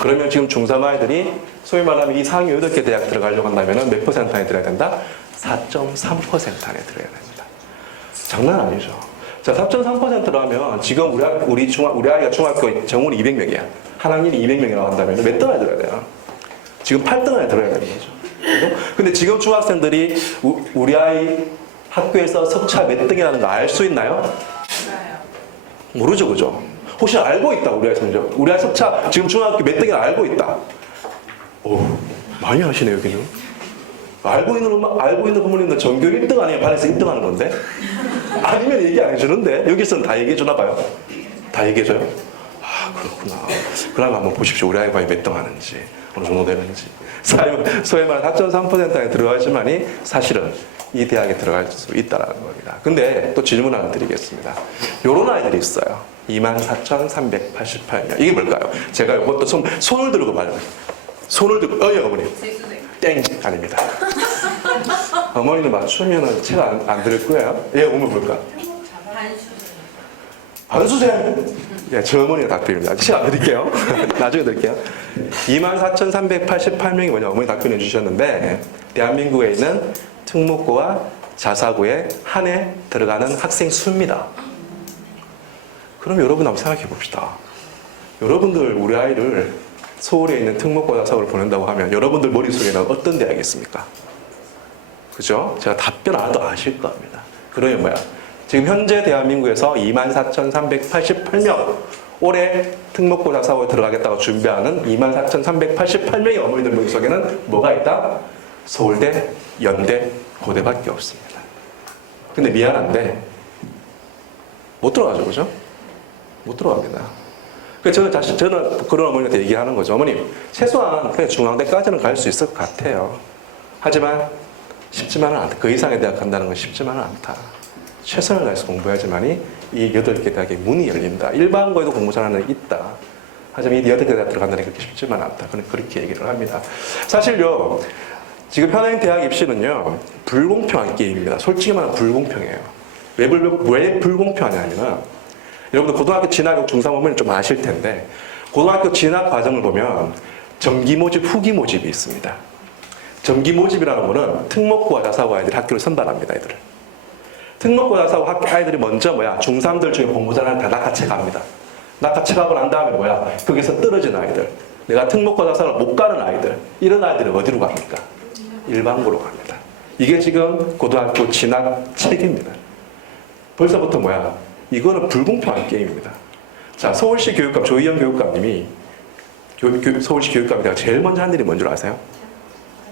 그러면 지금 중3 아이들이 소위 말하면 이 상위 8개 대학 들어가려고 한다면 몇 퍼센트 안에 들어야 된다? 4.3% 안에 들어야 됩니다. 장난 아니죠. 자, 4.3%로 하면 지금 우리 아이가 중학교 정원이 200명이야. 한 학년이 200명이라고 한다면 몇 등 안에 들어야 돼요? 지금 8등 안에 들어야 되는 거죠. 그죠? 근데 지금 중학생들이 우리 아이 학교에서 석차 몇 등이라는 거 알 수 있나요? 모르죠, 그죠? 혹시 알고 있다, 우리 아이 성적. 우리 아이 석차 지금 중학교 몇 등이나 알고 있다. 오, 많이 하시네, 여기는. 알고 있는 부모님들 전교 1등 아니에요? 반에서 1등 하는 건데? 아니면 얘기 안 해주는데? 여기서는 다 얘기해 주나 봐요. 다 얘기해 줘요? 아, 그렇구나. 그럼 한번 보십시오. 우리 아이가 몇 등 하는지, 어느 정도 되는지. 소위 말하는 4.3%에 들어가지만이 사실은 이 대학에 들어갈 수 있다는 겁니다. 근데 또 질문 하나 드리겠습니다. 요런 아이들이 있어요. 24,388명. 이게 뭘까요? 제가 이것도 손을 들고 말해요. 손을 들고, 어머니. 땡! 아닙니다. 어머니는 맞추면은 제가 안 드릴 거예요. 예, 오면 뭘까? 반수생! 예, 저 어머니가 답변입니다. 제가 안 드릴게요. 나중에 드릴게요. 24,388명이 뭐냐, 어머니 답변해 주셨는데, 대한민국에 있는 특목고와 자사고에 한 해 들어가는 학생 수입니다. 그럼 여러분 한번 생각해 봅시다. 여러분들 우리 아이를 서울에 있는 특목고 자사고를 보낸다고 하면 여러분들 머릿속에는 어떤 대학이 있습니까? 그죠? 제가 답변 안 해도 아실 겁니다. 그러면 뭐야? 지금 현재 대한민국에서 24,388명 올해 특목고 자사고에 들어가겠다고 준비하는 24,388명의 어머니들 머릿속에는 뭐가 있다? 서울대, 연대, 고대밖에 없습니다. 근데 미안한데 못 들어가죠, 그죠? 못 들어갑니다. 그래서 저는 그런 어머니한테 얘기하는 거죠. 어머님, 최소한 그냥 중앙대까지는 갈 수 있을 것 같아요. 하지만 쉽지만은 않다. 그 이상의 대학 간다는 건 쉽지만은 않다. 최선을 다해서 공부해야지만이 이 8개 대학의 문이 열린다. 일반고에도 공부 잘하는 애가 있다. 하지만 이 8개 대학 들어간다는 게 그렇게 쉽지만 않다. 그렇게 얘기를 합니다. 사실요, 지금 현행 대학 입시는요, 불공평한 게임입니다. 솔직히 말하면 불공평해요. 왜 불공평하냐면, 여러분들 고등학교 진학용 중3 어머니는 좀 아실 텐데, 고등학교 진학 과정을 보면 정기 모집, 후기 모집이 있습니다. 정기 모집이라는 거는 특목고와 자사고 아이들이 학교를 선발합니다, 애들을. 특목고 자사고 아이들이 먼저 중3들 중에 공부 잘하는 다 낙하채 갑니다. 낙하채 가고 난 다음에 거기서 떨어진 아이들, 내가 특목고 자사고를 못 가는 아이들, 이런 아이들은 어디로 갑니까? 일반고로 갑니다. 이게 지금 고등학교 진학 체계입니다. 벌써부터 이거는 불공평한 게임입니다. 자, 서울시 교육감 조희영 교육감님이 서울시 교육감이 제일 먼저 한 일이 뭔 줄 아세요?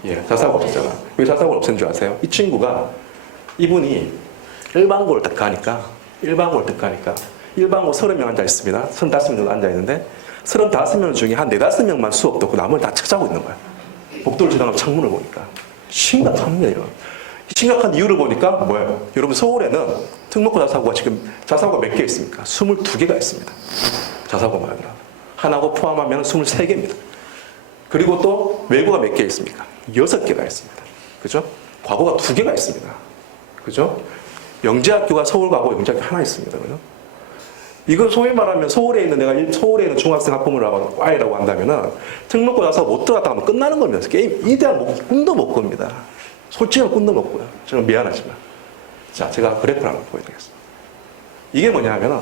예, 자사고 없었잖아. 왜 자사고를 없앤 줄 아세요? 이 친구가, 이분이 일반고를 딱 가니까 일반고 30명 앉아 있습니다. 35명 정도 앉아 있는데 35명 중에 한 4-5명만 수업 듣고 나머지 다 찾아오고 있는 거야. 복도를 지나가면 창문을 보니까. 심각합니다, 이런. 심각한 이유를 보니까 뭐예요? 여러분, 서울에는 특목고 자사고가 지금 자사고가 몇 개 있습니까? 22개가 있습니다. 자사고만 하나고 포함하면 23개입니다. 그리고 또 외고가 몇 개 있습니까? 6개가 있습니다. 그죠? 과고가 2개가 있습니다. 그죠? 영재학교가 서울 과고 영재학교 하나 있습니다. 그죠? 이건 소위 말하면 서울에 있는 중학생 학부모라고 아이라고 한다면은 특목고 가서 못 들어갔다 하면 끝나는 겁니다. 게임, 이 대학 꿈도 못 꿉니다. 솔직히 꿈도 못 꿔요. 저는 미안하지만. 자, 제가 그래프를 한번 보여드리겠습니다. 이게 뭐냐면은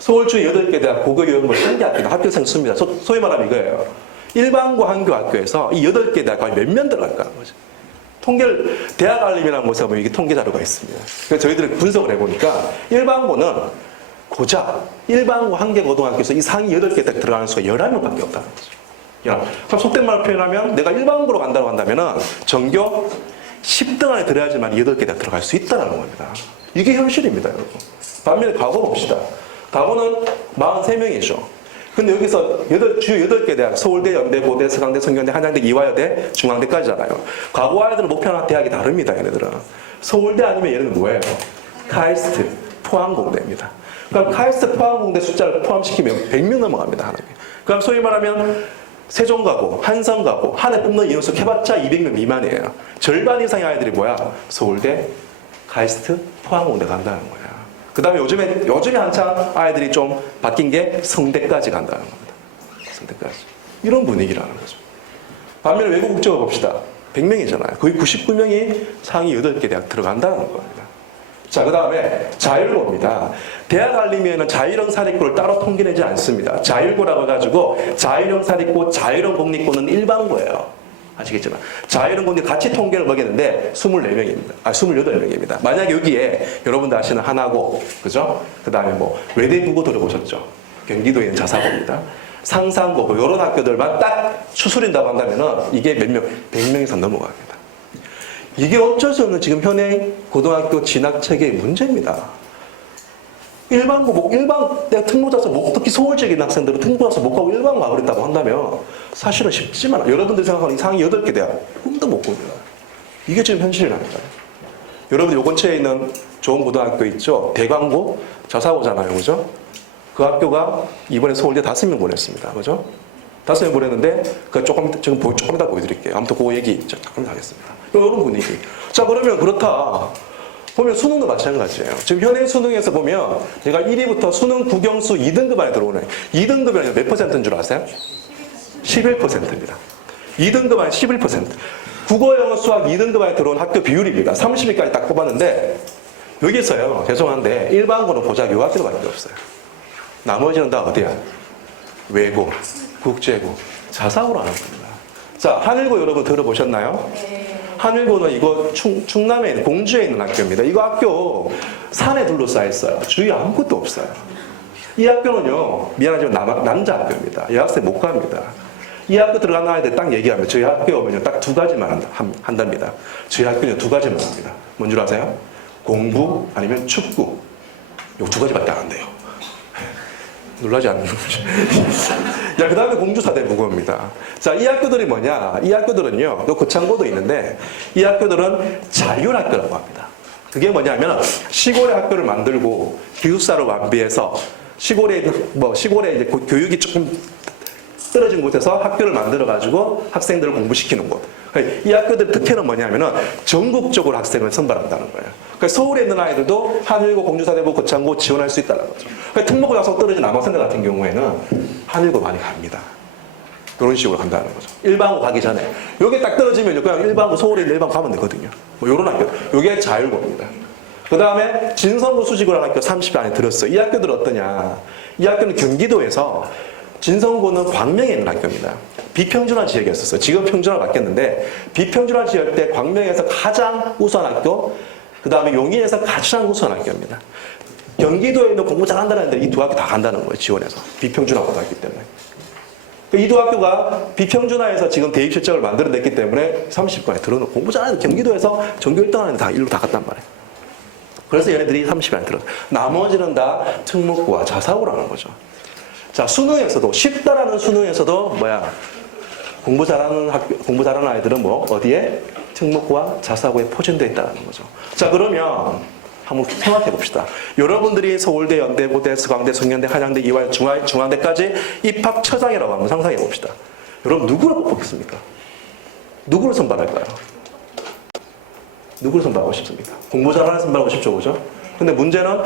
서울주 8개 대학 고교육을 상기학교다 합격생 수입니다. 소위 말하면 이거예요. 일반고 한교 학교에서 이 8개 대학과 몇 명 들어갈까 하는 거죠. 통계를, 대학 알림이라는 곳에 보면 이게 통계 자료가 있습니다. 그래서 저희들이 분석을 해보니까 일반고는 고작 일반고 한 개 고등학교에서 이 상위 8개 딱 들어가는 수가 11명밖에 없다는 거죠. 그럼 속된 말로 표현하면 내가 일반고로 간다고 한다면은 전교 10등 안에 들어야지만 8개 딱 들어갈 수 있다는 겁니다. 이게 현실입니다, 여러분. 반면에 과거 봅시다. 과거는 43명이죠. 근데 여기서 주요 8개 대학, 서울대, 연대, 고대, 서강대, 성균대, 한양대, 이화여대, 중앙대까지잖아요. 과거 아이들은 목표하는 대학이 다릅니다, 얘네들은. 서울대 아니면 얘는 뭐예요? 카이스트, 포항공대입니다. 그럼 카이스트, 포항공대 숫자를 포함시키면 100명 넘어갑니다, 하나님. 그럼 소위 말하면 세종가고, 한성가고, 한 해 뽑는 인원수 해봤자 200명 미만이에요. 절반 이상의 아이들이 서울대, 카이스트, 포항공대 간다는 거예요. 그 다음에 요즘에 한창 아이들이 좀 바뀐 게 성대까지 간다는 겁니다. 성대까지. 이런 분위기라는 거죠. 반면에 외국 국적을 봅시다. 100명이잖아요. 거의 99명이 상위 8개 대학 들어간다는 겁니다. 자, 그 다음에 자율고입니다. 대학 알림위에는 자율형 사립고를 따로 통계내지 않습니다. 자율고라고 해가지고 자율형 사립고, 자율형 공립고는 일반고예요. 아시겠지만 자율형 공립 같이 통계를 먹였는데 24명입니다. 28명입니다. 만약에 여기에 여러분들 아시는 하나고, 그죠? 그 다음에 뭐 외대부고 들어보셨죠? 경기도에 있는 자사고입니다. 상산고, 뭐 이런 학교들만 딱 추스린다고 한다면은 이게 몇 명? 100명에서 넘어갑니다. 이게 어쩔 수 없는 지금 현행 고등학교 진학 체계의 문제입니다. 일반고, 내가 특목자서 특히 서울 지역에 있는 학생들은 특목자서 못 가고 일반고 가버렸다고 한다면 사실은 쉽지만 않아요. 여러분들이 생각하는 상위 8개 대학, 꿈도 못 꿉니다. 이게 지금 현실이라니까요. 여러분들 요 근처에 있는 좋은 고등학교 있죠? 대광고, 자사고잖아요. 그죠? 그 학교가 이번에 서울대 5명 보냈습니다. 그죠? 5명 보냈는데, 지금 조금 이따 보여드릴게요. 아무튼 그 얘기 조금 하겠습니다. 이런 분위기. 자, 그러면 그렇다. 보면 수능도 마찬가지예요. 지금 현행 수능에서 보면 제가 1위부터 수능 국영수 2등급 안에 들어오는 2등급이 몇 %인 줄 아세요? 11%입니다. 2등급 안에 11%. 국어, 영어, 수학 2등급 안에 들어온 학교 비율입니다. 30위까지 딱 뽑았는데 여기서요. 죄송한데 일반고는 고작 요 학교밖에 없어요. 나머지는 다 어디야? 외고, 국제고, 자사고로 하는 겁니다. 자, 한일고 여러분 들어보셨나요? 네. 한일고는 이거 충남에 있는 공주에 있는 학교입니다. 이거 학교 산에 둘러싸여 있어요. 주위에 아무것도 없어요. 이 학교는요, 미안하지만 남자 학교입니다. 여학생 못 갑니다. 이 학교 들어가는 아이들 딱 얘기하면 저희 학교 오면요 딱 2가지만 한답니다. 저희 학교는 2가지만 합니다. 뭔 줄 아세요? 공부 아니면 축구. 요 2가지밖에 안 한대요. 놀라지 않는 거죠. 야, 그 다음에 공주사대부고입니다. 자, 이 학교들이 뭐냐? 이 학교들은요, 또 고창고도 있는데, 이 학교들은 자율학교라고 합니다. 그게 뭐냐면, 시골에 학교를 만들고, 기숙사를 완비해서, 시골에 이제 교육이 조금 떨어진 곳에서 학교를 만들어가지고 학생들을 공부시키는 곳. 이 학교들 특혜는 뭐냐면은 전국적으로 학생을 선발한다는 거예요. 그러니까 서울에 있는 아이들도 한일고, 공주사대부, 고창고 지원할 수 있다는 거죠. 그러니까 특목고 자소 떨어진 남학생들 같은 경우에는 한일고 많이 갑니다. 이런 식으로 간다는 거죠. 일반고 가기 전에. 요게 딱 떨어지면 그냥 일반고, 서울에 있는 일반고 가면 되거든요. 뭐 요런 학교. 요게 자율고입니다. 그 다음에 진성고 수직고라는 학교 30위 안에 들었어요. 이 학교들은 어떠냐. 이 학교는 경기도에서 진성고는 광명에 있는 학교입니다. 비평준화 지역이었었어요. 지금 평준화 바뀌었는데 비평준화 지역 때 광명에서 가장 우수한 학교, 그 다음에 용인에서 가장 우수한 학교입니다. 경기도에 있는 공부 잘한다는 애들 이 2학교 다 간다는 거예요. 지원해서. 비평준화 고등학교 때문에. 이 2학교가 비평준화에서 지금 대입 실적을 만들어냈기 때문에 30관에 들어놓고 공부 잘하는 경기도에서 전교 1등 하는 다 일로 다 갔단 말이에요. 그래서 얘네들이 30관에 들어요. 나머지는 다 특목고와 자사고라는 거죠. 자, 수능에서도 쉽다라는 수능에서도 공부 잘하는 아이들은 어디에? 특목고와 자사고에 포진되어 있다는 거죠. 자, 그러면 한번 생각해 봅시다. 여러분들이 서울대, 연대, 고대, 서강대, 성년대, 한양대, 이화여, 중앙대까지 입학 처장이라고 한번 상상해 봅시다. 여러분 누구를 뽑겠습니까? 누구를 선발할까요? 누구를 선발하고 싶습니까? 공부 잘하는 선발하고 싶죠, 그죠? 근데 문제는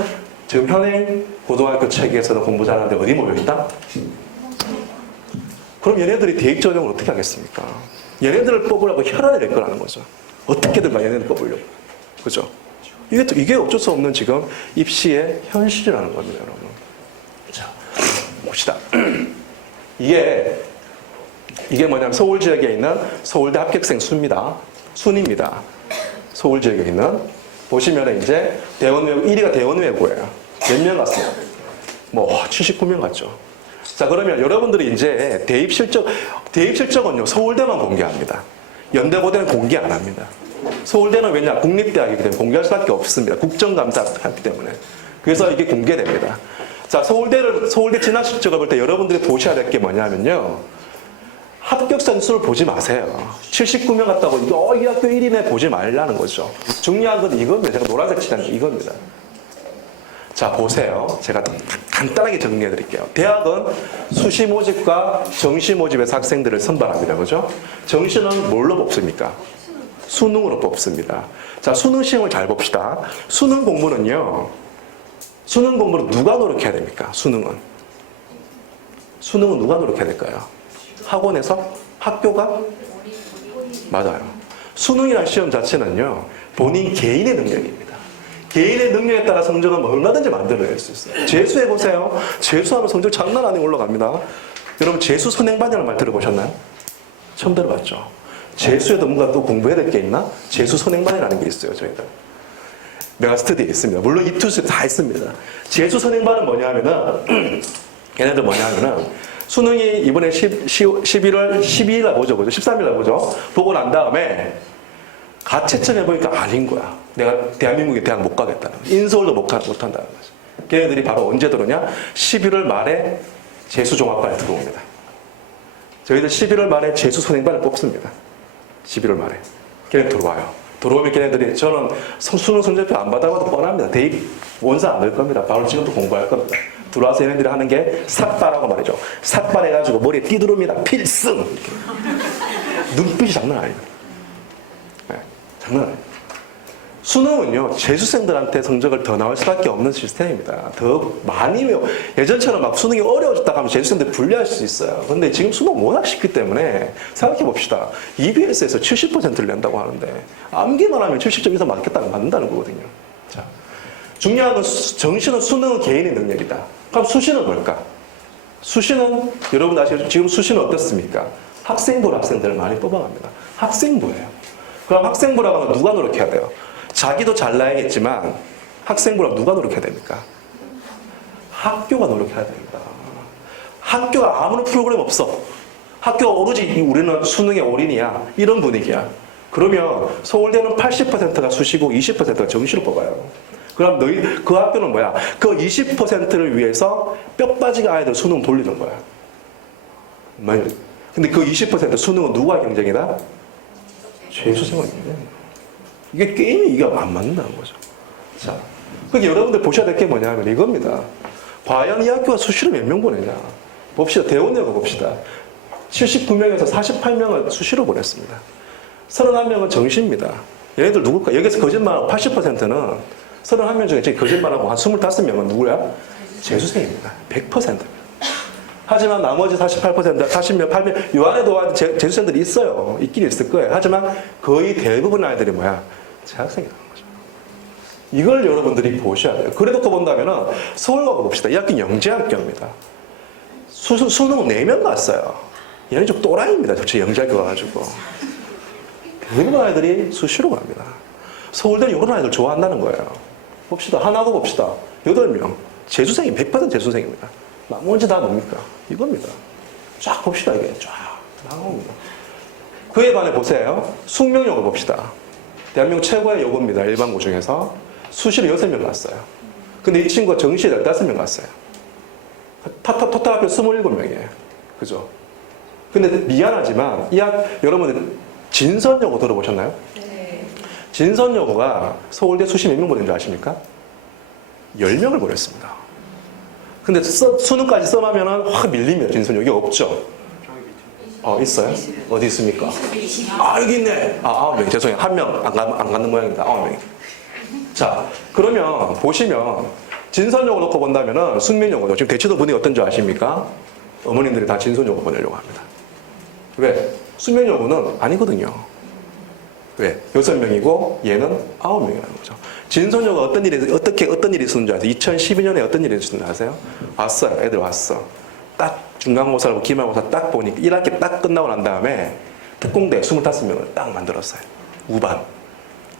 지금 현행 고등학교 체계에서는 공부 잘하는데 어디 모여있다? 그럼 얘네들이 대입 전형을 어떻게 하겠습니까? 얘네들을 뽑으려고 혈안이 될 거라는 거죠. 어떻게든 얘네들 뽑으려고. 그죠? 이게 어쩔 수 없는 지금 입시의 현실이라는 겁니다, 여러분. 자, 봅시다. 이게 뭐냐면 서울 지역에 있는 서울대 합격생 수입니다. 순입니다. 서울 지역에 있는. 보시면은 이제 대원외고, 1위가 대원외고예요. 몇 명 갔어요? 79명 갔죠. 자, 그러면 여러분들이 이제 대입 실적은요, 서울대만 공개합니다. 연대, 고대는 공개 안 합니다. 서울대는 왜냐? 국립대학이기 때문에 공개할 수밖에 없습니다. 국정감사하기 때문에. 그래서 이게 공개됩니다. 자, 서울대 진학 실적을 볼 때 여러분들이 보셔야 될 게 뭐냐면요. 합격자 수를 보지 마세요. 79명 갔다고 이 학교 1위네 보지 말라는 거죠. 중요한 건 이겁니다. 제가 노란색 칠한 게 이겁니다. 자, 보세요. 제가 간단하게 정리해 드릴게요. 대학은 수시 모집과 정시 모집에서 학생들을 선발합니다. 그죠? 정시는 뭘로 뽑습니까? 수능으로 뽑습니다. 자, 수능 시험을 잘 봅시다. 수능 공부는 누가 노력해야 됩니까? 수능은 누가 노력해야 될까요? 학원에서? 학교가? 맞아요. 수능이라는 시험 자체는요, 본인 개인의 능력입니다. 개인의 능력에 따라 성적은 얼마든지 만들어낼 수 있어요. 재수해보세요. 재수하면 성적 장난 아니게 올라갑니다. 여러분, 재수 선행반이라는 말 들어보셨나요? 처음 들어봤죠? 재수에도 뭔가 또 공부해야 될 게 있나? 재수 선행반이라는 게 있어요, 저희들. 메가스터디에 있습니다. 물론 이투스에 다 있습니다. 재수 선행반은 뭐냐면은, 얘네들 뭐냐면은, 수능이 이번에 11월 12일 날 보죠. 그죠? 13일 날 보죠. 보고 난 다음에, 가채점해보니까 아닌 거야. 내가 대한민국에 대학 못 가겠다는 거야. 인서울도 못한다는 거지. 걔네들이 바로 언제 들어오냐? 11월 말에 재수종합반에 들어옵니다. 저희들 11월 말에 재수선행반을 뽑습니다. 11월 말에. 걔네 들어와요. 들어오면 걔네들이, 저는 수능 성적표 안 받아봐도 뻔합니다. 대입 원서 안 넣을 겁니다. 바로 지금도 공부할 겁니다. 들어와서 얘네들이 하는 게 삭발하고 말이죠. 삭발해가지고 머리에 띠두릅니다. 필승! 눈빛이 장난 아닙니다. 네, 장난 아닙니다. 수능은요, 재수생들한테 성적을 더 나올 수밖에 없는 시스템입니다. 더 많이 외워. 예전처럼 막 수능이 어려워졌다 하면 재수생들 불리할 수 있어요. 근데 지금 수능 워낙 쉽기 때문에 생각해 봅시다. EBS에서 70%를 낸다고 하는데, 암기만 하면 70점 이상 맞는다는 거거든요. 자, 중요한 건 정시는 수능은 개인의 능력이다. 그럼 수시는 뭘까? 수시는, 여러분 아시죠? 지금 수시는 어떻습니까? 학생부 학생들을 많이 뽑아갑니다. 학생부예요. 그럼 학생부라고 하면 누가 노력해야 돼요? 자기도 잘나야겠지만 학생부라고 누가 노력해야 됩니까? 학교가 노력해야 됩니다. 학교가 아무런 프로그램 없어. 학교가 오로지 우리는 수능의 올인이야. 이런 분위기야. 그러면 서울대는 80%가 수시고 20%가 정시로 뽑아요. 그럼 너희 그 학교는 뭐야? 그 20%를 위해서 뼈 빠지게 아이들 수능 돌리는 거야. 근데 그 20% 수능은 누가 경쟁이다? 재수생활 경쟁이다. 이게 게임이 이게 안 맞는다는 거죠. 자, 그러니까 여러분들 보셔야 될 게 뭐냐면 이겁니다. 과연 이 학교가 수시로 몇 명 보내냐? 봅시다. 대원여고 봅시다. 79명에서 48명을 수시로 보냈습니다. 31명은 정시입니다. 얘네들 누굴까? 여기서 거짓말하고 80%는 31명 중에 거짓말하고 한 25명은 누구야? 재수생입니다. 100%입니다. 하지만 나머지 48%, 40명, 8명, 요 안에도 재수생들이 있어요. 있긴 있을 거예요. 하지만 거의 대부분 아이들이 뭐야? 재학생이라는 거죠. 이걸 여러분들이 보셔야 돼요. 그래놓고 본다면은 서울 가고 봅시다. 이 학교는 영재학교입니다. 수능 4명 갔어요. 얘는 좀 또라이입니다. 도대체 영재학교 가가지고. 대부분 아이들이 수시로 갑니다. 서울대는 이런 아이들 좋아한다는 거예요. 봅시다. 하나고 봅시다. 8명. 재수생이 100% 재수생입니다. 나머지 다 뭡니까? 이겁니다. 쫙 봅시다. 이게 쫙 나옵니다. 그에 반해 보세요. 숙명여고 봅시다. 대한민국 최고의 여고입니다. 일반고 중에서. 수시로 6명 갔어요. 근데 이 친구가 정시에 15명 갔어요. 토탈 합표 27명이에요. 그죠? 근데 미안하지만 여러분 진선여고 들어보셨나요? 네. 진선여고가 서울대 수시 몇 명 보낸 줄 아십니까? 10명을 보냈습니다. 근데 수능까지 써마면은 확 밀립니다. 진선여고. 여기 없죠? 있어요? 어디 있습니까? 여기 있네. 9명. 죄송해요. 1명 안 갖는 모양입니다. 9명. 자, 그러면 보시면 진선여고 놓고 본다면은 숙명여고죠. 지금 대치도 분위기 어떤 줄 아십니까? 어머님들이 다 진선여고 보내려고 합니다. 왜? 숙명여고는 아니거든요. 왜? 6명이고 얘는 9명이라는 거죠. 진선여고가 어떤 일이 있었는지 아세요? 2012년에 어떤 일이 있었는지 아세요? 왔어요. 애들 왔어. 딱 중간고사하고 기말고사 딱 보니까 1학기 딱 끝나고 난 다음에 특공대 25명을 딱 만들었어요. 우반.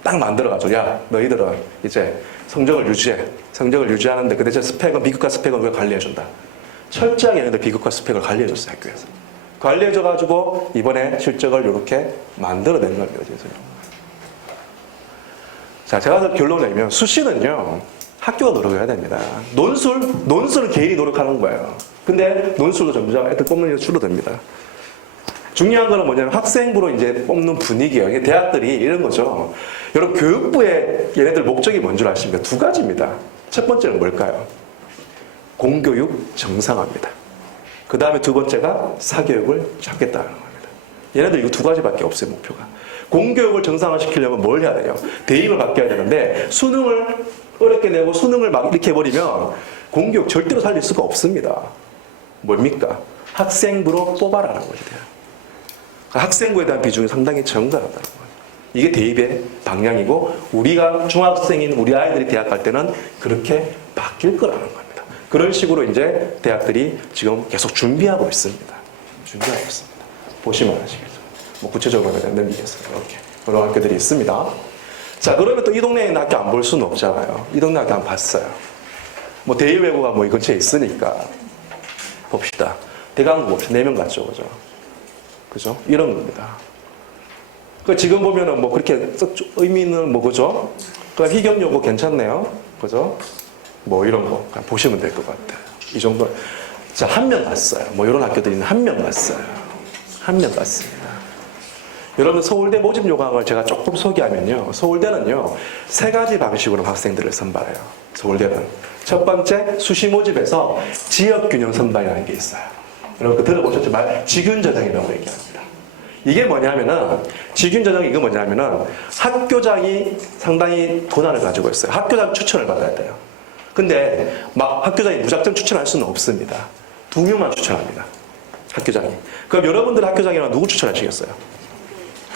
딱 만들어가지고 야 너희들은 이제 성적을 유지해. 성적을 유지하는데 그 대신 스펙은 비교과 스펙은 우리가 관리해준다. 철저하게 얘네들 비교과 스펙을 관리해줬어요. 학교에서. 관리해줘가지고 이번에 실적을 이렇게 만들어낸 겁니다. 자, 제가 결론을 내면 수시는요 학교가 노력해야 됩니다. 논술은 개인이 노력하는 거예요. 근데 논술도 점점 애들 뽑는 게 줄어듭니다. 중요한 거는 뭐냐면 학생부로 이제 뽑는 분위기예요. 이게 대학들이 이런 거죠. 여러분 교육부의 얘네들 목적이 뭔 줄 아십니까? 2가지입니다. 첫 번째는 뭘까요? 공교육 정상화입니다. 그 다음에 2번째가 사교육을 잡겠다는 겁니다. 얘네들 이거 2가지밖에 없어요. 목표가. 공교육을 정상화시키려면 뭘 해야 돼요? 대입을 바뀌어야 되는데 수능을 어렵게 내고 수능을 막 이렇게 해버리면 공교육 절대로 살릴 수가 없습니다. 뭡니까? 학생부로 뽑아라는 거지. 학생부에 대한 비중이 상당히 증가한다는 거예요. 이게 대입의 방향이고 우리가 중학생인 우리 아이들이 대학 갈 때는 그렇게 바뀔 거라는 겁니다. 그런 식으로 이제 대학들이 지금 계속 준비하고 있습니다. 준비하고 있습니다. 보시면 아시겠죠. 뭐 구체적으로 넘기겠어요. 이렇게 그런 학교들이 있습니다. 자, 그러면 또 이 동네에 있는 학교 안 볼 수는 없잖아요. 이 동네 학교 안 봤어요. 뭐 대일외고가 뭐 이 근처에 있으니까 봅시다. 대강고 봅시다. 4명 갔죠, 그죠? 그죠? 이런 겁니다. 그 지금 보면은 뭐 그렇게 의미는 뭐 그죠? 그 희경여고 괜찮네요, 그죠? 뭐 이런 거 보시면 될 것 같아요. 이 정도. 자, 1명 갔어요. 뭐 이런 학교들이 있는 1명 갔어요. 1명 갔습니다. 여러분 서울대 모집 요강을 제가 조금 소개하면요. 서울대는요. 3가지 방식으로 학생들을 선발해요. 서울대는. 첫 번째 수시 모집에서 지역균형 선발이라는 게 있어요. 여러분 그 들어보셨지만 직윤전형이라고 얘기합니다. 이게 뭐냐면은 직윤전형이 이거 뭐냐면은 학교장이 상당히 권한을 가지고 있어요. 학교장 추천을 받아야 돼요. 근데 막 학교장이 무작정 추천할 수는 없습니다. 2명만 추천합니다. 학교장이. 그럼 여러분들 학교장이랑 누구 추천하시겠어요?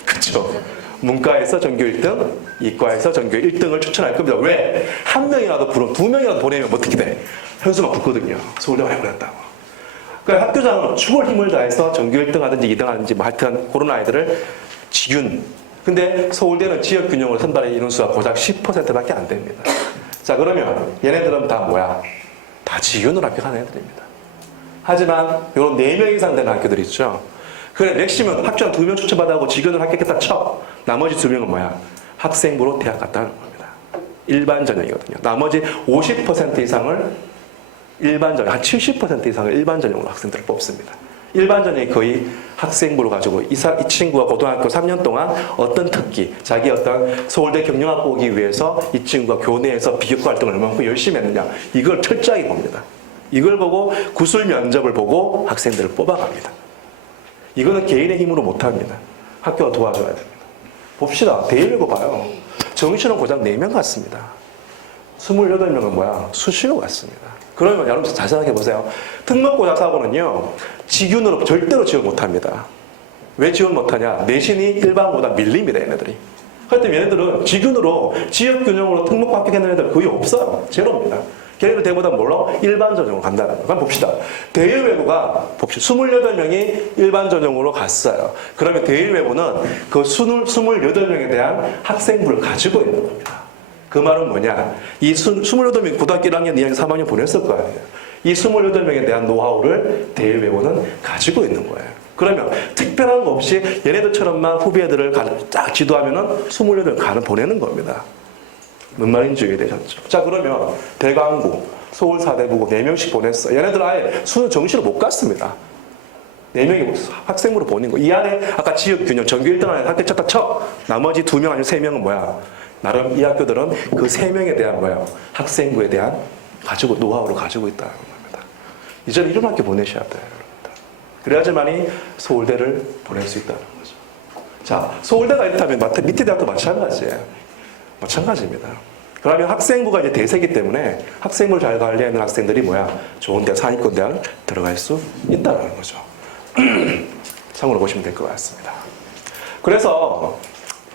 그렇죠. 문과에서 전교 1등, 이과에서 전교 1등을 추천할 겁니다. 왜? 1명이라도 부르면 2명이라도 보내면 어떻게 돼? 현수막 붙거든요. 서울대가 해버렸다고. 그러니까 학교장은 죽을 힘을 다해서 전교 1등 하든지 2등 하든지 뭐 하여튼 그런 아이들을 직윤. 근데 서울대는 지역균형으로 선발의 인원수가 고작 10%밖에 안 됩니다. 자, 그러면 얘네들은 다 뭐야? 다 직윤으로 합격하는 애들입니다. 하지만 이런 4명 이상 되는 학교들 있죠. 그래, 맥시멈 학교장 2명 추천받아고 직윤으로 합격했다 쳐. 나머지 2명은 뭐야? 학생부로 대학 갔다 하는 겁니다. 일반 전형이거든요. 나머지 50% 이상을 일반 전형, 한 70% 이상을 일반 전형으로 학생들을 뽑습니다. 일반 전형이 거의 학생부로 가지고 이 친구가 고등학교 3년 동안 어떤 특기, 자기 어떤 서울대 경영학부 오기 위해서 이 친구가 교내에서 비교과 활동을 얼마나 열심히 했느냐. 이걸 철저하게 봅니다. 이걸 보고 구술 면접을 보고 학생들을 뽑아갑니다. 이거는 개인의 힘으로 못합니다. 학교가 도와줘야 됩니다. 봅시다. 대일외고 봐요. 정시는 고작 4명 갔습니다. 28명은 뭐야? 수시로 갔습니다. 그러면 여러분 잘 생각해 보세요. 특목고사 사고는요. 직윤으로 절대로 지원 못합니다. 왜 지원 못하냐? 내신이 일반보다 밀립니다. 얘네들이. 하여튼 얘네들은 직윤으로 지역균형으로 특목고 합격했는 애들 거의 없어요. 제로입니다. 걔네들 대보다 뭘로? 일반 전형으로 간다는 거예요. 그럼 봅시다. 대일외고가 봅시다. 28명이 일반 전형으로 갔어요. 그러면 대일외고는 그 28명에 대한 학생부를 가지고 있는 겁니다. 그 말은 뭐냐? 이 28명 고등학교 1학년, 2학년, 3학년 보냈을 거 아니에요. 이 28명에 대한 노하우를 대일외고는 가지고 있는 거예요. 그러면 특별한 거 없이 얘네들처럼만 후배들을 쫙 지도하면은 28명 보내는 겁니다. 뭔 말인지 이해되셨죠? 자, 그러면 대광고, 서울사대부고 4명씩 보냈어. 얘네들 아예 수능 정시로 못 갔습니다. 4명이 학생부로 보낸 거. 이 안에 아까 지역균형, 전교 1등 안에 학교 쳤다 쳐. 나머지 2명 아니면 3명은 뭐야? 나름 이 학교들은 그 3명에 대한 뭐야? 학생부에 대한 노하우를 가지고 있다는 겁니다. 이제는 이런 학교 보내셔야 돼요. 그래야지만이 서울대를 보낼 수 있다는 거죠. 자, 서울대가 이렇다면 밑에 대학도 마찬가지예요. 마찬가지입니다. 그러면 학생부가 이제 대세기 때문에 학생부를 잘 관리하는 학생들이 뭐야? 좋은 대학, 상위권 대학 들어갈 수 있다는 거죠. 참고로 보시면 될 것 같습니다. 그래서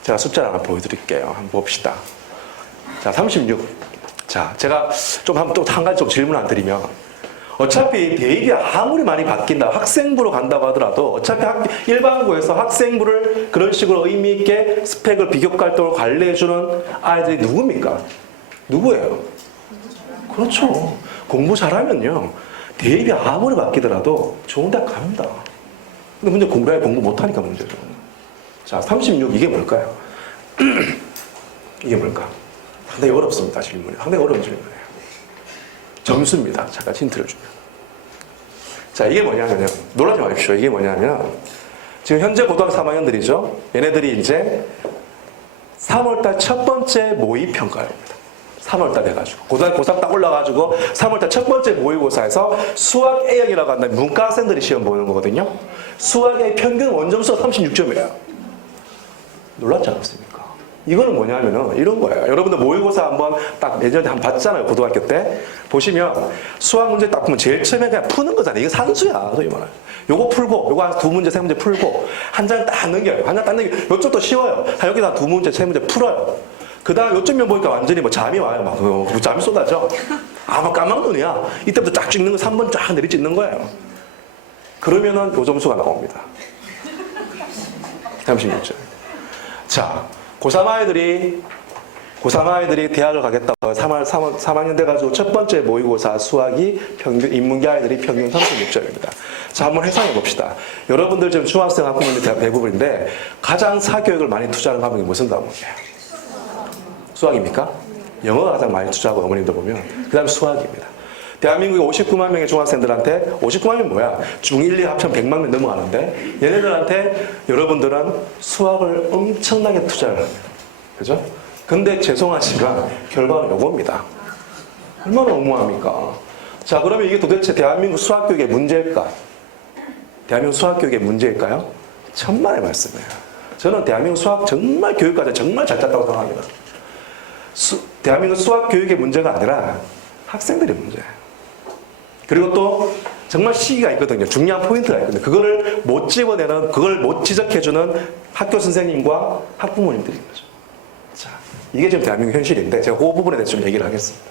제가 숫자를 하나 보여드릴게요. 한번 봅시다. 자, 36. 자, 제가 좀 또 한 가지 좀 질문 안 드리면 어차피 대입이 아무리 많이 바뀐다, 학생부로 간다고 하더라도 어차피 일반고에서 학생부를 그런 식으로 의미 있게 스펙을 비교과 활동을 관리해주는 아이들이 누굽니까? 누구예요? 그렇죠. 공부 잘하면요. 대입이 아무리 바뀌더라도 좋은 대학 갑니다. 근데 문제 공부 못하니까 문제죠. 자, 36 이게 뭘까요? 이게 뭘까? 상당히 어렵습니다. 질문이. 상당히 어려운 질문이에요. 점수입니다. 잠깐 힌트를 주면. 자, 이게 뭐냐면요. 놀라지 마십시오. 이게 뭐냐면 지금 현재 고등학교 3학년들이죠. 얘네들이 이제 3월달 첫 번째 모의평가입니다. 3월달 돼가지고 고등학교 고3 딱 올라가지고 3월달 첫 번째 모의고사에서 수학 A형이라고 한다면 문과 학생들이 시험 보는 거거든요. 수학 A 평균 원점수가 36점이에요. 놀랍지 않습니까? 이거는 뭐냐면은 이런 거예요. 여러분들 모의고사 한번 딱 예전에 한번 봤잖아요. 고등학교 때. 보시면 수학 문제 딱 보면 제일 처음에 그냥 푸는 거잖아요. 이거 산수야. 소위 말하는. 요거 풀고, 요거 한 두 문제, 세 문제 풀고, 한 장 딱 넘겨요. 한 장 딱 넘겨요. 요쪽도 쉬워요. 여기다 두 문제, 세 문제 풀어요. 그 다음 요쯤면 보니까 완전히 뭐 잠이 와요. 막, 잠이 쏟아져. 막 까막 눈이야. 이때부터 쫙 찍는 거 3번 쫙 내리 찍는 거예요. 그러면은 요 점수가 나옵니다. 36점. 자, 고3 아이들이 대학을 가겠다고 3학년 돼가지고 첫 번째 모의고사 수학이 평균, 인문계 아이들이 평균 36점입니다. 자, 한번 해상해 봅시다. 여러분들 지금 중학생 학부모님들 대부분인데 가장 사교육을 많이 투자하는 과목이 무슨 과목이에요? 수학입니까? 영어가 가장 많이 투자하고 어머님들 보면 그 다음에 수학입니다. 대한민국에 59만 명의 중학생들한테 59만 명이 뭐야? 중1, 2 합치면 100만 명 넘어가는데 얘네들한테 여러분들은 수학을 엄청나게 투자를 합니다. 그죠? 근데 죄송하지만 결과는 요겁니다. 얼마나 엉망합니까? 자, 그러면 이게 도대체 대한민국 수학교육의 문제일까? 대한민국 수학교육의 문제일까요? 천만의 말씀이에요. 저는 대한민국 수학 정말 교육과정 정말 잘 짰다고 생각합니다. 대한민국 수학교육의 문제가 아니라 학생들의 문제예요. 그리고 또 정말 시기가 있거든요. 중요한 포인트가 있거든요. 그거를 못 집어내는, 그걸 못 지적해주는 학교 선생님과 학부모님들인 거죠. 자, 이게 지금 대한민국 현실인데 제가 그 부분에 대해서 좀 얘기를 하겠습니다.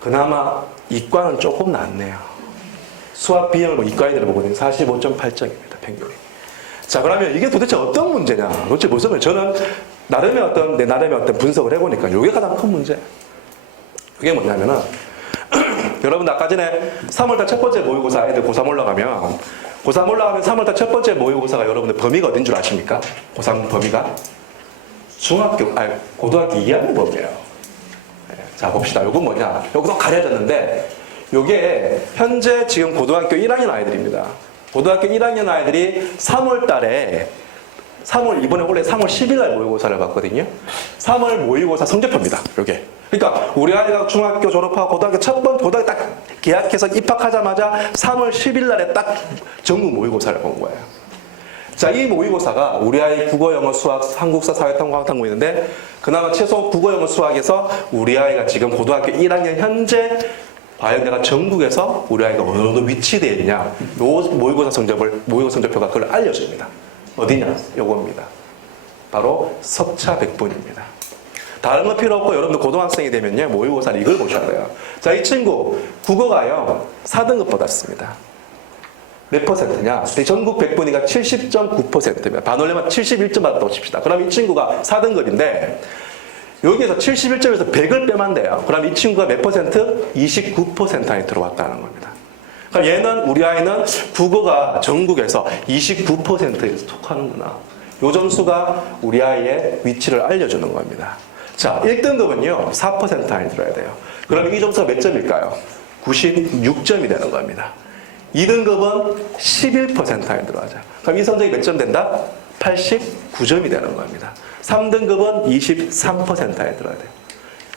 그나마 이과는 조금 낫네요. 수학 비형을 뭐 이과인들을 보거든요. 45.8점입니다. 평균이. 자, 그러면 이게 도대체 어떤 문제냐? 도대체 무슨 문제? 저는 내 나름의 어떤 분석을 해보니까 이게 가장 큰 문제예요. 그게 뭐냐면은 여러분들 아까 전에 3월달 첫 번째 모의고사 애들 고3 올라가면 3월달 첫 번째 모의고사가 여러분들 범위가 어딘 줄 아십니까? 고3 범위가? 고등학교 2학년 범위예요. 자, 봅시다. 요건 뭐냐? 여기서 가려졌는데 요게 현재 지금 고등학교 1학년 아이들입니다. 고등학교 1학년 아이들이 3월, 이번에 원래 3월 10일 날 모의고사를 봤거든요. 3월 모의고사 성적표입니다. 요게. 그러니까 우리 아이가 중학교 졸업하고 고등학교 딱 계약해서 입학하자마자 3월 10일 날에 딱 전국 모의고사를 본 거예요. 자, 이 모의고사가 우리 아이 국어, 영어, 수학, 한국사, 사회탐구, 과학탐구 있는데 그나마 최소 국어, 영어, 수학에서 우리 아이가 지금 고등학교 1학년 현재 과연 내가 전국에서 우리 아이가 어느 정도 위치되어 있냐, 요 모의고사 성적표가 그걸 알려줍니다. 어디냐? 요겁니다. 바로 석차 백분입니다. 다른 거 필요 없고 여러분들 고등학생이 되면요 모의고사를 이걸 보셔야 돼요. 자, 이 친구 국어가요 4등급 받았습니다. 몇 퍼센트냐? 전국 100분위가 70.9%입니다. 반올림만 71점 받았다고 칩시다. 그럼 이 친구가 4등급인데 여기에서 71점에서 100을 빼면 돼요. 그럼 이 친구가 몇 퍼센트? 29% 안에 들어왔다는 겁니다. 그럼 얘는, 우리 아이는 국어가 전국에서 29%에 속하는구나. 요 점수가 우리 아이의 위치를 알려주는 겁니다. 자, 1등급은요 4% 안에 들어야 돼요. 그럼 이 점수가 몇 점일까요? 96점이 되는 겁니다. 2등급은 11% 안에 들어가죠. 그럼 이 성적이 몇 점 된다? 89점이 되는 겁니다. 3등급은 23% 안에 들어야 돼요.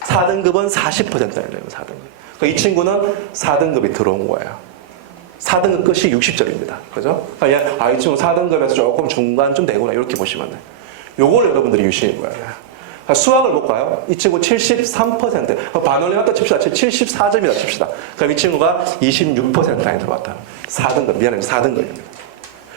4등급은 40% 안에 들어요. 4등급. 그러니까 이 친구는 4등급이 들어온 거예요. 4등급 끝이 60점입니다. 그죠? 그러니까 이 친구 4등급에서 조금 중간쯤 되구나. 이렇게 보시면 돼요. 요걸 여러분들이 유시인 거예요. 수학을 볼까요? 이 친구 73%. 반올림 왔다 칩시다. 74점이다 칩시다. 그럼 이 친구가 26% 안에 들어왔다. 4등급. 미안해요. 4등급입니다.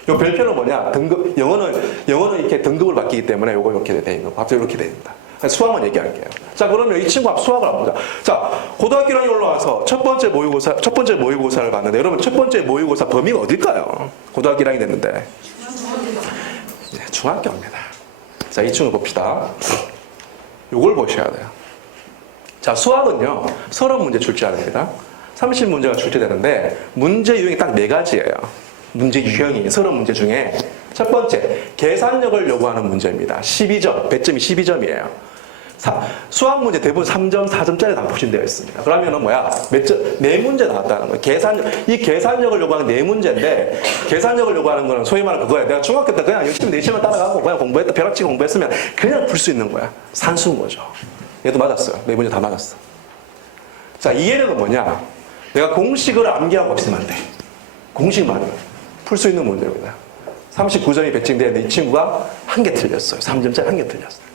요 별표는 뭐냐? 등급, 영어는 이렇게 등급을 바뀌기 때문에 요거 이렇게 돼 있는 거. 갑자기 이렇게 됩니다. 수학만 얘기할게요. 자, 그러면 이 친구 수학을 한번 보자. 자, 고등학교 1학년 올라와서 첫 번째 모의고사를 봤는데, 여러분 첫 번째 모의고사 범위가 어딜까요? 고등학교 1학년이 됐는데. 네, 중학교입니다. 자, 이 친구 봅시다. 요걸 보셔야 돼요. 자, 수학은요, 서론 문제 출제합니다. 30문제가 출제되는데, 문제 유형이 딱 4가지예요. 문제 유형이, 서론 문제 중에. 첫 번째, 계산력을 요구하는 문제입니다. 12점, 배점이 12점이에요. 수학 문제 대부분 3점, 4점짜리 다 포진되어 있습니다. 그러면은 뭐야? 4문제 나왔다는 거예요. 이 계산력을 요구하는 4문제인데, 계산력을 요구하는 거는 소위 말하는 그거야. 내가 중학교 때 그냥 열심히 내시만 따라가고, 그냥 벼락치기 공부했으면 그냥 풀 수 있는 거야. 산수인 거죠. 얘도 맞았어요. 4문제 다 맞았어. 자, 이해력은 뭐냐? 내가 공식을 암기하고 있으면 안 돼. 공식만 풀 수 있는 문제입니다. 39점이 배칭되는데 이 친구가 1개 틀렸어요. 3점짜리 1개 틀렸어요.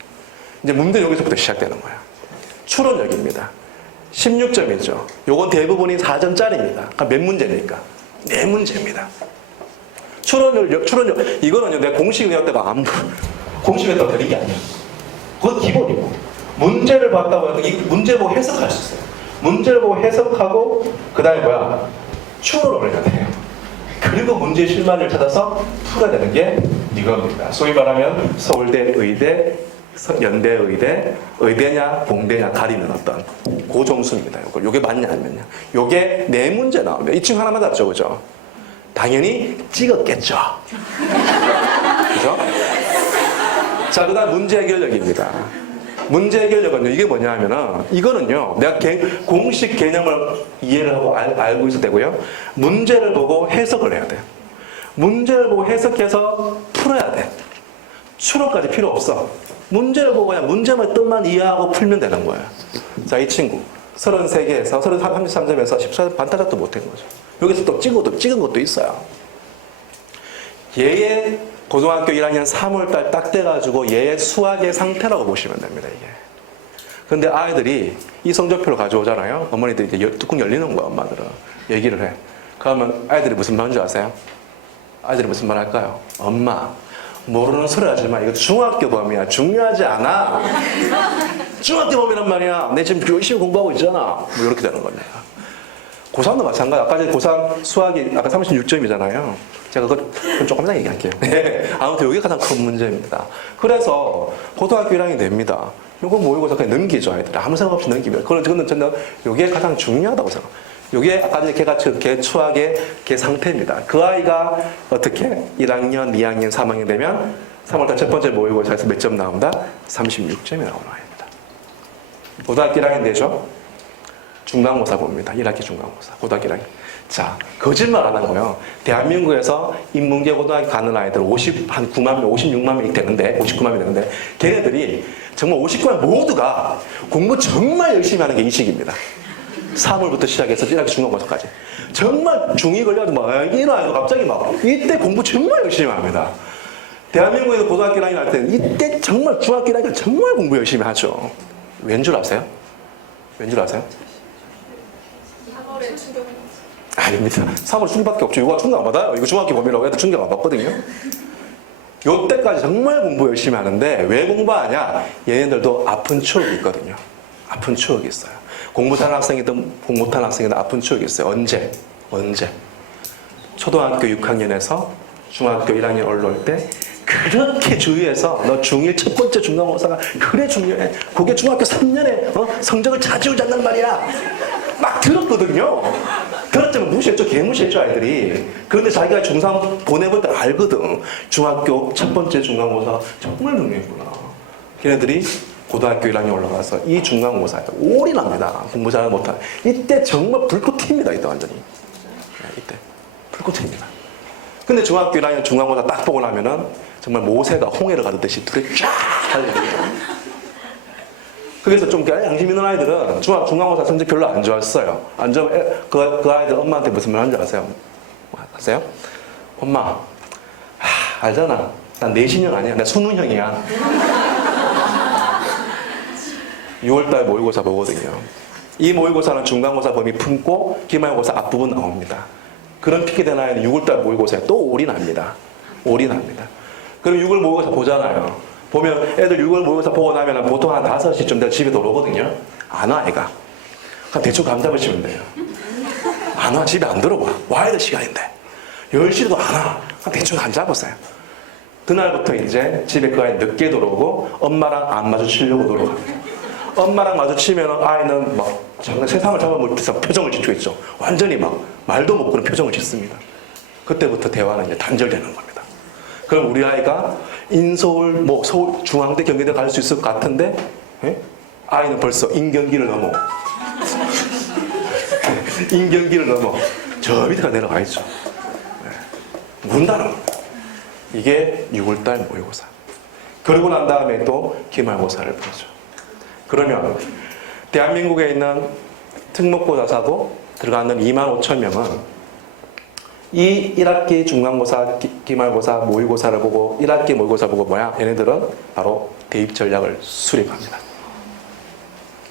이제 문제 여기서부터 시작되는 거예요. 추론력입니다. 16점이죠. 요건 대부분이 4점짜리입니다. 그러니까 몇 문제입니까? 4문제입니다. 추론율, 이거는요, 내가 공식 외웠다가 공식 외웠다가 드린 게 아니야. 그건 기본이고. 문제를 봤다고 해도 이 문제 보고 해석할 수 있어요. 문제를 보고 해석하고, 그 다음에 뭐야? 추론을 해야 돼요. 그리고 문제의 실마리를 찾아서 풀어야 되는 게 이겁니다. 소위 말하면 서울대, 의대, 연대, 의대냐, 공대냐 가리는 어떤 고정수입니다. 요게 맞냐, 아니면요. 요게 4문제 나옵니다. 이 친구 하나만 답죠, 그죠? 당연히 찍었겠죠. 그죠? 자, 그 다음 문제 해결력입니다. 문제 해결력은요, 이게 뭐냐 하면은, 이거는요, 내가 공식 개념을 이해를 하고 알고 있을 때고요. 문제를 보고 해석을 해야 돼요. 문제를 보고 해석해서 풀어야 돼. 추론까지 필요 없어. 문제를 보고 그냥 문제만 뜻만 이해하고 풀면 되는 거예요. 자, 이 친구. 33개에서, 33점에서 14점 반타작도 못한 거죠. 여기서 또 찍은 것도 있어요. 얘의 고등학교 1학년 3월달 딱 돼가지고 얘의 수학의 상태라고 보시면 됩니다, 이게. 근데 아이들이 이 성적표를 가져오잖아요. 어머니들이 이제 뚜껑 열리는 거야, 엄마들은. 얘기를 해. 그러면 아이들이 무슨 말인 줄 아세요? 아이들이 무슨 말 할까요? 엄마, 모르는 소리 하지 마. 이거 중학교 범위야. 중요하지 않아. 중학교 범위란 말이야. 내 지금 열심히 공부하고 있잖아. 뭐 이렇게 되는 겁니다. 고3도 마찬가지. 아까 전에 고3 수학이 아까 36점이잖아요. 제가 그건 조금만 얘기할게요. 네. 아무튼 이게 가장 큰 문제입니다. 그래서 고등학교 1학년이 됩니다. 이거 모의고사 그냥 넘기죠, 아이들. 아무 생각 없이 넘기면. 그거는 저는 이게 가장 중요하다고 생각해요. 이게 아까 전에 걔 추학의 걔 상태입니다. 그 아이가 어떻게 1학년, 2학년, 3학년 되면 3월달 첫 번째 모의고사에서 몇 점 나온다? 36점이 나오는 아이입니다. 고등학교 1학년 되죠? 중간고사 봅니다. 1학기 중간고사. 고등학교 1학년. 자, 거짓말 안 하고요. 대한민국에서 인문계 고등학교 가는 아이들 한 9만 명, 56만 명이 되는데, 59만 명이 되는데, 걔네들이 정말 59만 모두가 공부 정말 열심히 하는 게 이 시기입니다. 3월부터 시작해서 1학기 중간고사까지. 정말 중2 걸려도 막, 일어나서 갑자기 막, 이때 공부 정말 열심히 합니다. 대한민국에서 고등학교 1학년 할 때는 이때 정말 중학교 1학년 정말 공부 열심히 하죠. 왠 줄 아세요? 왠 줄 아세요? 3월에 충격. 아닙니다. 3월 충격밖에 없죠. 이거 충격 안 받아요. 이거 중학교 범위라고 해도 충격 안 받거든요. 요때까지 정말 공부 열심히 하는데 왜 공부하냐? 얘네들도 아픈 추억이 있거든요. 아픈 추억이 있어요. 공부 잘하는 학생이든 공부 못하는 학생이든 아픈 추억이 있어요. 언제? 초등학교 6학년에서 중학교 1학년 올라올 때 그렇게 주위에서 너 중1 첫 번째 중간고사가 그래 중요해. 그게 중학교 3년에 성적을 좌지우지한단 말이야. 막 들었거든요. 들었지만 무시했죠. 개무시했죠, 아이들이. 그런데 자기가 중3 보내볼 때 알거든. 중학교 첫 번째 중간고사 정말 중요했구나. 걔네들이 고등학교 1학년 올라가서 이 중간고사에 올인합니다. 공부 잘 못하는. 이때 정말 불꽃 튑니다. 이때 완전히. 이때 불꽃 튑니다. 근데 중학교 1학년 중간고사 딱 보고 나면은 정말 모세가 홍해를 가듯이 둘이 쫙 달려요. 그래서 좀 양심 있는 아이들은 중간고사 성적 별로 안 좋았어요. 안 좋아. 그 아이들 엄마한테 무슨 말 하는지 아세요? 아세요? 엄마, 알잖아. 난 내신형 아니야. 나 수능형이야. 6월달 모의고사 보거든요. 이 모의고사는 중간고사 범위 품고 기말고사 앞부분 나옵니다. 그런 핑계된 아이는 6월달 모의고사에 또 올인합니다. 그럼 6월 모의고사 보잖아요. 보면 애들 6월 모의고사 보고 나면 보통 한 5시쯤 되면 집에 들어오거든요. 안 와, 애가. 그냥 대충 감 잡으시면 돼요. 안 와, 집에 안 들어와. 와야 될 시간인데. 10시도 안 와. 그냥 대충 감 잡으세요. 그날부터 이제 집에 그 아이 늦게 들어오고 엄마랑 안 마주치려고 노력합니다. 엄마랑 마주치면 아이는 막 세상을 잡아먹듯이 표정을 짓고 있죠. 완전히 막 말도 못 그런 표정을 짓습니다. 그때부터 대화는 이제 단절되는 겁니다. 그럼 우리 아이가 인서울, 서울, 중앙대, 경기대 갈 수 있을 것 같은데, 아이는 벌써 인경기를 넘어. 인경기를 넘어. 저 밑에가 내려가 있죠. 문다는 겁니다. 이게 6월달 모의고사. 그러고 난 다음에 또 기말고사를 보죠. 그러면 대한민국에 있는 특목고사고 들어가는 25,000명은 이 1학기 중간고사, 기말고사, 모의고사를 보고 1학기 모의고사 보고 뭐야? 얘네들은 바로 대입 전략을 수립합니다.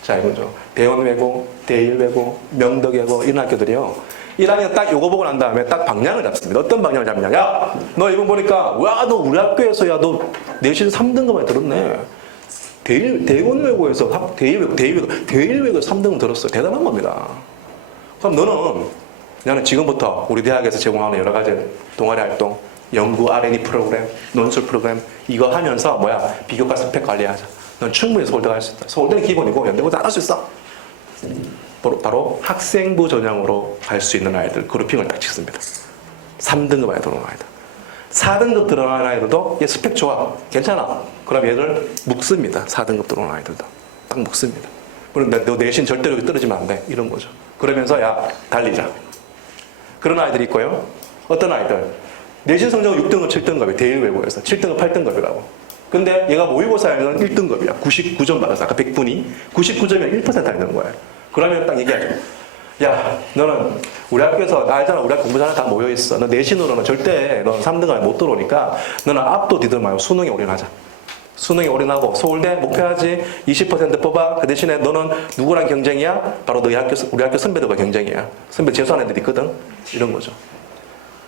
자, 이거죠. 대원외고, 대일외고, 명덕외고 이런 학교들이요. 1학년 딱 요거 보고 난 다음에 딱 방향을 잡습니다. 어떤 방향을 잡냐? 야, 너 이번 보니까 와, 너 우리 학교에서 야, 너 내신 3등급만 들었네. 대원외고에서 대일외고 3등급 들었어요. 대단한 겁니다. 그럼 나는 지금부터 우리 대학에서 제공하는 여러 가지 동아리 활동, 연구 R&D 프로그램, 논술 프로그램 이거 하면서 비교과 스펙 관리하자. 넌 충분히 서울대 갈 수 있다. 서울대는 기본이고 연대고도 안 할 수 있어. 바로 학생부 전형으로 갈 수 있는 아이들 그룹핑을 딱 찍습니다. 3등급 아이 들어오는 아이들. 4등급 들어가는 아이들도 얘 스펙 좋아. 괜찮아. 그럼 얘를 묶습니다. 4등급 들어오는 아이들도. 딱 묶습니다. 물론 너 내신 절대로 여기 떨어지면 안 돼. 이런 거죠. 그러면서 야, 달리자. 그런 아이들이 있고요. 어떤 아이들? 내신 성적은 6등급, 7등급이에요. 대일외고에서. 7등급, 8등급이라고. 근데 얘가 모의고사에는 1등급이야. 99점 받았어. 아까 100분이. 99점이면 1% 되는 거예요. 그러면 딱 얘기하죠. 야, 너는 우리 학교에서 알잖아. 우리 학교 공부 잘하는 다 모여있어. 너 내신으로는 절대 넌 3등급에 못 들어오니까 너는 앞도 뒤도 말고 수능에 올인하자. 수능에 올인하고 서울대 목표하지 20% 뽑아. 그 대신에 너는 누구랑 경쟁이야? 바로 우리 학교 선배들과 경쟁이야. 선배 재수하는 애들이 있거든. 이런 거죠.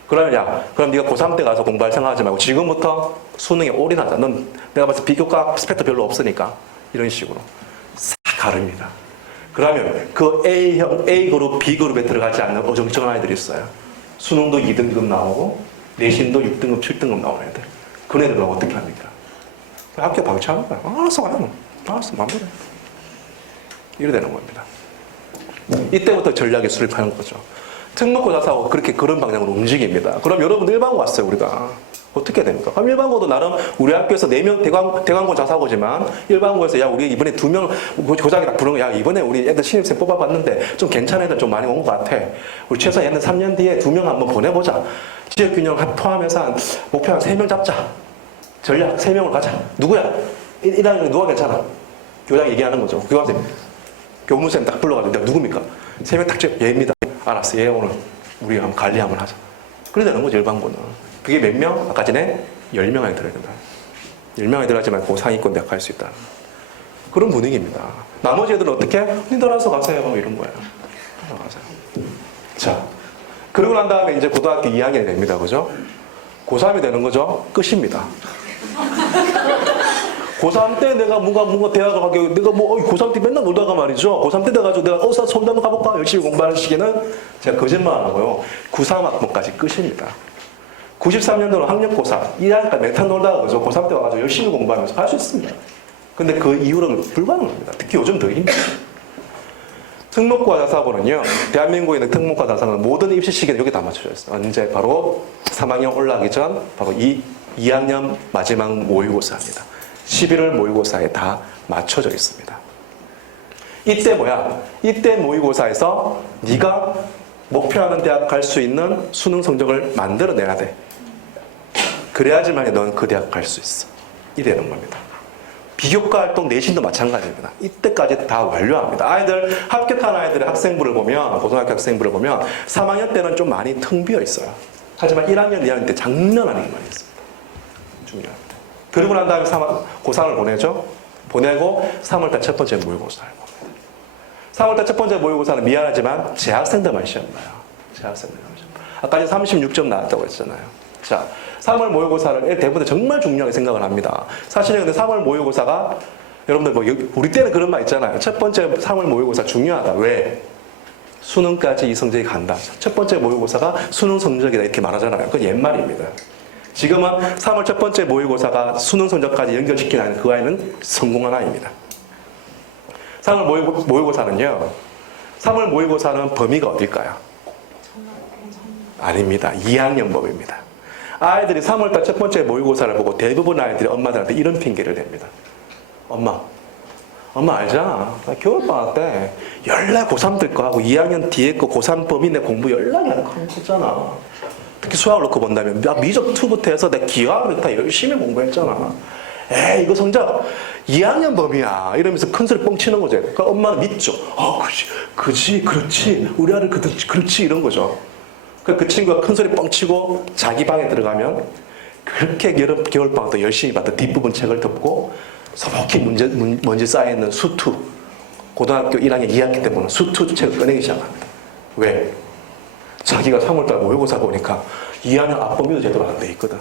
그럼 네가 고3 때 가서 공부할 생각하지 말고 지금부터 수능에 올인하자. 넌 내가 봤을 때 비교과 스펙도 별로 없으니까. 이런 식으로 싹 가릅니다. 그러면 그 A그룹, B그룹에 들어가지 않는 어정쩡한 아이들이 있어요. 수능도 2등급 나오고 내신도 6등급, 7등급 나오는 애들. 그 애들은 어떻게 합니까? 학교 방치하는 거야. 알았어, 가요. 알았어, 마음대로 해. 이래 되는 겁니다. 이때부터 전략에 수립하는 거죠. 특목고 자사고 그런 방향으로 움직입니다. 그럼 여러분 일반고 왔어요, 우리가. 어떻게 됩니까? 그럼 일반고도 나름 우리 학교에서 4명 대관고 자사고지만 일반고에서 야, 우리 이번에 2명 고작이 딱 부르는 거야. 야, 이번에 우리 애들 신입생 뽑아봤는데 좀 괜찮은 애들 좀 많이 온 것 같아. 우리 최소한 얘는 3년 뒤에 2명 한번 보내보자. 지역균형 포함해서 목표 한 3명 잡자. 전략 3명을 가자. 누구야? 1학년 누가 괜찮아? 교장 얘기하는 거죠. 교장쌤, 교무쌤 딱 불러가지고 내가 누굽니까? 3명 딱 찍어. 얘입니다. 알았어. 얘 오늘 우리 한번 관리 한번 하자. 그래 되는 거죠, 일반고는. 그게 몇 명? 아까 전에 10명 안에 들어야 된다. 10명 안에 들어가지만 그 상위권 대학 갈 수 있다. 그런 분위기입니다. 나머지 애들은 어떻게? 니들 알아서 가세요. 이런 거예요. 알아서 가세요. 자, 그러고 난 다음에 이제 고등학교 2학년이 됩니다. 그죠? 고3이 되는 거죠? 끝입니다. 고3 때 내가 뭔가 대학을 가게, 내가 고3 때 맨날 놀다가 말이죠. 고3 때 돼가지고 내가 서울대 한번 가볼까? 열심히 공부하는 시기는 제가 거짓말 안 하고요. 9~3학번까지 끝입니다. 93년도는 학력고사, 1학년까지 메탄 놀다가 그죠? 고3 때 와가지고 열심히 공부하면서 할 수 있습니다. 근데 그 이후로는 불가능합니다. 특히 요즘 더 힘들어요. 특목고와 자사고는요, 대한민국에 있는 특목고와 자사고는 모든 입시 시기는 여기 다 맞춰져 있어요. 언제? 바로 3학년 올라가기 전, 바로 2학년 마지막 모의고사입니다. 11월 모의고사에 다 맞춰져 있습니다. 이때 이때 모의고사에서 네가 목표하는 대학 갈 수 있는 수능 성적을 만들어내야 돼. 그래야지만 넌 그 대학 갈 수 있어. 이래는 겁니다. 비교과 활동 내신도 마찬가지입니다. 이때까지 다 완료합니다. 아이들, 합격한 아이들의 학생부를 보면, 고등학교 학생부를 보면 3학년 때는 좀 많이 텅 비어 있어요. 하지만 1학년, 2학년 때 장난 아니게 많이 있습니다. 중요합니다. 그러고 난 다음에 고3을 보내죠. 보내고 3월달 첫 번째 모의고사를 봅니다. 3월달 첫 번째 모의고사는 미안하지만 재학생들만 시험 봐요. 재학생들만 시험. 아까 36점 나왔다고 했잖아요. 자, 3월 모의고사를 대부분 정말 중요하게 생각을 합니다. 사실은 근데 3월 모의고사가 여러분들 우리 때는 그런 말 있잖아요. 첫 번째 3월 모의고사 중요하다. 왜? 수능까지 이 성적이 간다. 첫 번째 모의고사가 수능 성적이다 이렇게 말하잖아요. 그건 옛말입니다. 지금은 3월 첫 번째 모의고사가 수능 성적까지 연결시키는 그 아이는 성공한 아이입니다. 3월 모의고사는요. 3월 모의고사는 범위가 어딜까요? 아닙니다. 2학년 범위입니다. 아이들이 3월달 첫 번째 모의고사를 보고 대부분 아이들이 엄마들한테 이런 핑계를 댑니다. 엄마 알잖아. 나 겨울방학 때 연락 고3 들 거 하고 2학년 뒤에 거 고3 범위 내 공부 연락이 안 했잖아. 특히 수학을 놓고 본다면 나 미적 2부터 해서 내 기하학을 다 열심히 공부했잖아. 에이 이거 성적 2학년 범위야 이러면서 큰소리 뻥치는 거죠. 그러니까 엄마는 믿죠. 그렇지 우리 아들 그렇지 이런 거죠. 그 친구가 큰소리 뻥치고 자기 방에 들어가면 그렇게 겨울방학 때 열심히 봤던 뒷부분 책을 덮고 소복히 먼지 쌓여있는 수투 고등학교 1학년 2학기 때부터 수투책을 꺼내기 시작합니다. 왜? 자기가 3월달 모의고사 보니까 2학년 앞범위도 제대로 안 돼 있거든.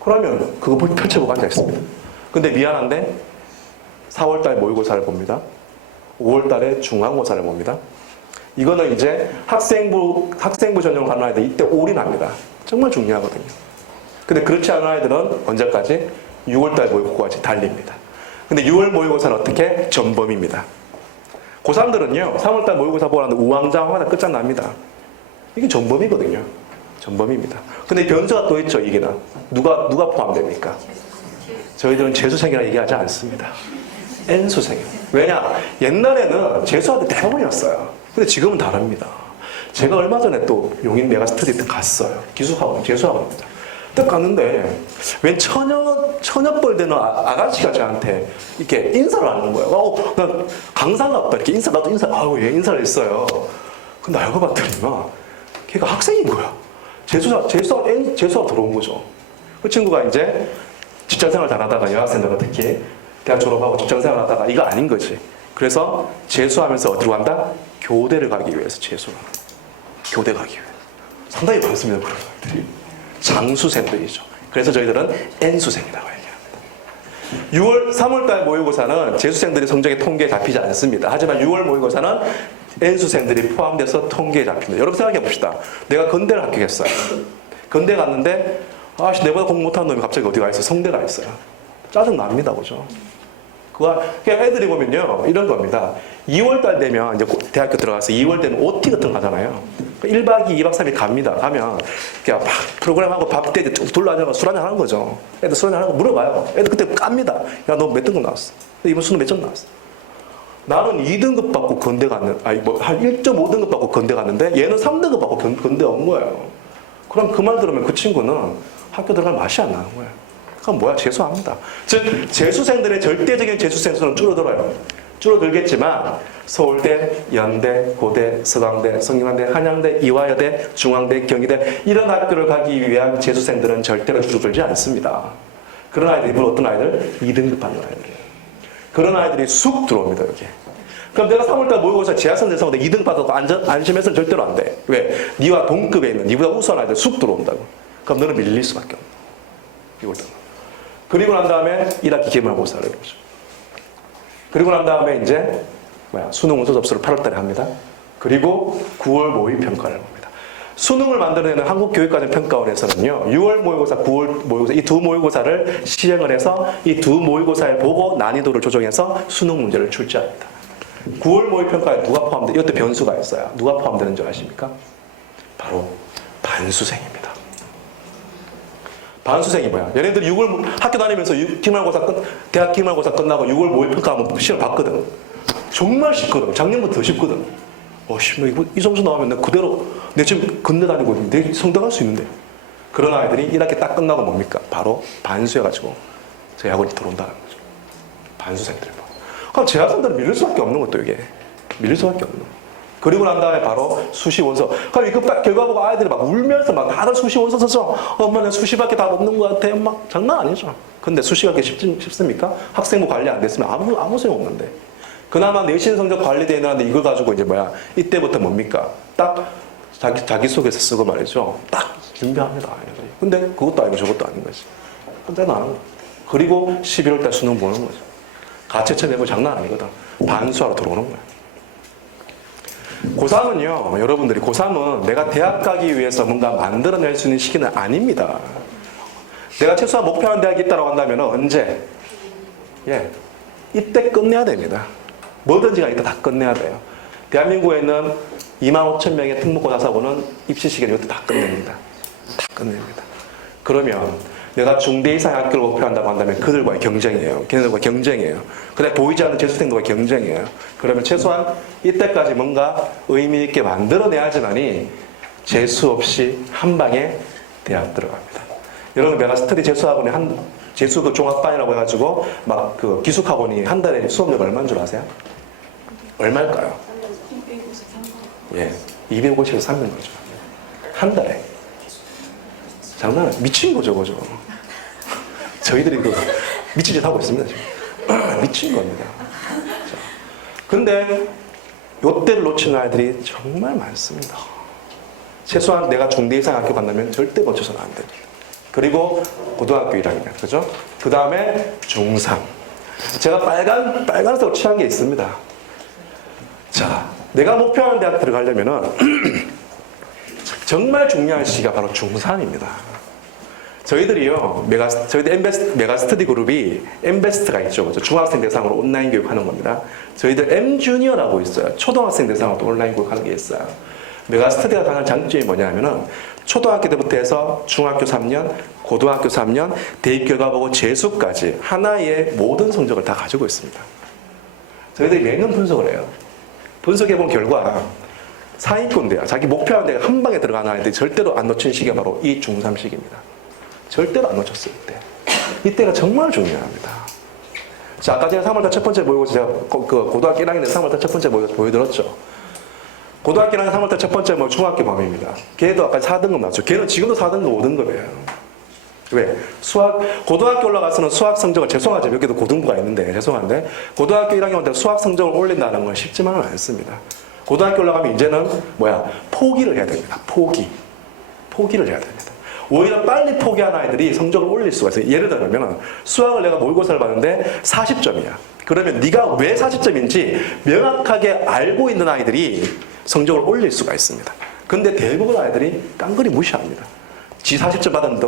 그러면 그거 펼쳐보고 앉아있습니다. 근데 미안한데 4월달 모의고사를 봅니다. 5월달에 중간고사를 봅니다. 이거는 이제 학생부 전형으로 가는 아이들 이때 올인합니다. 정말 중요하거든요. 근데 그렇지 않은 아이들은 언제까지? 6월달 모의고사까지 달립니다. 근데 6월 모의고사는 어떻게? 전범입니다. 고3들은요 3월달 모의고사 보라는데 우왕좌왕하다 끝장납니다. 이게 전범이거든요. 전범입니다. 근데 변수가 또 있죠. 이게는 누가 포함됩니까? 저희들은 재수생이라 얘기하지 않습니다. N수생이에요. 왜냐? 옛날에는 재수학이 대부분이었어요. 근데 지금은 다릅니다. 제가 얼마 전에 또 용인 메가스터디 때 갔어요. 기숙학원, 재수학원입니다. 딱 갔는데 웬 처녀뻘 되는 아가씨가 저한테 이렇게 인사를 하는 거예요. 난 강사인가 보다. 이렇게 나도 아우, 예, 인사를 했어요. 근데 알고 봤더니만 걔가 학생인 거야. 재수학 들어온 거죠. 그 친구가 이제 직장생활 잘하다가 여학생들은 특히 대학 졸업하고 직장생활 하다가 이거 아닌 거지. 그래서 재수하면서 어디로 간다? 교대를 가기 위해서 재수를 합니다. 교대 가기 위해. 상당히 많습니다. 그런 사람들이. 장수생들이죠. 그래서 저희들은 N수생이라고 얘기합니다. 3월달 모의고사는 재수생들이 성적이 통계에 잡히지 않습니다. 하지만 6월 모의고사는 N수생들이 포함돼서 통계에 잡힙니다. 여러분 생각해 봅시다. 내가 건대를 합격했어요. 건대 갔는데 아씨 내보다 공부 못하는 놈이 갑자기 어디 가 있어? 성대 가 있어요. 짜증납니다. 그죠? 그냥 애들이 보면요 이런 겁니다. 2월달 되면 이제 대학교 들어가서 2월 되면 OT 같은 거 가잖아요. 1박 2일, 2박 3일 갑니다. 가면 그냥 막 프로그램하고 밥 때 둘러앉아서 술 한잔 하는 거죠. 애들 술 한잔 하고 물어봐요. 애들 그때 깝니다. 야 너 몇 등급 나왔어? 이번 수능 몇 점 나왔어? 나는 2등급 받고 건대 갔는데 한 1.5등급 받고 건대 갔는데 얘는 3등급 받고 건대 온 거예요. 그럼 그 말 들으면 그 친구는 학교 들어갈 맛이 안 나는 거예요. 그건 뭐야? 재수합니다. 즉 재수생들의 절대적인 재수생 수는 줄어들어요. 줄어들겠지만 서울대, 연대, 고대, 서강대, 성균관대, 한양대, 이화여대, 중앙대, 경희대 이런 학교를 가기 위한 재수생들은 절대로 줄어들지 않습니다. 그런 아이들이 어떤 아이들? 2등급 받는 아이들이에요. 그런 아이들이 쑥 들어옵니다. 여기. 그럼 내가 3월달 모의고사 재학생 대상인데 2등 받아도 안심해서는 절대로 안 돼. 왜? 니와 동급에 있는 니보다 우수한 아이들 쑥 들어온다고. 그럼 너는 밀릴 수밖에 없다. 이걸 그리고 난 다음에 1학기 기말고사를 해보죠. 그리고 난 다음에 이제 수능 원서 접수를 8월달에 합니다. 그리고 9월 모의평가를 봅니다. 수능을 만들어내는 한국교육과정평가원에서는요 6월 모의고사, 9월 모의고사 이 두 모의고사를 시행을 해서 이 두 모의고사를 보고 난이도를 조정해서 수능 문제를 출제합니다. 9월 모의평가에 누가 포함돼? 이것도 변수가 있어요. 누가 포함되는 줄 아십니까? 바로 반수생입니다. 반수생이 뭐야? 얘네들이 6월 학교 다니면서 대학 기말고사 끝나고 6월 모의평가 한번 시험 봤거든. 정말 쉽거든. 작년부터 더 쉽거든. 이 점수 나오면 나 그대로 내 지금 건대 다니고 있는데 내 성대 갈 수 있는데. 그런 아이들이 1학기 딱 끝나고 뭡니까? 바로 반수해가지고 저희 학원이 들어온다는 거죠. 반수생들. 그럼 재학생들은 밀릴 수밖에 없는 것도 이게. 밀릴 수밖에 없는 거. 그리고 난 다음에 바로 수시 원서. 그럼 이거 딱 결과 보고 아이들이 막 울면서 막 다들 수시 원서 써서 엄마 나 수시밖에 답 없는 것 같아. 막 장난 아니죠. 근데 수시가 그렇게 쉽습니까? 학생부 관리 안 됐으면 아무 소용 없는데. 그나마 내신 성적 관리되어 있는데 이걸 가지고 이제 이때부터 뭡니까? 딱 자기소개서 쓰고 말이죠. 딱 준비합니다. 근데 그것도 아니고 저것도 아닌 거지. 혼자는 안 하는 거야. 그리고 11월달 수능 보는 거죠. 가채점 내고 장난 아니거든. 반수하러 들어오는 거야. 고3은요, 여러분들이 고3은 내가 대학 가기 위해서 뭔가 만들어낼 수 있는 시기는 아닙니다. 내가 최소한 목표하는 대학이 있다고 한다면 언제? 이때 끝내야 됩니다. 뭐든지 간에 이때 다 끝내야 돼요. 대한민국에 있는 25,000명의 특목고 자사고는 입시 시기는 이것도 다 끝냅니다. 다 끝냅니다. 그러면 내가 중대 이상의 학교를 목표한다고 한다면 그들과의 경쟁이에요. 걔네들과 경쟁이에요. 근데 보이지 않는 재수생들과의 경쟁이에요. 그러면 최소한 이때까지 뭔가 의미 있게 만들어내야지만이 재수 없이 한 방에 대학 들어갑니다. 여러분 메가스터디 재수학원에 재수 그 종합반이라고 해가지고 막 그 기숙학원이 한 달에 수업료가 얼마인 줄 아세요? 얼마일까요? 250에서 300만 원이죠. 한 달에. 장난 아니에요. 미친 거죠, 그죠? 저희들이 미친 짓 하고 있습니다, 지금. 미친 겁니다. 근데 요때를 놓치는 아이들이 정말 많습니다. 최소한 내가 중대 이상 학교 간다면 절대 놓쳐서는 안 됩니다. 그리고 고등학교 1학년, 그죠? 그 다음에 중3. 제가 빨간색으로 칠한 게 있습니다. 자, 내가 목표하는 대학 들어가려면은 정말 중요한 시기가 바로 중3입니다. 저희들이요, 저희들 메가스터디 그룹이 엠베스트가 있죠. 그죠? 중학생 대상으로 온라인 교육하는 겁니다. 저희들 M주니어라고 있어요. 초등학생 대상으로 온라인 교육하는 게 있어요. 메가스터디가 가장 장점이 뭐냐면은 초등학교 때부터 해서 중학교 3년, 고등학교 3년, 대입 결과 보고 재수까지 하나의 모든 성적을 다 가지고 있습니다. 저희들이 매년 분석을 해요. 분석해본 결과 상위권대야, 자기 목표하는 데가 한 방에 들어가는 아이들이 절대로 안 놓치는 시기가 바로 이 중3 시기입니다. 절대로 안 놓쳤어요, 이때. 이때가 정말 중요합니다. 자, 아까 제가 3월달 첫 번째 모의고사 제가 고등학교 1학년 3월달 첫 번째 모의고사 보여드렸죠. 고등학교 1학년 3월달 첫 번째 중학교 범위입니다. 걔도 아까 4등급 나왔죠. 걔는 지금도 4등급, 5등급이에요. 왜? 고등학교 올라가서는 수학 성적을, 죄송하지만 여기도 고등부가 있는데, 죄송한데, 고등학교 1학년 때 수학 성적을 올린다는 건 쉽지만은 않습니다. 고등학교 올라가면 이제는 포기를 해야 됩니다. 포기를 해야 됩니다. 오히려 빨리 포기한 아이들이 성적을 올릴 수가 있어요. 예를 들면 수학을 내가 모의고사를 봤는데 40점이야. 그러면 네가 왜 40점인지 명확하게 알고 있는 아이들이 성적을 올릴 수가 있습니다. 근데 대부분 아이들이 깡그리 무시합니다. 지 40점 받았는데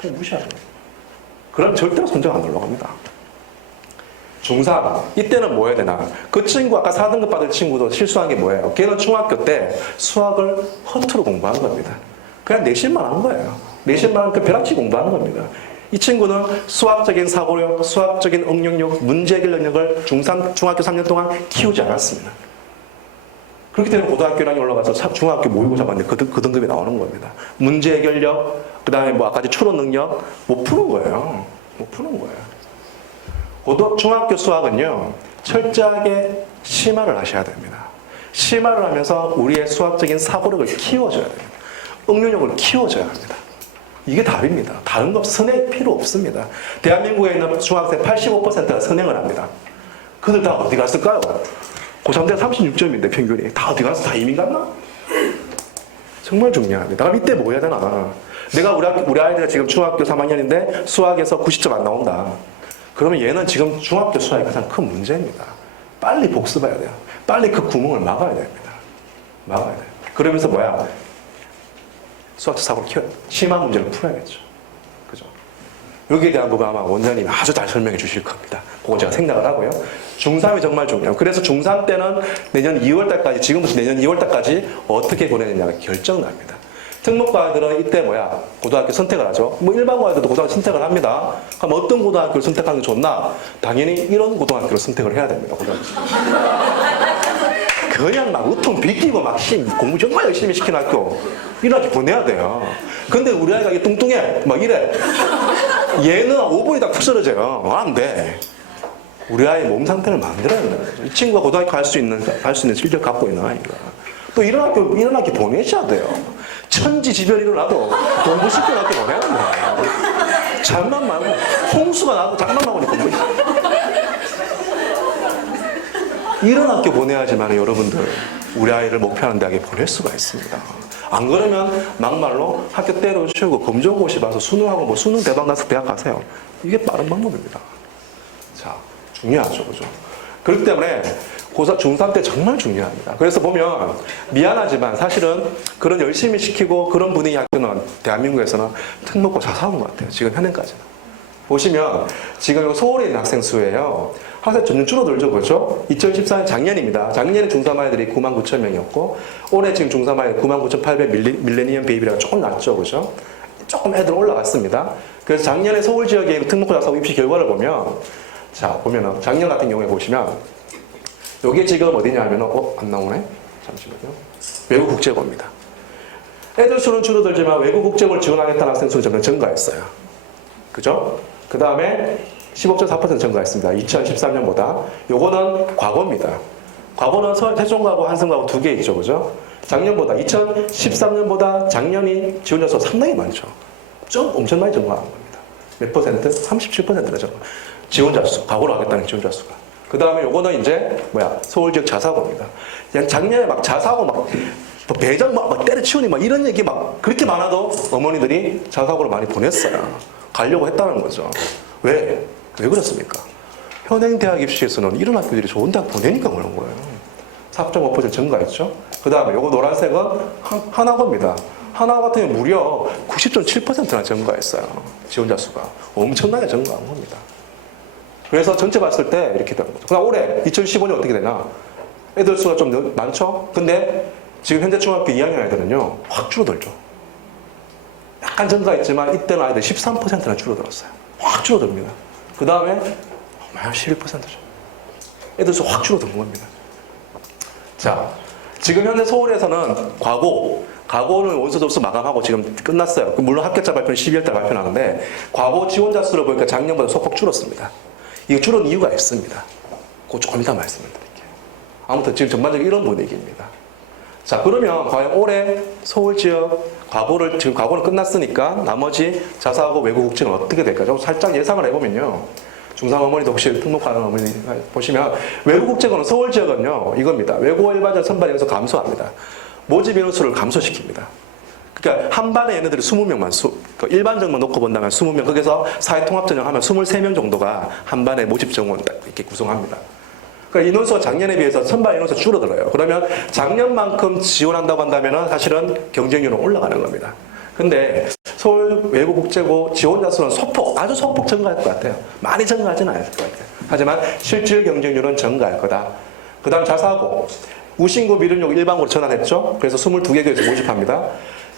그냥 무시합니다. 그럼 절대로 성적 안 올라갑니다. 중3, 이때는 뭐 해야 되나? 그 친구, 아까 4등급 받을 친구도 실수한 게 뭐예요? 걔는 중학교 때 수학을 허투루 공부한 겁니다. 그냥 내신만 한 거예요. 내신만 그 벼락치 공부하는 겁니다. 이 친구는 수학적인 사고력, 수학적인 응용력, 문제 해결 능력을 중학교 3년 동안 키우지 않았습니다. 그렇기 때문에 고등학교 1학년 올라가서 중학교 모의고사 봤는데 그 등급이 나오는 겁니다. 문제 해결력, 그 다음에 아까 추론 능력, 못 푸는 거예요. 못 푸는 거예요. 중학교 수학은요, 철저하게 심화를 하셔야 됩니다. 심화를 하면서 우리의 수학적인 사고력을 키워줘야 됩니다. 응용력을 키워줘야 합니다. 이게 답입니다. 다른 거 선행 필요 없습니다. 대한민국에 있는 중학생 85%가 선행을 합니다. 그들 다 어디 갔을까요? 고3 때 36점인데 평균이. 다 어디 가서 다 이민 갔나? 정말 중요합니다. 그럼 이때 뭐 해야 되나? 내가 우리 아이들이 지금 중학교 3학년인데 수학에서 90점 안 나온다. 그러면 얘는 지금 중학교 수학이 가장 큰 문제입니다. 빨리 복습해야 돼요. 빨리 그 구멍을 막아야 됩니다. 막아야 돼요. 그러면서 수학적 사고를 키워야 돼요. 심화 문제를 풀어야겠죠. 그죠? 여기에 대한 부분 아마 원장님이 아주 잘 설명해 주실 겁니다. 그건 제가 생각을 하고요. 중3이 정말 중요해요. 그래서 중3 때는 내년 2월달까지, 지금부터 내년 2월달까지 어떻게 보내느냐가 결정납니다. 특목고아들은 이때 고등학교 선택을 하죠. 일반고아들도 고등학교 선택을 합니다. 그럼 어떤 고등학교를 선택하는 게 좋나? 당연히 이런 고등학교를 선택을 해야 됩니다. 고등학교. 그냥 으통 비끼고 공부 정말 열심히 시키는 학교 이런 학교 보내야 돼요. 근데 우리 아이가 뚱뚱해 이래. 얘는 5분이 다 푹 쓰러져요. 안 돼. 우리 아이 몸 상태를 만들어야 돼요. 이 친구가 고등학교 갈 수 있는 실력 갖고 있는 아이가. 또 이런 학교 보내셔야 돼요. 천지지변이 일어나도 공부시키는 학교 보내야 돼요. 장난 말고 홍수가 나고 장난 나고 공부. 이런 학교 보내야지만 여러분들 우리 아이를 목표하는 대학에 보낼 수가 있습니다. 안 그러면 막말로 학교 때려치우고 검정고시 봐서 수능하고 수능 대박 나서 대학 가세요. 이게 빠른 방법입니다. 자, 중요하죠. 그죠? 그렇기 때문에 중3 때 정말 중요합니다. 그래서 보면 미안하지만 사실은 그런 열심히 시키고 그런 분위기 학교는 대한민국에서는 특목고 자사한 것 같아요. 지금 현행까지는. 보시면 지금 서울에 있는 학생 수예요. 학생 점점 줄어들죠. 그렇죠? 2014년 작년입니다. 작년에 중3 아이들이 99,000명이었고 올해 지금 중3 아이들 99,800 밀레니엄 베이비라가 조금 낮죠. 그죠? 조금 애들 올라갔습니다. 그래서 작년에 서울 지역의 특목고 자사고 입시 결과를 보면 보면은 작년 같은 경우에 보시면 여기 지금 어디냐 하면 안 나오네? 잠시만요. 외국 국제고입니다. 애들 수는 줄어들지만 외국 국제고를 지원하겠다는 학생 수는 점점 증가했어요. 그죠? 그 다음에 15.4% 증가했습니다. 2013년보다. 요거는 과거입니다. 과거는 세종과고 한성과고 두 개 있죠. 그죠? 작년보다 2013년보다 작년이 지원자 수 상당히 많죠. 엄청 많이 증가한 겁니다. 몇 퍼센트? 37%나 증가. 지원자 수, 과거로 하겠다는 지원자 수가. 그 다음에 요거는 이제 서울 지역 자사고입니다. 작년에 막 자사고 막 배정 막 때려치우니 막 이런 얘기 막 그렇게 많아도 어머니들이 자사고를 많이 보냈어요. 가려고 했다는 거죠. 왜 그렇습니까? 현행 대학 입시에서는 이런 학교들이 좋은 대학 보내니까 그런 거예요. 4.5% 증가했죠. 그 다음에 요거 노란색은 하나고입니다. 하나 같은 경우 무려 90.7%나 증가했어요. 지원자 수가. 엄청나게 증가한 겁니다. 그래서 전체 봤을 때 이렇게 되는 거죠. 그럼 올해 2015년 어떻게 되나? 애들 수가 좀 많죠? 근데 지금 현재 중학교 2학년 아이들은요, 확 줄어들죠. 약간 증가했지만 이때는 아이들 13%나 줄어들었어요. 확 줄어듭니다. 그 다음에 11%죠. 애들 수 확 줄어든 겁니다. 자, 지금 현재 서울에서는 과거는 원서 접수 마감하고 지금 끝났어요. 물론 합격자 발표는 12월 달 발표나는데 과거 지원자 수를 보니까 작년보다 소폭 줄었습니다. 이거 줄은 이유가 있습니다. 그거 조금 이따 말씀을 드릴게요. 아무튼 지금 전반적으로 이런 분위기입니다. 자, 그러면 과연 올해 서울 지역 지금 과거는 끝났으니까 나머지 자사고 외국 국제는 어떻게 될까요? 좀 살짝 예상을 해보면요. 중3 어머니도 혹시 등록하는 어머니 보시면 외국 국제고는 서울 지역은요, 이겁니다. 외국어 일반자 선발에서 감소합니다. 모집 인원수를 감소시킵니다. 그러니까 한 반에 얘네들이 20명만 일반적만 놓고 본다면 20명, 거기서 사회통합전형하면 23명 정도가 한 반에 모집 정원 이렇게 구성합니다. 그러니까 인원수가 작년에 비해서 선발 인원수가 줄어들어요. 그러면 작년만큼 지원한다고 한다면 사실은 경쟁률은 올라가는 겁니다. 근데 서울 외국국제고 지원자 수는 아주 소폭 증가할 것 같아요. 많이 증가하지는 않을 것 같아요. 하지만 실질 경쟁률은 증가할 거다. 그 다음 자사고, 우신고 미륵역 일반고로 전환했죠. 그래서 22개 교에서 모집합니다.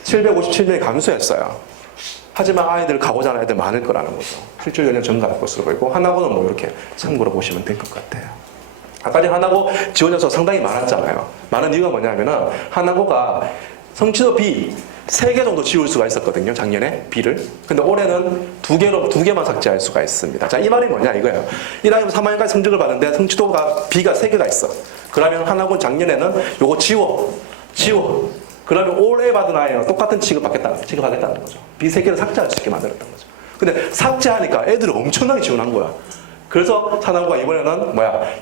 757명이 감소했어요. 하지만 아이들 가고자 하는 아이들 많을 거라는 거죠. 실질 경쟁 증가할 것으로 보이고, 하나고는 뭐 이렇게 참고로 보시면 될 것 같아요. 아까 전에 하나고 지원자 수가 상당히 많았잖아요. 많은 이유가 뭐냐면은 하나고가 성취도 B 3개 정도 지울 수가 있었거든요. 작년에 B를. 근데 올해는 2개만 삭제할 수가 있습니다. 자, 이 말이 뭐냐 이거예요. 1학년 3학년까지 성적을 받는데 성취도가 B가 3개가 있어. 그러면 하나고는 작년에는 요거 지워. 그러면 올해 받은 아이는 똑같은 취급하겠다는 거죠. B 3개를 삭제할 수 있게 만들었던 거죠. 근데 삭제하니까 애들이 엄청나게 지원한 거야. 그래서 하나고가 이번에는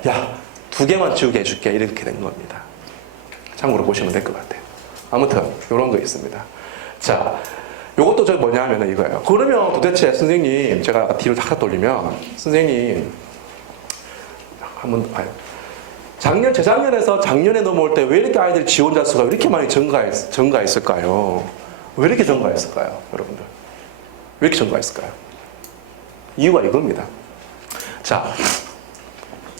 야, 2개만 지우게 해줄게. 이렇게 된 겁니다. 참고로 보시면 될 것 같아요. 아무튼 이런 거 있습니다. 자, 요것도 저 뭐냐 하면 이거예요. 그러면 도대체 선생님, 제가 아까 뒤로 탁 돌리면 선생님 한번 봐요. 재작년에서 작년에 넘어올 때 왜 이렇게 아이들 지원자 수가 왜 이렇게 많이 증가했을까요? 왜 이렇게 증가했을까요? 여러분들 왜 이렇게 증가했을까요? 이유가 이겁니다. 자,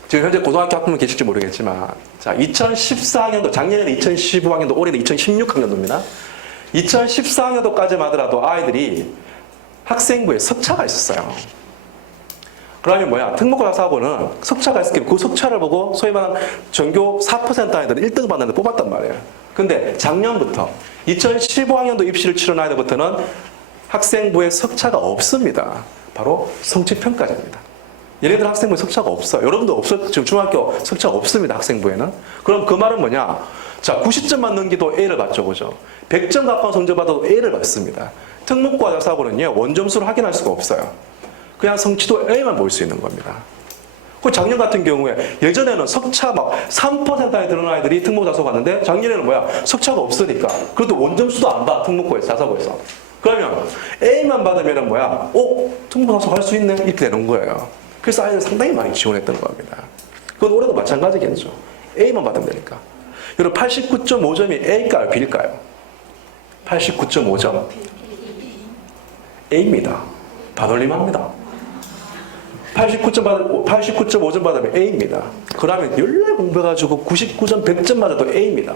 지금 현재 고등학교 학부모 계실지 모르겠지만, 자, 2014학년도, 작년에는 2015학년도, 올해는 2016학년도입니다. 2014학년도까지만 하더라도 아이들이 학생부에 석차가 있었어요. 그러면 특목고 자사고는 석차가 있었기 때문에 그 석차를 보고 소위 말하는 전교 4% 아이들은 1등 받는데 뽑았단 말이에요. 근데 작년부터 2015학년도 입시를 치른 아이들부터는 학생부에 석차가 없습니다. 바로 성취평가제입니다. 얘네들 학생부에 석차가 없어요. 여러분도 지금 중학교 석차가 없습니다. 학생부에는. 그럼 그 말은 뭐냐? 자, 90점만 넘기도 A를 받죠. 그죠? 100점 가까운 성적 받아도 A를 받습니다. 특목고와 자사고는요, 원점수를 확인할 수가 없어요. 그냥 성취도 A만 볼 수 있는 겁니다. 그 작년 같은 경우에 예전에는 석차 3% 안에 드는 아이들이 특목고 자사고 갔는데 작년에는 석차가 없으니까. 그래도 원점수도 안 봐. 특목고에서, 자사고에서. 그러면 A만 받으면 특목고 자사고 할 수 있네? 이렇게 되는 거예요. 그래서 아이들 상당히 많이 지원했던 겁니다. 그건 올해도 마찬가지겠죠. A만 받으면 되니까. 여러분 89.5점이 A일까요? B일까요? 89.5점. A입니다. 반올림합니다. 89.5점 받으면 A입니다. 그러면 열심히 공부해가지고 99점, 100점 맞아도 A입니다.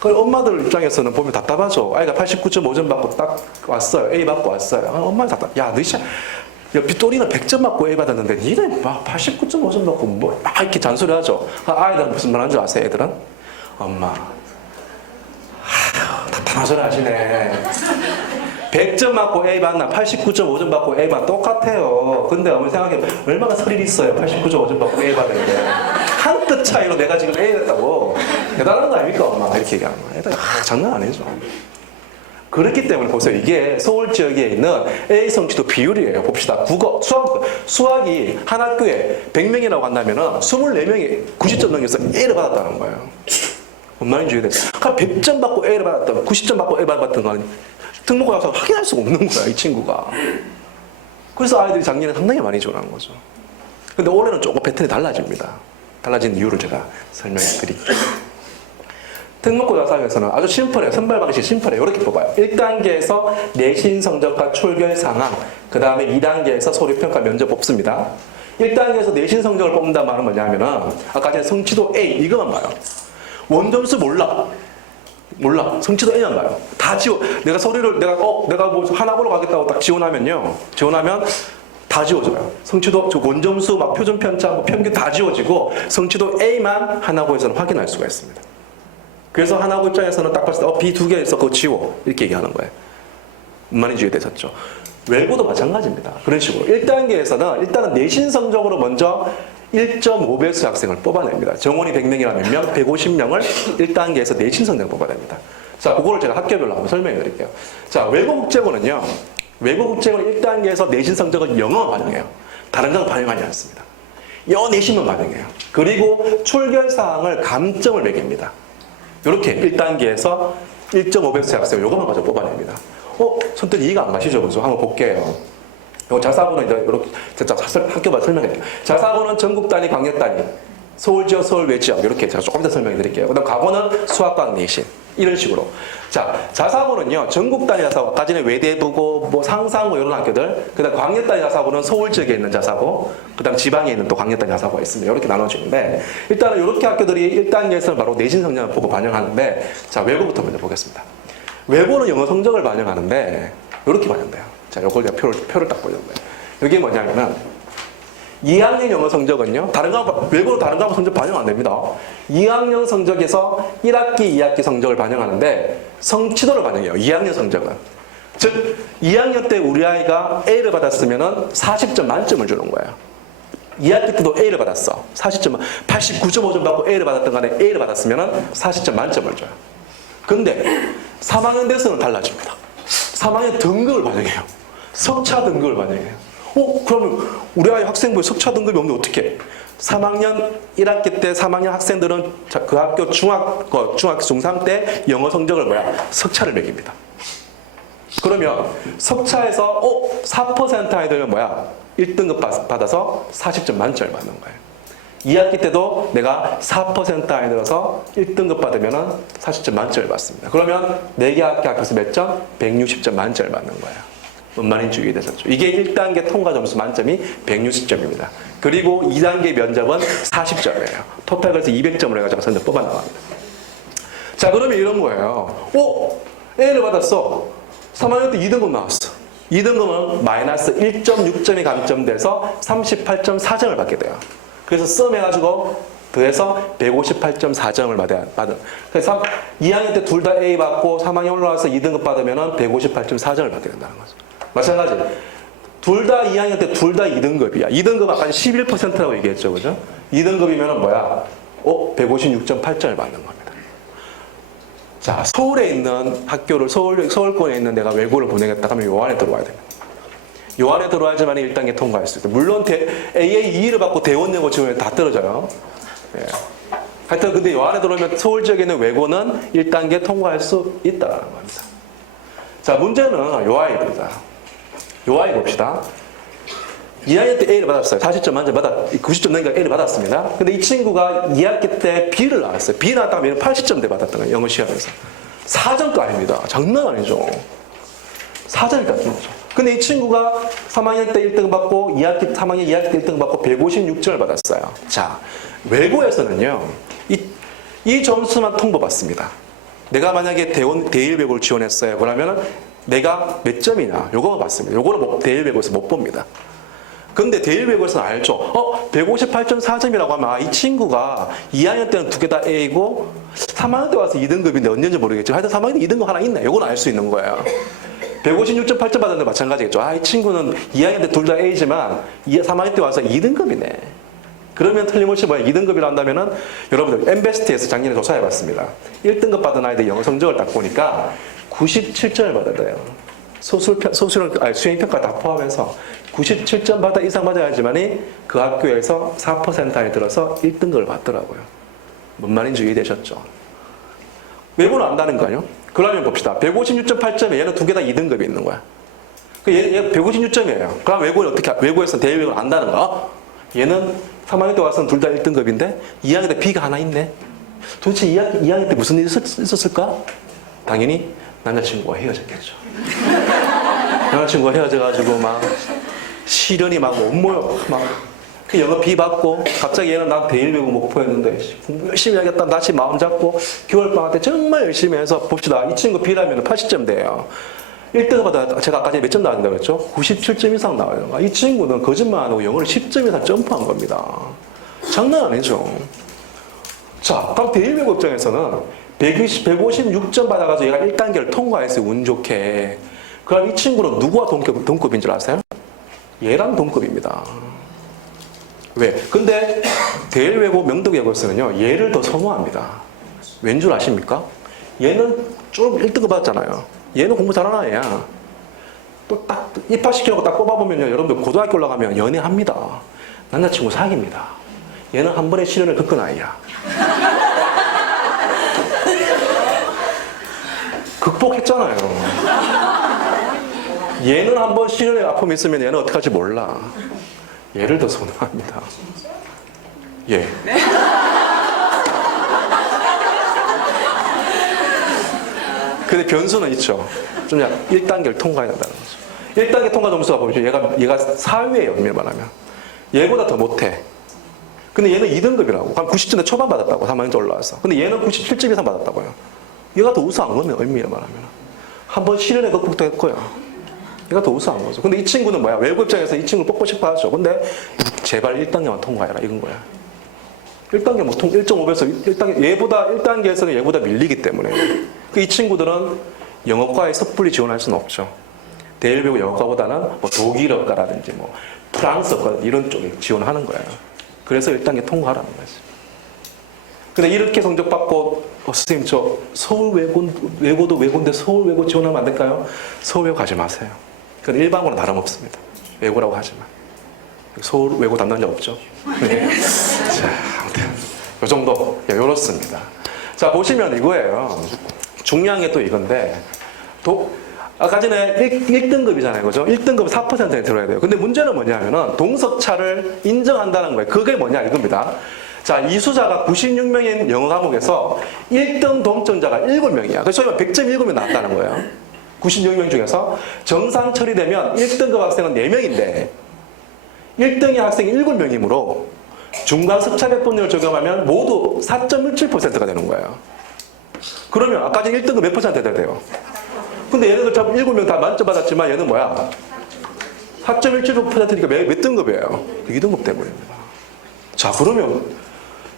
그럼 엄마들 입장에서는 보면 답답하죠. 아이가 89.5점 받고 딱 왔어요. A 받고 왔어요. 엄마는 답답. 야, 너 진짜 또리는 100점 맞고 A 받았는데 니는 89.5점 받고 이렇게 잔소리하죠. 아이들은 무슨 말 하는 줄 아세요, 애들은? 엄마, 답답한 소리 하시네. 100점 맞고 A 받나 89.5점 받고 A 받나 똑같아요. 근데 어머니 생각해 얼마나 스릴이 있어요. 89.5점 받고 A 받는데 한 끗 차이로 내가 지금 A 됐다고. 대단한 거 아닙니까, 엄마? 이렇게 얘기하는 거야. 애들 장난 아니죠. 그렇기 때문에 보세요. 이게 서울 지역에 있는 A 성취도 비율이에요. 봅시다. 국어, 수학이 한 학교에 100명이라고 한다면 24명이 90점 넘겨서 A를 받았다는 거예요. 뭔 말인지 이해돼요? 100점 받고 A를 받았던, 90점 받고 A를 받았던 거는 특목고 가서 확인할 수가 없는 거야, 이 친구가. 그래서 아이들이 작년에 상당히 많이 지원한 거죠. 근데 올해는 조금 패턴이 달라집니다. 달라진 이유를 제가 설명해 드릴게요. 특목고 자사고에서는 아주 심플해요. 선발 방식 심플해요. 이렇게 뽑아요. 1단계에서 내신 성적과 출결 상황, 그 다음에 2단계에서 소리평가 면접 뽑습니다. 1단계에서 내신 성적을 뽑는다는 말은 뭐냐면은 아까 전에 성취도 A 이거만 봐요. 원점수 몰라. 성취도 A만 봐요. 다 지워. 내가 서류를 내가 뭐 하나 보러 가겠다고 딱 지원하면 다 지워져요. 성취도 원점수 막 표준 편차 뭐 평균 다 지워지고 성취도 A만 하나고에서는 확인할 수가 있습니다. 그래서 하나고 입장에서는 딱 봤을 때 B 2개에서 그거 지워 이렇게 얘기하는 거예요. 무슨 말인지 이해되셨죠? 외고도 마찬가지입니다. 그런 식으로 1단계에서는 일단은 내신 성적으로 먼저 1.5배수 학생을 뽑아냅니다. 정원이 100명이라면 몇 명? 150명을 1단계에서 내신 성적을 뽑아냅니다. 자, 그거를 제가 학교별로 한번 설명해 드릴게요. 자, 외고국제고는요. 외고국제고는 1단계에서 내신 성적을 영어만 반영해요. 다른 건 반영하지 않습니다. 영어 내신만 반영해요. 그리고 출결사항을 감점을 매깁니다. 이렇게 1단계에서 1.5배수 학생 요거만 가지고 뽑아냅니다. 선뜻 이해가 안 가시죠? 그죠? 한번 볼게요. 요 자사고는 이제 이렇게 학교만 설명해요. 자사고는 전국 단위, 광역 단위, 서울 지역, 서울 외 지역 이렇게 제가 조금 더 설명해 드릴게요. 그다음 과거는 수학과학 내신 이런 식으로. 자, 자사고는요 전국 단위 자사고, 아까 전에 외대부고, 뭐 상상고 이런 학교들. 그다음 광역 단위 자사고는 서울 지역에 있는 자사고, 그다음 지방에 있는 또 광역 단위 자사고가 있습니다. 이렇게 나눠지는데 일단은 이렇게 학교들이 1단계에서는 바로 내신 성적을 보고 반영하는데, 자 외고부터 먼저 보겠습니다. 외고는 영어 성적을 반영하는데 이렇게 반영돼요. 자, 요걸 제가 표를 딱 보여준 거예요. 이게 뭐냐면은 2학년 영어 성적은요, 외고는 다른 과목 성적 반영 안 됩니다. 2학년 성적에서 1학기, 2학기 성적을 반영하는데 성취도를 반영해요. 2학년 성적은. 즉, 2학년 때 우리 아이가 A를 받았으면은 40점 만점을 주는 거예요. 2학기 때도 A를 받았어. 40점, 89.5점 받고 A를 받았던 간에 A를 받았으면은 40점 만점을 줘요. 근데 3학년 돼서는 달라집니다. 3학년 등급을 반영해요. 석차 등급을 반영해요. 그러면 우리 아이 학생부에 석차 등급이 없는데 어떻게? 3학년 1학기 때 3학년 학생들은 그 학교 중학교 중3 때 영어 성적을 석차를 매깁니다. 그러면 석차에서 4% 아이들은 1등급 받아서 40점 만점을 받는 거예요. 2학기 때도 내가 4% 아이들어서 1등급 받으면 40점 만점을 받습니다. 그러면 4개 학기 합해서 몇 점? 160점 만점을 받는 거예요. 뭔 말인지 이해되셨죠? 이게 1단계 통과 점수 만점이 160점입니다. 그리고 2단계 면접은 40점이에요. 토탈 그래서 200점을 해가지고 선적 뽑아 나갑니다. 자, 그러면 이런 거예요. A를 받았어. 3학년 때 2등급 나왔어. 2등급은 마이너스 1.6점이 감점돼서 38.4점을 받게 돼요. 그래서 썸 해가지고 더해서 158.4점을 받은. 그래서 2학년 때 둘 다 A 받고 3학년 올라와서 2등급 받으면 158.4점을 받게 된다는 거죠. 마찬가지. 둘 다 2학년 때 둘 다 2등급이야. 2등급 아까 11%라고 얘기했죠. 그죠? 2등급이면 156.8점을 받는 겁니다. 자, 서울에 있는 학교를, 서울권에 있는 내가 외고를 보내겠다 하면 요 안에 들어와야 됩니다. 요 안에 들어와야지만 1단계 통과할 수 있다. 물론 AA2를 받고 대원여고 지원에 다 떨어져요. 예. 하여튼 근데 요 안에 들어오면 서울 지역에 있는 외고는 1단계 통과할 수 있다는 겁니다. 자, 문제는 요 아이입니다. 요 아이 봅시다. 2학년 때 A를 받았어요. 40점 만점 90점 넘으니까 A를 받았습니다. 근데 이 친구가 2학기 때 B를 나왔어요. B 나왔다면 80점대 받았던 거예요. 영어 시험에서. 4점도 아닙니다. 장난 아니죠. 4점이 깎인 거죠. 근데 이 친구가 3학년 때 1등 받고 3학년 2학기 때 1등 받고 156점을 받았어요. 자, 외고에서는요. 이 점수만 통보받습니다. 내가 만약에 대일외고를 지원했어요. 그러면 내가 몇 점이냐 요거 봤습니다. 요거는 대일외고에서 못 봅니다. 근데 대일외고에서는 알죠. 158.4점이라고 하면 이 친구가 2학년 때는 두 개 다 A고 3학년 때 와서 2등급인데 언제인지 모르겠지만 하여튼 3학년 때 2등급 하나 있네. 요건 알 수 있는 거예요. 156.8점 받았는데 마찬가지겠죠. 이 친구는 2학년 때 둘 다 A지만 3학년 때 와서 2등급이네. 그러면 틀림없이 2등급이라 한다면은 여러분들 엠베스트에서 작년에 조사해봤습니다. 1등급 받은 아이들 영어 성적을 딱 보니까 97점을 받아야 돼요. 수행평가 다 포함해서 97점 이상 받아야지만이 그 학교에서 4% 안에 들어서 1등급을 받더라고요. 뭔 말인지 이해되셨죠? 외고는 안다는 거 아니에요? 그러면 봅시다. 156.8점에 얘는 두 개 다 2등급이 있는 거야. 얘 156점이에요. 그럼 외고에서 대외외고를 안다는 거야. 얘는 3학년 때 와서는 둘 다 1등급인데 2학년 때 B가 하나 있네. 도대체 2학년 때 무슨 일이 있었을까? 당연히 남자친구가 헤어졌겠죠. 남자친구가 헤어져가지고 막 시련이 막 못 모여. 막 그 영어 B 받고 갑자기 얘는 난 대일외고 목표였는데 공부 열심히 하겠다 다시 마음 잡고 겨울방학 때 정말 열심히 해서 봅시다. 이 친구 B라면 80점 돼요. 1등급 받아 제가 아까 전에 몇 점 나왔는다고 그랬죠? 97점 이상 나와요. 이 친구는 거짓말 안 하고 영어를 10점 이상 점프한 겁니다. 장난 아니죠. 자, 그럼 대일외고 입장에서는 156점 받아가지고 얘가 1단계를 통과했어요. 운 좋게. 그럼 이 친구는 누구와 동급인 줄 아세요? 얘랑 동급입니다. 왜? 근데 대일외고 명덕외고에서는요, 얘를 더 선호합니다. 왠 줄 아십니까? 얘는 좀 1등급 받았잖아요. 얘는 공부 잘하는 애야. 또 딱 입학시키려고 딱 뽑아보면요, 여러분들 고등학교 올라가면 연애합니다. 남자친구 사귀입니다. 얘는 한 번의 시련을 겪은 아이야. 극복했잖아요. 얘는 한번 시련의 아픔이 있으면 얘는 어떻게 할지 몰라. 얘를 더 선호합니다. 예. 근데 변수는 있죠. 좀 약간 1단계를 통과해야 된다는 거죠. 1단계 통과 점수가 보면 얘가 4위예요, 엄밀히 말하면. 얘보다 더 못해. 근데 얘는 2등급이라고. 한 90점대 초반 받았다고, 3학년 때 올라와서. 근데 얘는 97점 이상 받았다고요. 얘가 더 우수한 거면, 엄밀히 말하면. 한번 시련에 극복도 했고요. 얘가 더 우수한 거죠. 근데 이 친구는 뭐야? 외고 입장에서 이 친구를 뽑고 싶어 하죠. 근데 제발 1단계만 통과해라. 이건 거야. 1단계 못 1.5배에서 1단계, 얘보다 1단계에서는 얘보다 밀리기 때문에. 이 친구들은 영어과에 섣불리 지원할 수는 없죠. 대일외고 영어과보다는 뭐 독일어과라든지 뭐 프랑스어과 이런 쪽에 지원하는 거예요. 그래서 1단계 통과하라는 거지. 근데 이렇게 성적 받고 선생님 저 서울 외고도 외고인데 서울 외고 지원하면 안 될까요? 서울 외고 가지 마세요. 그건 일반고는 다름없습니다. 외고라고 하지만. 서울 외고 담당자 없죠? 네. 자, 아무튼 요 정도. 예, 요렇습니다. 자, 보시면 이거예요. 중요한 게 또 이건데 아까 전에 1등급이잖아요. 그죠? 1등급 4%에 들어야 돼요. 근데 문제는 뭐냐면은 동석차를 인정한다는 거예요. 그게 뭐냐 이겁니다. 자, 이수자가 96명인 영어 과목에서 1등 동점자가 7명이야. 그래서 소위 100점 7명 나왔다는 거예요. 96명 중에서 정상 처리되면 1등급 학생은 4명인데 1등의 학생이 7명이므로 중간 습차배분율을 적용하면 모두 4.17%가 되는 거예요. 그러면 아까 전 1등급 몇 퍼센트 돼야 돼요? 근데 얘네들 다 7명 다 만점 받았지만 얘는 뭐야? 4.17%니까 몇 등급이에요? 2등급 때문입니다. 자, 그러면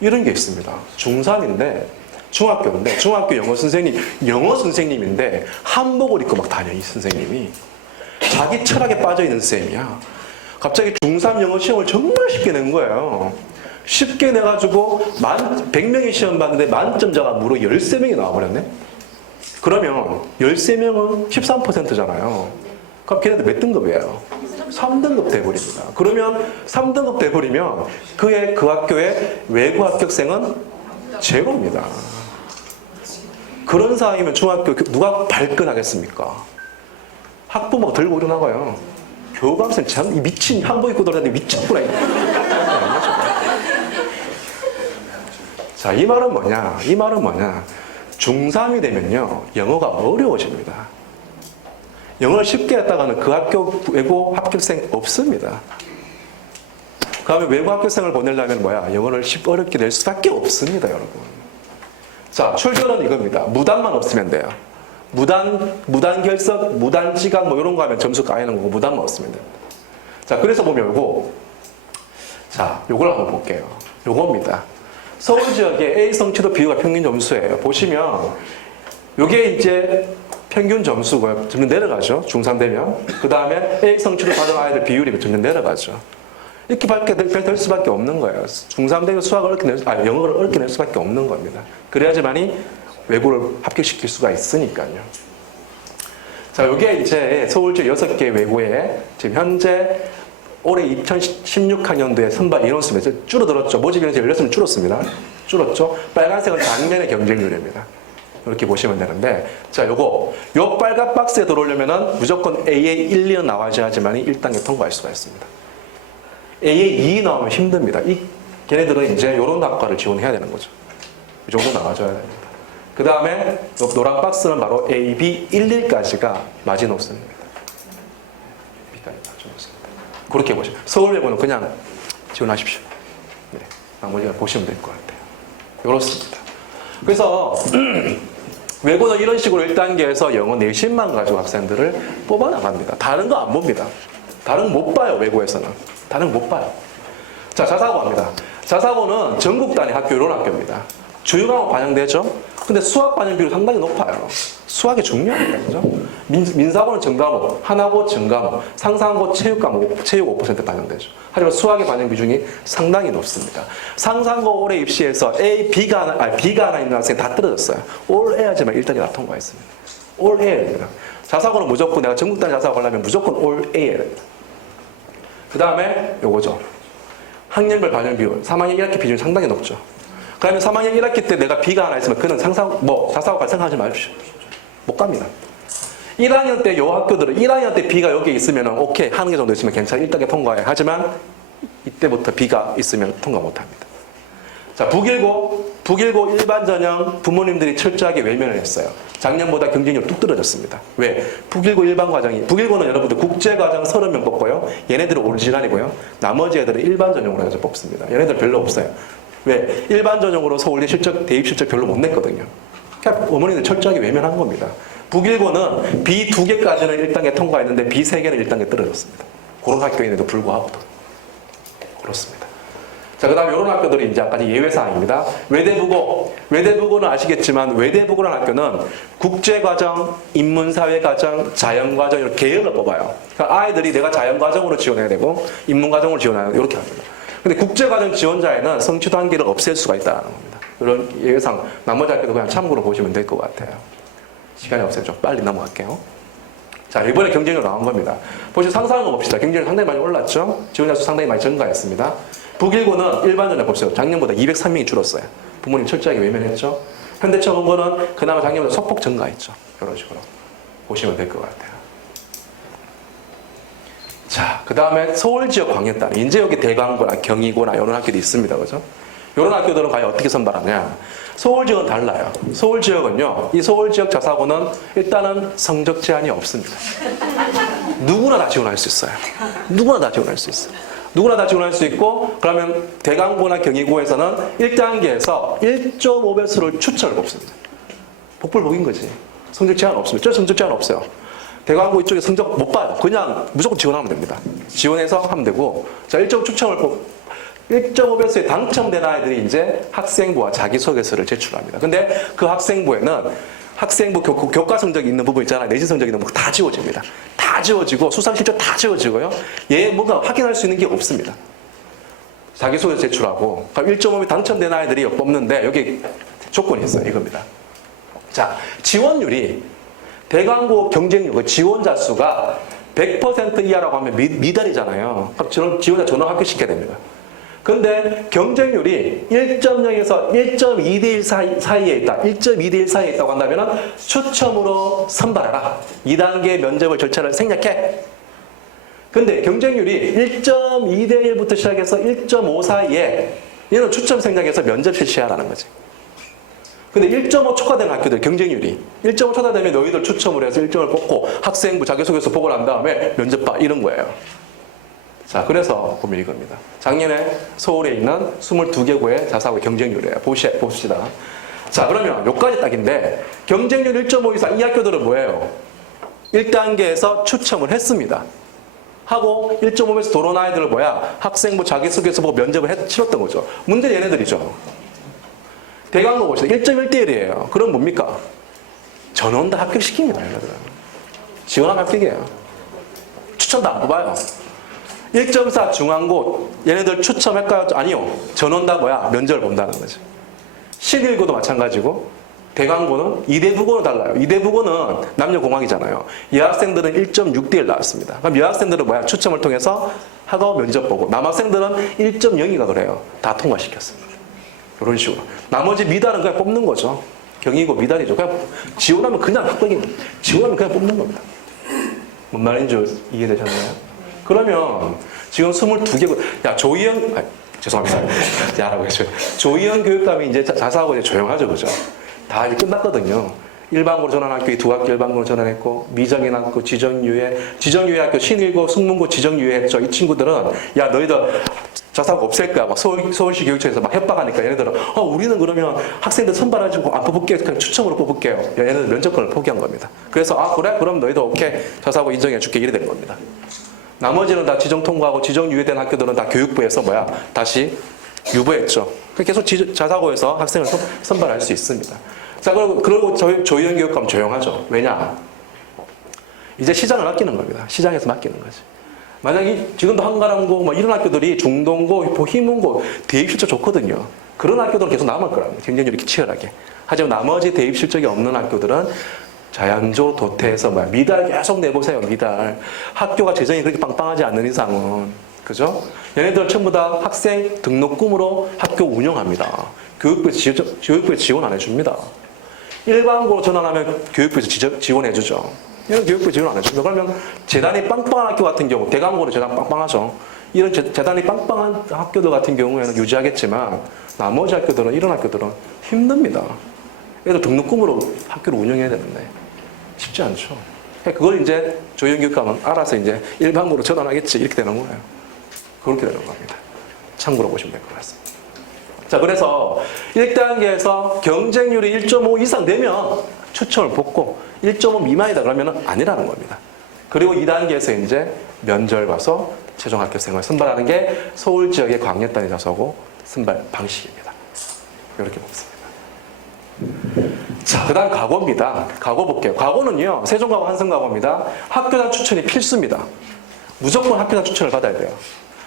이런 게 있습니다. 중3인데 중학교인데 중학교 영어 선생님인데 한복을 입고 막 다녀. 이 선생님이 자기 철학에 빠져있는 쌤이야. 갑자기 중3 영어 시험을 정말 쉽게 낸 거예요. 쉽게 내가지고 100명이 시험 봤는데 만점자가 무려 13명이 나와버렸네. 그러면 13명은 13%잖아요. 그럼 걔네들 몇 등급이에요? 3등급 돼버립니다. 그러면 3등급 돼버리면 그 학교의 외고 합격생은 제로입니다. 그런 상황이면 중학교 누가 발끈하겠습니까? 학부모가 들고 일어나가요. 교감생 참 미친 한복 입고 돌아다니는 미친구나. 자, 이 말은 뭐냐? 중3이 되면요 영어가 어려워집니다. 영어를 쉽게 했다가는 그 학교 외고 합격생 없습니다. 그러면 외고 합격생을 보내려면 뭐야? 영어를 어렵게 낼 수밖에 없습니다, 여러분. 자, 출결은 이겁니다. 무단만 없으면 돼요. 무단 결석, 무단 지각 뭐 이런 거 하면 점수 까이는 거고 무단만 없으면 됩니다. 자, 그래서 보면 요걸 한번 볼게요. 요겁니다. 서울 지역의 A 성취도 비율과 평균 점수예요. 보시면 요게 이제 평균 점수고요. 점점 내려가죠. 중3 되면. 그 다음에 A 성취도 받은 아이들 비율이 점점 내려가죠. 이렇게 될 수밖에 없는 거예요. 중3 되면 영어를 어렵게 낼 수밖에 없는 겁니다. 그래야지만이 외고를 합격시킬 수가 있으니까요. 자, 요게 이제 서울주 6개 외고에 지금 현재 올해 2016학년도에 선발 인원수입니다. 줄어들었죠. 모집 인원수 16명 줄었습니다. 줄었죠. 빨간색은 작년의 경쟁률입니다. 이렇게 보시면 되는데, 자, 요 빨간 박스에 들어오려면은 무조건 A에 1, 2는 나와야지만이 1단계 통과할 수가 있습니다. A에 2 나오면 힘듭니다. 걔네들은 이제 요런 학과를 지원해야 되는 거죠. 이 정도 나와줘야 됩니다. 그 다음에 노란 박스는 바로 A, B, 1, 1까지가 마지노선입니다. B까지 마지노선입니다. 그렇게 보시면 서울외고는 그냥 지원하십시오. 네, 나머지는 보시면 될 것 같아요. 이렇습니다. 그래서 외고는 이런 식으로 1단계에서 영어 내신만 가지고 학생들을 뽑아나갑니다. 다른 거 안 봅니다. 다른 거 못 봐요, 외고에서는. 다른 거 못 봐요. 자, 자사고 합니다. 자사고는 전국 단위 학교, 이런 학교입니다. 주요 과목 반영되죠? 근데 수학 반영 비율이 상당히 높아요. 수학이 중요합니다. 그죠? 민사고는 전과목, 하나고 전과목, 상상고 체육 과목, 체육 5% 반영되죠. 하지만 수학의 반영 비중이 상당히 높습니다. 상상고 올해 입시에서 B가 하나 있는 학생이 다 떨어졌어요. 올 해야지만 1단계 다 통과했습니다. 올 해야 됩니다. 자사고는 무조건 내가 전국 단위 자사고 하려면 무조건 올 해야 됩니다. 그 다음에 요거죠. 학년별 반영 비율, 3학년 1학기 비중이 상당히 높죠. 그러면 3학년 1학기 때 내가 B가 하나 있으면 그는 자사고 갈 생각하지 마십시오. 못 갑니다. 1학년 때 요 학교들은 1학년 때 B가 여기 있으면 오케이, 하는 게 정도 있으면 괜찮아. 1단계 통과해. 하지만 이때부터 B가 있으면 통과 못 합니다. 자, 북일고 일반 전형 부모님들이 철저하게 외면을 했어요. 작년보다 경쟁률 뚝 떨어졌습니다. 왜? 북일고는 여러분들 국제과정 30명 뽑고요. 얘네들은 오리지널이고요. 나머지 애들은 일반 전형으로 해서 뽑습니다. 얘네들 별로 없어요. 왜? 일반 전형으로 서울대 대입 실적 별로 못 냈거든요. 그러니까 어머니들 철저하게 외면한 겁니다. 북일고는 B 2개까지는 1단계 통과했는데 B 3개는 1단계 떨어졌습니다. 그런 학교인데도 불구하고 그렇습니다. 자, 그 다음에 이런 학교들이 이제 아까 예외사항입니다. 외대부고는 아시겠지만 외대부고라는 학교는 국제과정, 인문사회과정, 자연과정 이렇게 계열을 뽑아요. 그러니까 아이들이 내가 자연과정으로 지원해야 되고 인문과정으로 지원해야 되고 이렇게 합니다. 근데 국제과정 지원자에는 성취 단계를 없앨 수가 있다는 겁니다. 이런 예외상 나머지 학교도 그냥 참고로 보시면 될 것 같아요. 시간이 없어요. 좀 빨리 넘어갈게요. 자, 이번에 경쟁률 나온 겁니다. 보시면 상상한 거 봅시다. 경쟁률 상당히 많이 올랐죠? 지원자 수 상당히 많이 증가했습니다. 북일고는 일반 전형 봅시다. 작년보다 203명이 줄었어요. 부모님 철저하게 외면했죠? 현대처공고는 그나마 작년보다 소폭 증가했죠. 이런 식으로 보시면 될 것 같아요. 자, 그 다음에 서울 지역 광역단. 이제 여기 대광고나 경희고나 이런 학교도 있습니다. 그죠? 이런 학교들은 과연 어떻게 선발하냐? 서울 지역은 달라요. 서울 지역은요, 이 서울 지역 자사고는 일단은 성적 제한이 없습니다. 누구나 다 지원할 수 있어요. 누구나 다 지원할 수 있어요. 누구나 다 지원할 수 있고, 그러면 대광고나 경희고에서는 1단계에서 1.5배수를 추천을 뽑습니다. 복불복인 거지. 성적 제한 없습니다. 저 성적 제한 없어요. 대광고 이쪽에 성적 못 봐요. 그냥 무조건 지원하면 됩니다. 지원해서 하면 되고, 자, 1.5배수에 당첨된 아이들이 이제 학생부와 자기소개서를 제출합니다. 근데 그 학생부에는 학생부 교과 성적이 있는 부분 있잖아요. 내신 성적이 있는 부분 다 지워집니다. 다 지워지고 수상실적 다 지워지고요. 얘 뭔가 확인할 수 있는 게 없습니다. 자기소개서 제출하고 1.5배 당첨된 아이들이 뽑는데 여기 조건이 있어요. 이겁니다. 자, 지원율이 대광고 경쟁률 지원자 수가 100% 이하라고 하면 미달이잖아요. 그럼 지원자 전원 합격시켜야 됩니다. 근데 경쟁률이 1.0에서 1.2대 1 사이에 있다. 1.2대 1 사이에 있다고 한다면 추첨으로 선발해라. 2단계 면접을 절차를 생략해. 근데 경쟁률이 1.2대 1부터 시작해서 1.5 사이에 얘는 추첨 생략해서 면접 실시하라는 거지. 근데 1.5 초과된 학교들 경쟁률이 1.5 초과되면 너희들 추첨을 해서 1점을 뽑고 학생부 자기소개서 보고 난 다음에 면접 봐 이런 거예요. 자, 그래서 보면 이겁니다. 작년에 서울에 있는 22개고의 자사고의 경쟁률이에요. 봅시다. 자, 그러면 요까지 딱인데 경쟁률 1.5 이상 이 학교들은 뭐예요? 1단계에서 추첨을 했습니다. 하고 1.5에서 들어온 아이들을 학생부 자기소개서 보고 면접을 치렀던 거죠. 문제는 얘네들이죠. 대강고 봅시다. 1.1대 1이에요. 그럼 뭡니까? 전원 다 합격시킵니다. 얘네들은. 지원하면 합격이에요. 추첨도 안 뽑아요. 1.4 중앙고 얘네들 추첨할까요? 아니요. 전원 다 면접을 본다는 거죠. 11고도 마찬가지고 대강고는 이대부고는 달라요. 이대부고는 남녀공학이잖아요. 여학생들은 1.6대 1 나왔습니다. 그럼 여학생들은 뭐야? 추첨을 통해서 학업 면접 보고 남학생들은 1.0이가 그래요. 다 통과시켰습니다. 이런 식으로. 나머지 미달은 그냥 뽑는 거죠. 경이고 미달이죠. 그냥 지원하면 그냥 합격입니다. 지원하면 그냥 뽑는 겁니다. 뭔 말인지 이해되셨나요? 그러면 지금 22개, 야, 조희영, 죄송합니다. 야라고 했어요. 조희영 교육감이 이제 자사하고 이제 조용하죠. 그죠? 다 이제 끝났거든요. 일반고로 전환 학교에 2학기 일반고로 전환했고, 미정인 학교, 지정유예 학교, 신일고, 승문고 지정유예 했죠. 이 친구들은, 야, 너희들 자사고 없앨 거야. 막 서울시 교육청에서 막 협박하니까 얘네들은, 우리는 그러면 학생들 선발하지 안 뽑을게요. 그냥 추첨으로 뽑을게요. 얘네들 면접권을 포기한 겁니다. 그래서, 그래? 그럼 너희도 오케이. 자사고 인정해 줄게. 이래 된 겁니다. 나머지는 다 지정 통과하고 지정 유예된 학교들은 다 교육부에서 다시 유보했죠. 계속 자사고에서 학생을 선발할 수 있습니다. 자, 그리고 조희영 교육감 조용하죠. 왜냐? 이제 시장을 맡기는 겁니다. 시장에서 맡기는 거지. 만약에 지금도 한가람고 뭐 이런 학교들이 중동고, 희문고 대입 실적 좋거든요. 그런 학교들은 계속 남을 거랍니다. 경쟁률이 이렇게 치열하게. 하지만 나머지 대입 실적이 없는 학교들은 자연조 도태해서 미달 계속 내보세요. 미달. 학교가 재정이 그렇게 빵빵하지 않는 이상은. 그죠? 얘네들 전부 다 학생 등록금으로 학교 운영합니다. 교육부에서 지원 안 해줍니다. 일반고로 전환하면 교육부에서 지원해주죠. 얘는 교육부에 지원 안 해줍니다. 그러면 재단이 빵빵한 학교 같은 경우, 대강고로 재단 빵빵하죠. 이런 재단이 빵빵한 학교들 같은 경우에는 유지하겠지만 나머지 학교들은, 이런 학교들은 힘듭니다. 얘들 등록금으로 학교를 운영해야 되는데 쉽지 않죠. 그걸 이제 조희영 교육감은 알아서 이제 일반고로 전환하겠지 이렇게 되는 거예요. 그렇게 되는 겁니다. 참고로 보시면 될 것 같습니다. 자, 그래서 1단계에서 경쟁률이 1.5 이상 되면 추첨을 뽑고 1.5 미만이다 그러면 아니라는 겁니다. 그리고 2단계에서 이제 면접을 봐서 최종 합격생을 선발하는 게 서울 지역의 광역단위 자사고 선발 방식입니다. 이렇게 뽑습니다. 자, 그 다음 과거입니다. 과거 볼게요. 과거는요, 세종과거, 한성과거입니다. 학교단 추천이 필수입니다. 무조건 학교단 추천을 받아야 돼요.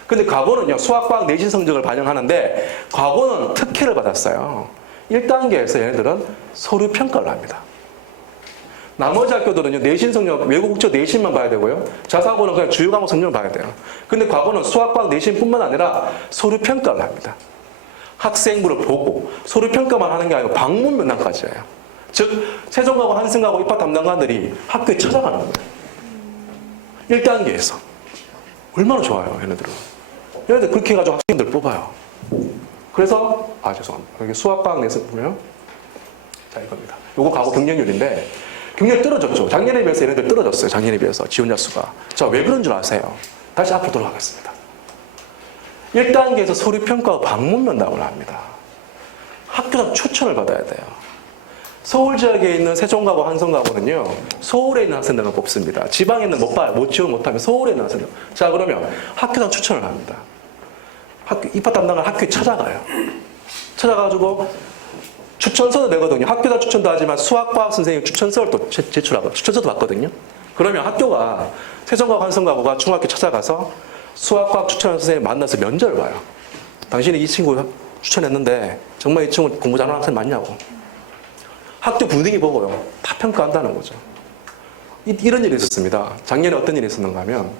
근데 과거는요, 수학과학 내신 성적을 반영하는데, 과거는 특혜를 받았어요. 1단계에서 얘네들은 서류 평가를 합니다. 나머지 학교들은요, 내신 성적, 외국 국적 내신만 봐야 되고요. 자사고는 그냥 주요 과목 성적을 봐야 돼요. 근데 과거는 수학과학 내신뿐만 아니라 서류 평가를 합니다. 학생부를 보고 서류 평가만 하는 게 아니고 방문 면담까지 해요. 즉, 세종과고 한승과고 입학 담당관들이 학교에 찾아가는 거예요. 1단계에서. 얼마나 좋아요, 얘네들은. 얘네들 그렇게 해가지고 학생들 뽑아요. 그래서, 죄송합니다. 여기 수학과학 내에서 보면, 자, 이겁니다. 요거 과거 경쟁률인데, 경쟁률 떨어졌죠. 작년에 비해서 얘네들 떨어졌어요. 작년에 비해서 지원자 수가. 자, 왜 그런 줄 아세요? 다시 앞으로 돌아가겠습니다. 1단계에서 서류평가와 방문 면담을 합니다. 학교장 추천을 받아야 돼요. 서울 지역에 있는 세종과고, 한성과고는요, 서울에 있는 학생들만 뽑습니다. 지방에는 못 봐요. 못 지원 못하면 서울에 있는 학생들. 자, 그러면 학교장 추천을 합니다. 입학 담당관 학교에 찾아가요. 찾아가지고 추천서도 내거든요. 학교장 추천도 하지만 수학과학 선생님 추천서를 또 제출하고 추천서도 받거든요. 그러면 학교가 세종과고, 한성과고가 중학교 찾아가서 수학과학 추천하는 선생님 만나서 면접을 봐요. 당신이 이 친구 추천했는데 정말 이 친구 공부 잘하는 학생 맞냐고. 학교 분위기 보고요. 다 평가한다는 거죠. 이런 일이 있었습니다. 작년에 어떤 일이 있었는가 하면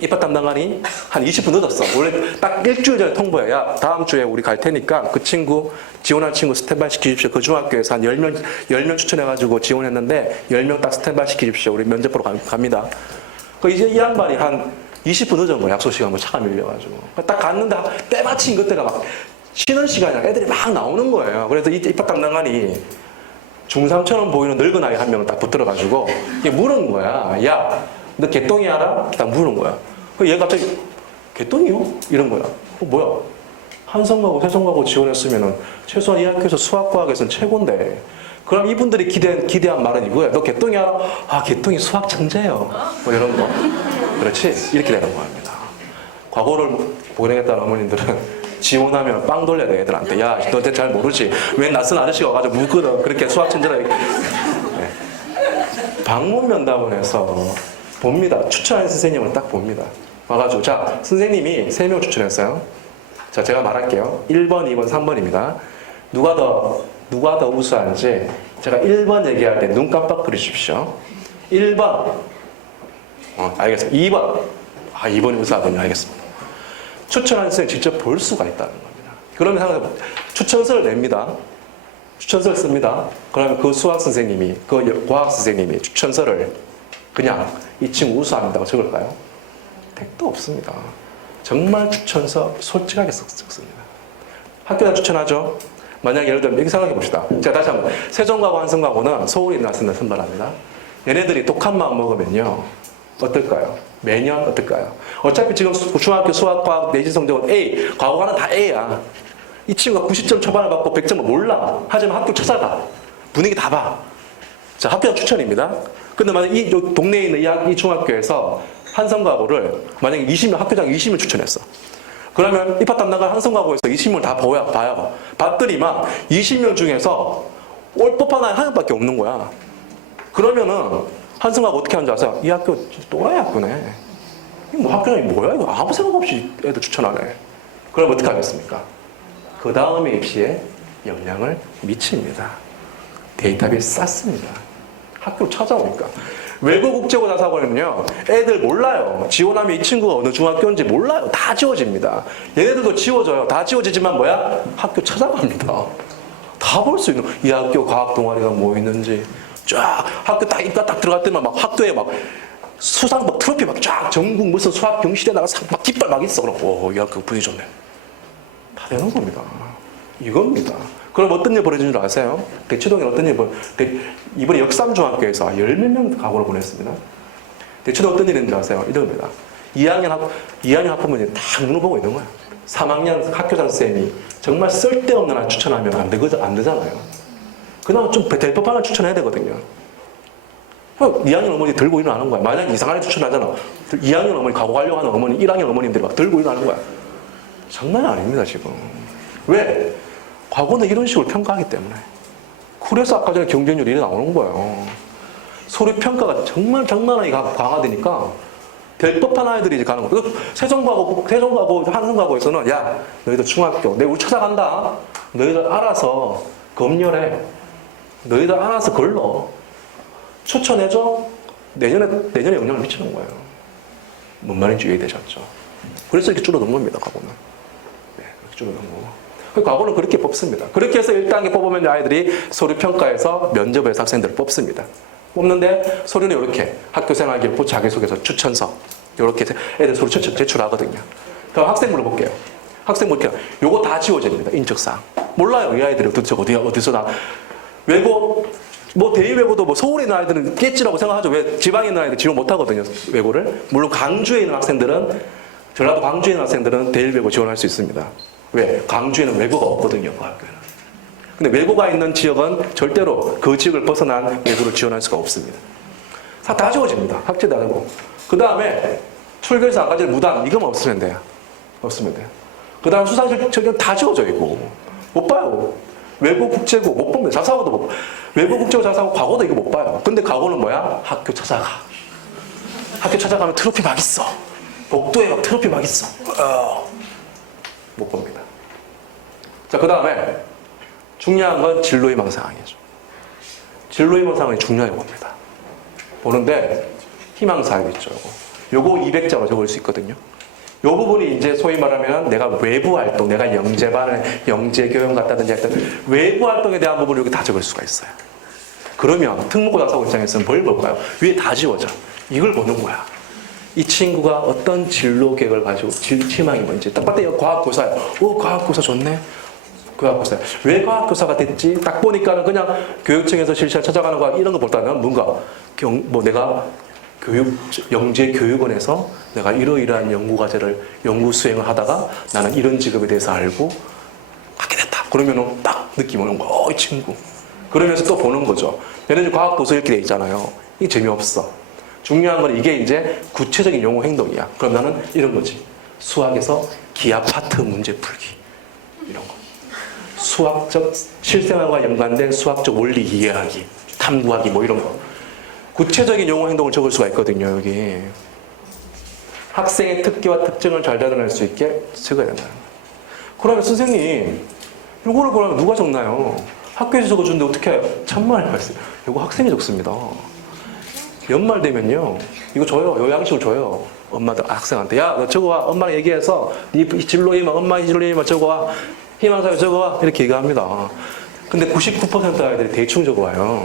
입학 담당관이 한 20분 늦었어. 원래 딱 일주일 전에 통보해. 야, 다음 주에 우리 갈 테니까 그 친구, 지원한 친구 스탠바이 시키십시오. 그 중학교에서 한 10명 추천해가지고 지원했는데 10명 딱 스탠바이 시키십시오. 우리 면접 보러 갑니다. 이제 이 양반이 한 20분 늦은 거야. 약속 시간 차가 밀려가지고. 딱 갔는데 때마침 그때가 막 쉬는 시간이라 애들이 막 나오는 거예요. 그래서 입학 담당관이 중3처럼 보이는 늙은 아이 한 명을 딱 붙들어가지고 이게 물은 거야. 야, 너 개똥이 알아? 딱 물은 거야. 얘가 갑자기 개똥이요? 이런 거야. 뭐야? 한성과고 세종과고 지원했으면은 최소한 이 학교에서 수학과학에서는 최고인데. 그럼 이분들이 기대한 말은 이거야. 너 개똥이 알아? 개똥이 수학 천재예요. 뭐 이런 거. 그렇지? 이렇게 되는 겁니다. 과거를 보내겠다는 어머님들은 지원하면 빵 돌려야 돼, 애들한테. 야, 너 잘 모르지? 왜 낯선 아저씨가 와가지고 묻거든. 그렇게 수학 천재라. 네. 방문 면담을 해서 봅니다. 추천한 선생님을 딱 봅니다. 와가지고, 자, 선생님이 3명 추천했어요. 자, 제가 말할게요. 1번, 2번, 3번입니다. 누가 더 우수한지 제가 1번 얘기할 때 눈 깜빡거리십시오. 1번. 알겠습니다. 2번. 2번이 의사하군요. 알겠습니다. 추천한 선생님 직접 볼 수가 있다는 겁니다. 그러면 생각해보세요. 추천서를 냅니다. 추천서를 씁니다. 그러면 그 수학 선생님이, 그 과학 선생님이 추천서를 그냥 이 친구 우수합니다고 적을까요? 택도 없습니다. 정말 추천서 솔직하게 썼습니다. 학교에다 추천하죠? 만약 예를 들면 이렇게 생각해 봅시다. 제가 다시 한번 세종과고 한성과고는 서울에 있는 학생들 선발합니다. 얘네들이 독한 마음 먹으면요 어떨까요? 매년 어떨까요? 어차피 지금 중학교 수학과학 내신 성적은 A, 과거과는 다 A야. 이 친구가 90점 초반을 받고 100점을 몰라. 하지만 학교 찾아가. 분위기 다 봐. 자, 학교장 추천입니다. 근데 만약 이 동네에 있는 이 중학교에서 한성과고를 만약에 20명, 학교장 20명 추천했어. 그러면 입학 담당관 한성과고에서 20명을 다 봐요. 봤더니만 20명 중에서 올 법한 한 명밖에 없는 거야. 그러면은 한성과고 어떻게 하는지 아세요? 이 학교 또라이 학교네. 뭐 학교장이 뭐야 이거 아무 생각 없이 애들 추천하네. 그럼 어떻게 하겠습니까? 그 다음에 입시에 영향을 미칩니다. 데이터베이스 쌓습니다. 학교 찾아오니까. 외국 국제고 자사고는요, 애들 몰라요. 지원하면 이 친구가 어느 중학교인지 몰라요. 다 지워집니다. 얘네들도 지워져요. 다 지워지지만 뭐야? 학교 찾아갑니다. 다 볼 수 있는, 이 학교 과학 동아리가 뭐 있는지, 쫙, 학교 딱 입가 딱 들어갈 때만 막 학교에 막 수상 막 트로피 막 쫙 전국 무슨 수학 경실에다가 막 깃발 막 있어. 그럼, 이 학교 분위기 좋네. 다 되는 겁니다. 이겁니다. 그럼 어떤 일 벌어지는 줄 아세요? 대치동에 어떤 일 이번에 역삼중학교에서 10몇 명 과거를 보냈습니다. 대치동 어떤 일이 있는지 아세요? 이겁니다. 2학년 학부모님이 딱 눈을 보고 있는 거야. 3학년 학교장 쌤이 정말 쓸데없는 한 추천하면 안 되잖아요. 그나마 좀 될 법한 걸 추천해야 되거든요. 2학년 어머니 들고 일어나는 거야. 만약에 이상한 애 추천하잖아. 2학년 어머니 가고 가려고 하는 어머니, 1학년 어머님들이 막 들고 일어나는 거야. 장난이 아닙니다, 지금. 왜? 과거는 이런 식으로 평가하기 때문에. 그래서 아까 전에 경쟁률이 나오는 거예요. 서류 평가가 정말 장난하게 강화되니까 될 법한 아이들이 이제 가는 거예요. 세종과고, 한성과고에서는 야, 너희들 중학교, 내가 우리 찾아간다. 너희들 알아서 검열해. 너희들 알아서 걸러. 추천해줘. 내년에 영향을 미치는 거예요. 뭔 말인지 이해되셨죠? 그래서 이렇게 줄어든 겁니다, 과거는. 네, 이렇게 줄어든 거고. 과거는 그렇게 뽑습니다. 그렇게 해서 1단계 뽑으면 아이들이 서류 평가에서 면접에서 학생들을 뽑습니다. 뽑는데 서류는 이렇게 학교생활기록부, 자기소개서, 추천서 이렇게 애들 서류 제출하거든요. 그럼 학생 물어볼게요. 학생 물어볼게요. 요거 다 지워집니다. 인적사항. 몰라요. 이 아이들이 어디서 나 외고 뭐 대외외고도 뭐 서울에 있는 아이들은 깼지라고 생각하죠. 왜 지방에 있는 아이들 지원 못하거든요. 외고를. 물론 강주에 있는 학생들은 전라도 광주에 있는 학생들은 대일외고 지원할 수 있습니다. 왜? 광주에는 외고가 없거든요, 그 학교에는. 근데 외고가 있는 지역은 절대로 그 지역을 벗어난 외고를 지원할 수가 없습니다. 다 지워집니다. 학제도 안 하고. 그 다음에 출결서 아까 전에 무단, 이거만 없으면 돼요. 없으면 돼요. 그 다음 수상실적은 다 지워져 있고. 못 봐요. 외고 국제고 못 봅니다. 자사고도 못 봐. 외고 국제고 자사고 과거도 이거 못 봐요. 근데 과거는 뭐야? 학교 찾아가. 학교 찾아가면 트로피 막 있어. 복도에 막 트로피 막 있어. 못 봅니다. 자, 그 다음에 중요한 건 진로의 망상이죠. 진로의 망상이 중요해 봅니다. 보는데 희망사항 있죠. 요거 200자로 적을 수 있거든요. 요 부분이 이제 소위 말하면 내가 외부 활동, 내가 영재교양 같다든지 하여튼 외부 활동에 대한 부분을 여기 다 적을 수가 있어요. 그러면 특목고 자사고 입장에서는 뭘 볼까요? 위에 다 지워져. 이걸 보는 거야. 이 친구가 어떤 진로 계획을 가지고 희망이 뭔지 딱 봤더니 과학교사야. 과학교사 좋네. 과학교사. 왜 과학교사가 됐지? 딱 보니까는 그냥 교육청에서 실시간 찾아가는 거 이런 것보다는 뭔가 내가 영재교육원에서 내가 이러이러한 연구 수행을 하다가 나는 이런 직업에 대해서 알고 하게 됐다. 그러면은 딱 느낌 오는 거야. 이 친구. 그러면서 또 보는 거죠. 얘는 과학 도서 이렇게 돼 있잖아요. 이게 재미없어. 중요한 건 이게 이제 구체적인 용어 행동이야. 그럼 나는 이런 거지. 수학에서 기하 파트 문제 풀기. 이런 거. 수학적, 실생활과 연관된 수학적 원리 이해하기, 탐구하기 뭐 이런 거. 구체적인 용어 행동을 적을 수가 있거든요, 여기. 학생의 특기와 특징을 잘 드러낼 수 있게 적어야 된다. 그러면 선생님, 이거를 그러면 누가 적나요? 학교에서 적어주는데 어떻게 해요? 천만에 봤어요. 이거 학생이 적습니다. 연말 되면요. 이거 줘요. 요양식을 줘요. 엄마들 학생한테. 야, 너 적어와. 엄마랑 얘기해서 네 진로 희망, 엄마의 진로 희망 적어와. 희망사유 적어와. 이렇게 얘기합니다. 근데 99% 아이들이 대충 적어와요.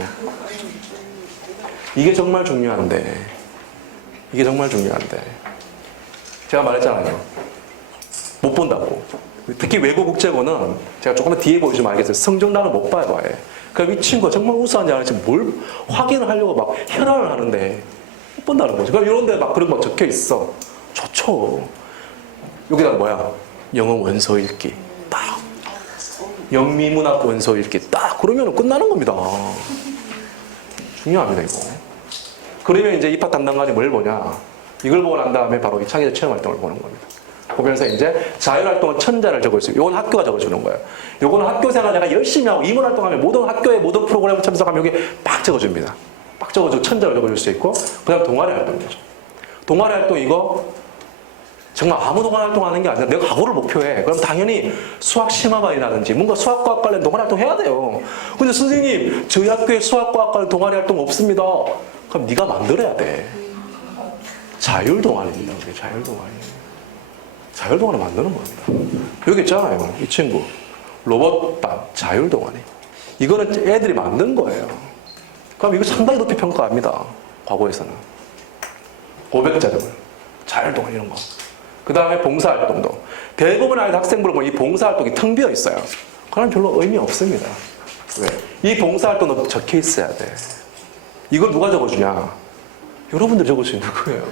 이게 정말 중요한데. 이게 정말 중요한데. 제가 말했잖아요. 못 본다고. 특히 외국 국제고는 제가 조금 뒤에 보여주면 알겠어요. 성적란을 못 봐요, 아예. 그럼 이 친구가 정말 우수한지 안 하는지 뭘 확인을 하려고 막 혈안을 하는데 못 본다는 거죠. 그럼 이런 데 막 그런 거 적혀 있어. 좋죠. 여기다 뭐야? 영어 원서 읽기. 딱. 영미문학 원서 읽기. 딱. 그러면 끝나는 겁니다. 중요합니다, 이거. 그러면 이제 입학 담당관이 뭘 보냐? 이걸 보고 난 다음에 바로 이 창의적 체험 활동을 보는 겁니다. 보면서 이제 자율활동은 천자를 적을 수 있어요. 이건 학교가 적어주는 거예요. 요거는 학교생활 내가 열심히 하고 이문활동하면 모든 학교의 모든 프로그램을 참석하면 여기 빡 적어줍니다. 빡 적어주고 천자를 적어줄 수 있고 그 다음 동아리 활동이죠. 동아리 활동 이거 정말 아무 동아리 활동 하는 게 아니라 내가 각오를 목표해. 그럼 당연히 수학 심화반이라든지 뭔가 수학과학 관련 동아리 활동 해야 돼요. 근데 선생님 저희 학교에 수학과학 관련 동아리 활동 없습니다. 그럼 네가 만들어야 돼. 자율동아리입니다. 자율동아리. 자율동아리 만드는 겁니다. 여기 있잖아요. 이 친구. 로봇반 자율동아리. 이거는 애들이 만든 거예요. 그럼 이거 상당히 높이 평가합니다. 과거에서는. 500자들. 자율동아리 이런 거. 그 다음에 봉사활동도. 대부분 아이들 학생부를 보면 이 봉사활동이 텅 비어 있어요. 그럼 별로 의미 없습니다. 왜? 이 봉사활동도 적혀 있어야 돼. 이걸 누가 적어주냐? 여러분들이 적을 수 있는 거예요.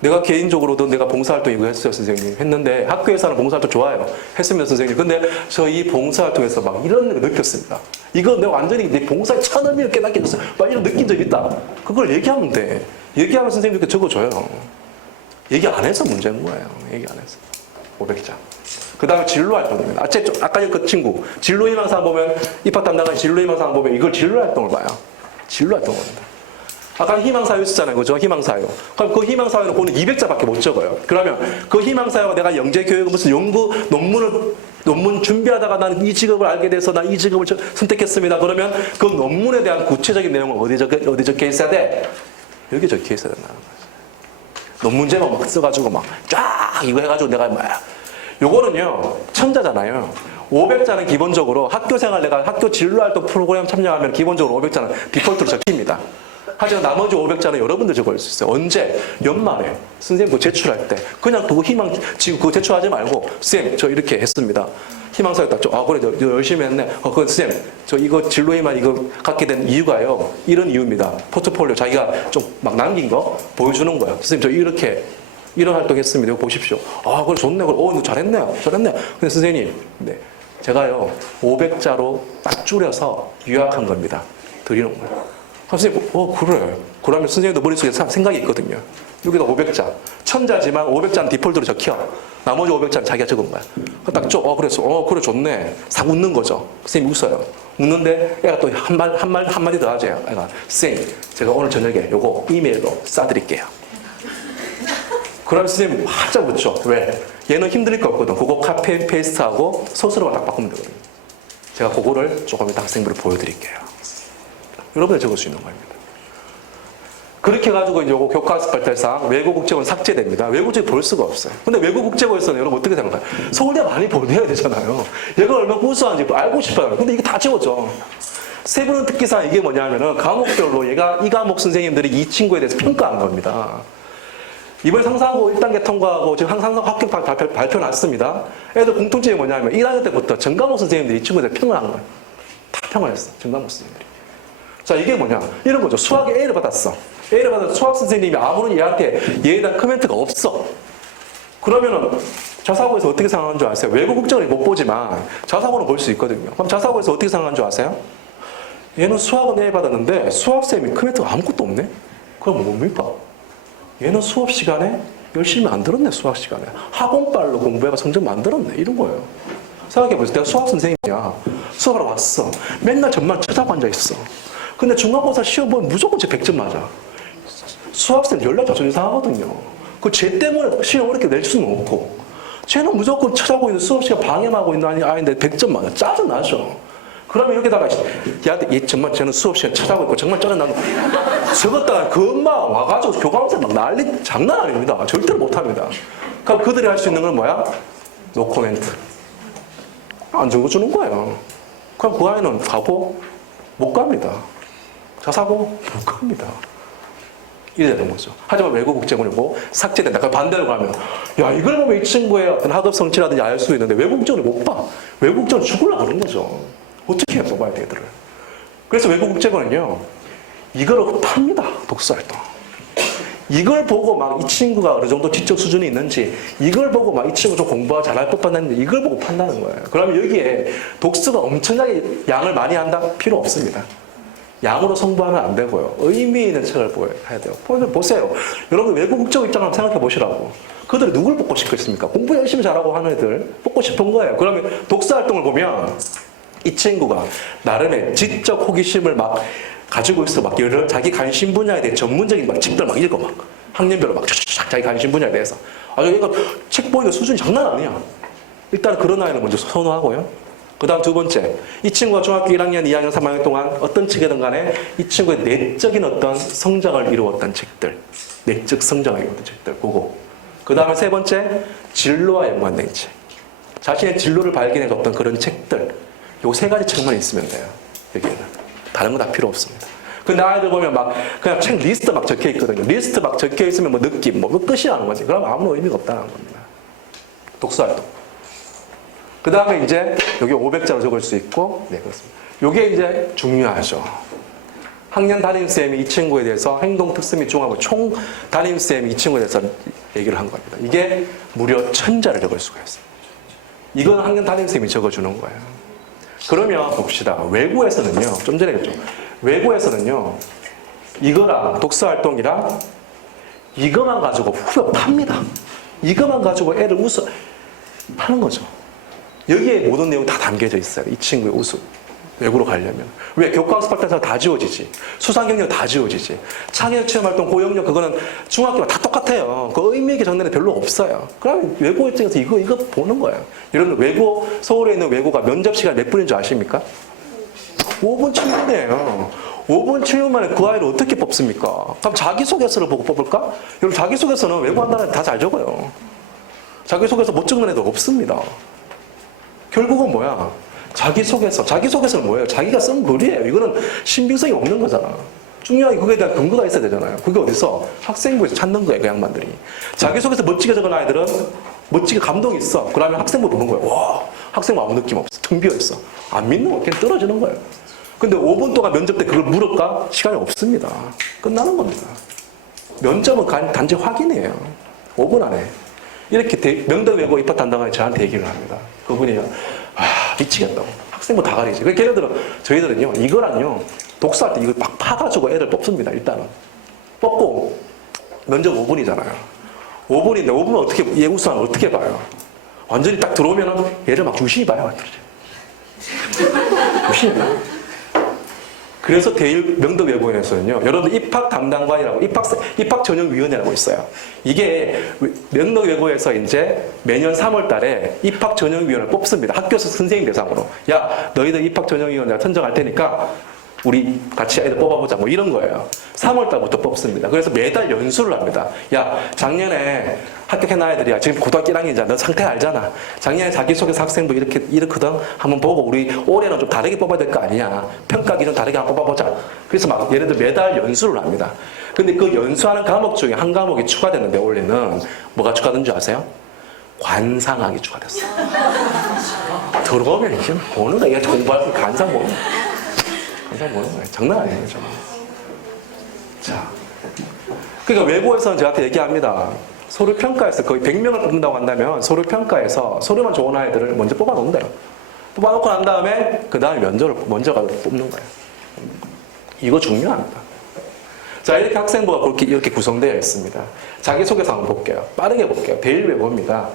내가 개인적으로도 내가 봉사활동 이거 했어요, 선생님. 했는데 학교에서는 봉사활동 좋아요. 했습니다, 선생님. 근데 저 이 봉사활동에서 막 이런 걸 느꼈습니다. 이거 내가 완전히 내 봉사의 천 의미를 깨닫게 됐어요. 막 이런 느낀 적 있다. 그걸 얘기하면 돼. 얘기하면 선생님 이렇게 적어줘요. 얘기 안 해서 문제인 거예요. 얘기 안 해서. 500자. 그 다음에 진로활동입니다. 아까 그 친구. 진로희망사 보면, 입학 담당한 진로희망사 보면 이걸 진로활동을 봐요. 진로활동을 합니다. 아까 희망사유 있었잖아요. 그죠? 희망사유. 그럼 그 희망사유는 그거는 200자밖에 못 적어요. 그러면 그 희망사유가 내가 영재교육을 무슨 연구, 논문 준비하다가 나는 이 직업을 알게 돼서 난 이 직업을 선택했습니다. 그러면 그 논문에 대한 구체적인 내용은 어디 적혀 있어야 돼? 여기 적혀 있어야 된다는 거죠. 논문 제목 막 써가지고 막 쫙 이거 해가지고 내가 막. 요거는요, 천자잖아요. 500자는 기본적으로 학교 생활 내가 학교 진로활동 프로그램 참여하면 기본적으로 500자는 디폴트로 적힙니다. 하지만 나머지 500자는 여러분들 적을 수 있어요. 언제? 연말에. 선생님 그거 제출할 때. 그냥 그거 지금 그거 제출하지 말고, 쌤, 저 이렇게 했습니다. 희망사유 딱, 그래, 저 열심히 했네. 그 쌤, 저 이거 진로에만 이거 갖게 된 이유가요. 이런 이유입니다. 포트폴리오 자기가 좀 막 남긴 거 보여주는 거예요. 선생님, 저 이렇게, 이런 활동 했습니다. 이거 보십시오. 그래, 좋네. 너 잘했네요. 잘했네. 근데 선생님, 네. 제가요, 500자로 딱 줄여서 요약한 겁니다. 드리는 거예요. 선생님, 그래. 그러면 선생님도 머릿속에 생각이 있거든요. 여기다 500자. 천자지만 500자는 디폴트로 적혀. 나머지 500자는 자기가 적은 거야. 딱 그래서, 그래, 좋네. 싹 웃는 거죠. 선생님이 웃어요. 웃는데 애가 또 한마디 더 하죠. 애가, 선생님, 제가 오늘 저녁에 요거 이메일로 쏴드릴게요. 그러면 선생님 활짝 웃죠. 왜? 얘는 힘들 거 없거든. 그거 카피 페이스트하고 소스로만 딱 바꾸면 되거든요. 제가 그거를 조금 이따 학생들을 보여드릴게요. 여러분이 적을 수 있는 겁니다. 그렇게 해가지고 이제 요거 교과학습발달상 외국국제고는 삭제됩니다. 외국국제고 볼 수가 없어요. 근데 외국국제고에서는 여러분 어떻게 생각해요? 서울대 많이 보내야 되잖아요. 얘가 얼마나 우수한지 알고 싶어요. 근데 이게 다 지웠죠. 세부는 특기상 이게 뭐냐면은 과목별로 얘가 이 과목 선생님들이 이 친구에 대해서 평가한 겁니다. 이번 상상하고 1단계 통과하고 지금 상상하고 합격 발표 났습니다. 애들 공통점이 뭐냐면 1학년 때부터 전과목 선생님들이 이 친구에 대해 평을 한 거예요. 다 평을 했어. 전과목 선생님들이. 자, 이게 뭐냐? 이런 거죠. 수학에 A를 받았어. A를 받아서 수학 선생님이 아무런 얘한테 얘에 대한 코멘트가 없어. 그러면은 자사고에서 어떻게 생각하는 줄 아세요? 외국 국적을 못 보지만 자사고는 볼 수 있거든요. 그럼 자사고에서 어떻게 생각하는 줄 아세요? 얘는 수학은 A 받았는데 수학쌤이 코멘트가 아무것도 없네? 그럼 뭡니까? 얘는 수업 시간에 열심히 안 들었네, 수학 시간에. 학원빨로 공부해가 성적 만들었네, 이런 거예요. 생각해보세요. 내가 수학 선생님이야. 수업하러 왔어. 맨날 전만 쳐자고 앉아있어. 근데 중간고사 시험 보면 무조건 제 100점 맞아. 수학생 연락 자주 이상하거든요. 그 쟤 때문에 시험 어렵게 낼 수는 없고. 쟤는 무조건 쳐자고 있는 수업 시간 방해하고 있는 아이인데 100점 맞아. 짜증나죠. 그러면 여기다가 얘 정말 저는 수업 시간에 찾아오고 있고 정말 저는 나는 적었다가 그 엄마 와가지고 교감생 막 난리 장난 아닙니다. 절대로 못합니다. 그럼 그들이 할 수 있는 건 뭐야? 노 코멘트. 안 적어주는 거예요. 그럼 그 아이는 가고 못 갑니다. 자사고 못 갑니다. 이래 되는 거죠. 하지만 외국 국제문이고 삭제된다. 그 반대로 가면 야 이걸 보면 이 친구의 어떤 학업 성취라든지 알 수 있는데 외국 국제문을 못 봐. 외국 국제문 죽으려고 그런 거죠. 어떻게 해야 뽑아야 돼 얘들을. 그래서 외국 국제문은요 이걸 팝니다. 독서활동. 이걸 보고 막 이 친구가 어느 정도 지적 수준이 있는지 이걸 보고 막 이 친구 좀 공부가 잘할 법한 했는데 이걸 보고 판다는 거예요. 그러면 여기에 독서가 엄청나게 양을 많이 한다? 필요 없습니다. 양으로 승부하면 안 되고요. 의미 있는 책을 해야 돼요. 보세요. 여러분 외국 국적 입장을 한번 생각해 보시라고. 그들이 누굴 뽑고 싶겠습니까? 공부 열심히 잘하고 하는 애들 뽑고 싶은 거예요. 그러면 독서활동을 보면 이 친구가 나름의 지적 호기심을 막 가지고 있어. 막 여러 자기 관심 분야에 대해 전문적인 막 책들 막 읽어 막 학년별로 막 쫙쫙 자기 관심 분야에 대해서. 아주 이거 책 보니까 수준이 장난 아니야. 일단 그런 아이는 먼저 선호하고요. 그 다음 두 번째, 이 친구가 중학교 1학년, 2학년, 3학년 동안 어떤 책이든 간에 이 친구의 내적인 어떤 성장을 이루었던 책들, 내적 성장을 이루었던 책들 보고, 그 다음에 세 번째, 진로와 연관된 책. 자신의 진로를 발견해줬던 그런 책들, 요 세 가지 책만 있으면 돼요. 여기에는. 다른 거 다 필요 없습니다. 근데 아이들 보면 막 그냥 책 리스트 막 적혀 있거든요. 리스트 막 적혀 있으면 뭐 느낌, 뭐 끝이라는 거지. 그럼 아무런 의미가 없다는 겁니다. 독서활동. 그 다음에 이제 여기 500자로 적을 수 있고, 네, 그렇습니다. 요게 이제 중요하죠. 학년 담임쌤이 이 친구에 대해서 행동특수 및 종합을 총 담임쌤이 이 친구에 대해서 얘기를 한 겁니다. 이게 무려 1000자를 적을 수가 있어요. 이건 학년 담임쌤이 적어주는 거예요. 그러면 봅시다. 외고에서는요, 좀 전에 했죠. 외고에서는요, 이거랑 독서활동이랑 이거만 가지고 후벼 팝니다. 이거만 가지고 애를 파는 거죠. 여기에 모든 내용이 다 담겨져 있어요. 이 친구의 우수. 외국으로 가려면. 왜? 교과학습할 때는 다 지워지지. 수상경력 다 지워지지. 창의체험활동, 고영역 그거는 중학교랑 다 똑같아요. 그 의미 있게 적는 애 별로 없어요. 그럼 외고 입장에서 이거 보는 거예요. 여러분 외고, 서울에 있는 외고가 면접 시간 몇 분인 줄 아십니까? 5분 7분이에요. 5분 7분 만에 그 아이를 어떻게 뽑습니까? 그럼 자기소개서를 보고 뽑을까? 여러분 자기소개서는 외고 한다는 애 다 잘 적어요. 자기소개서 못 적는 애도 없습니다. 결국은 뭐야? 자기소개서는 뭐예요? 자기가 쓴 글이에요. 이거는 신빙성이 없는 거잖아. 중요하게 그거에 대한 근거가 있어야 되잖아요. 그게 어디서? 학생부에서 찾는 거예요, 그 양반들이. 자기소개서 멋지게 적은 아이들은 멋지게 감동이 있어. 그러면 학생부 보는 거예요. 와, 학생부 아무 느낌 없어. 텅 비어 있어. 안 믿는 거 그냥 떨어지는 거예요. 근데 5분 동안 면접 때 그걸 물을까? 시간이 없습니다. 끝나는 겁니다. 면접은 단지 확인이에요. 5분 안에. 이렇게 명덕 외고 입학 담당관이 저한테 얘기를 합니다. 그분이 미치겠다고. 학생부 다 가리지. 그래서 저희들은요, 이거랑요, 독서할 때 이걸 막 파가지고 애를 뽑습니다, 일단은. 뽑고, 면접 5분이잖아요. 5분인데, 5분은 어떻게, 얘 우수하면 어떻게 봐요? 완전히 딱 들어오면은 얘를 막 유심히 봐요. 유심히 봐요. 그래서 명덕 외고인에서는요, 여러분들 입학 담당관이라고, 입학 전형위원회라고 있어요. 이게 명덕 외고에서 이제 매년 3월 달에 입학 전형위원회를 뽑습니다. 학교에서 선생님 대상으로. 야, 너희들 입학 전형위원회가 선정할 테니까 우리 같이 애들 뽑아보자. 뭐 이런 거예요. 3월 달부터 뽑습니다. 그래서 매달 연수를 합니다. 야, 작년에 합격한 아이들이야. 지금 고등학교 1학년이잖아. 너 상태 알잖아. 작년에 자기소개서 학생부 이렇거든. 한번 보고 우리 올해는 좀 다르게 뽑아야 될 거 아니야. 평가 기준 다르게 한번 뽑아보자. 그래서 막 예를 들어 매달 연수를 합니다. 근데 그 연수하는 과목 중에 한 과목이 추가됐는데 올해는 뭐가 추가된 줄 아세요? 관상학이 추가됐어. 들어보면 이제 보는 거야. 얘가 공부할 때 관상 보는 거야. 장난 아니에요, 정말. 자. 그러니까 외고에서는 저한테 얘기합니다. 서류 평가에서 거의 100명을 뽑는다고 한다면 서류 평가에서 서류만 좋은 아이들을 먼저 뽑아놓는대요. 뽑아놓고 난 다음에 그 다음에 면접을 먼저 가서 뽑는 거예요. 이거 중요합니다. 자, 이렇게 학생부가 이렇게 구성되어 있습니다. 자기소개서 한번 볼게요. 빠르게 볼게요. 대일외고입니다.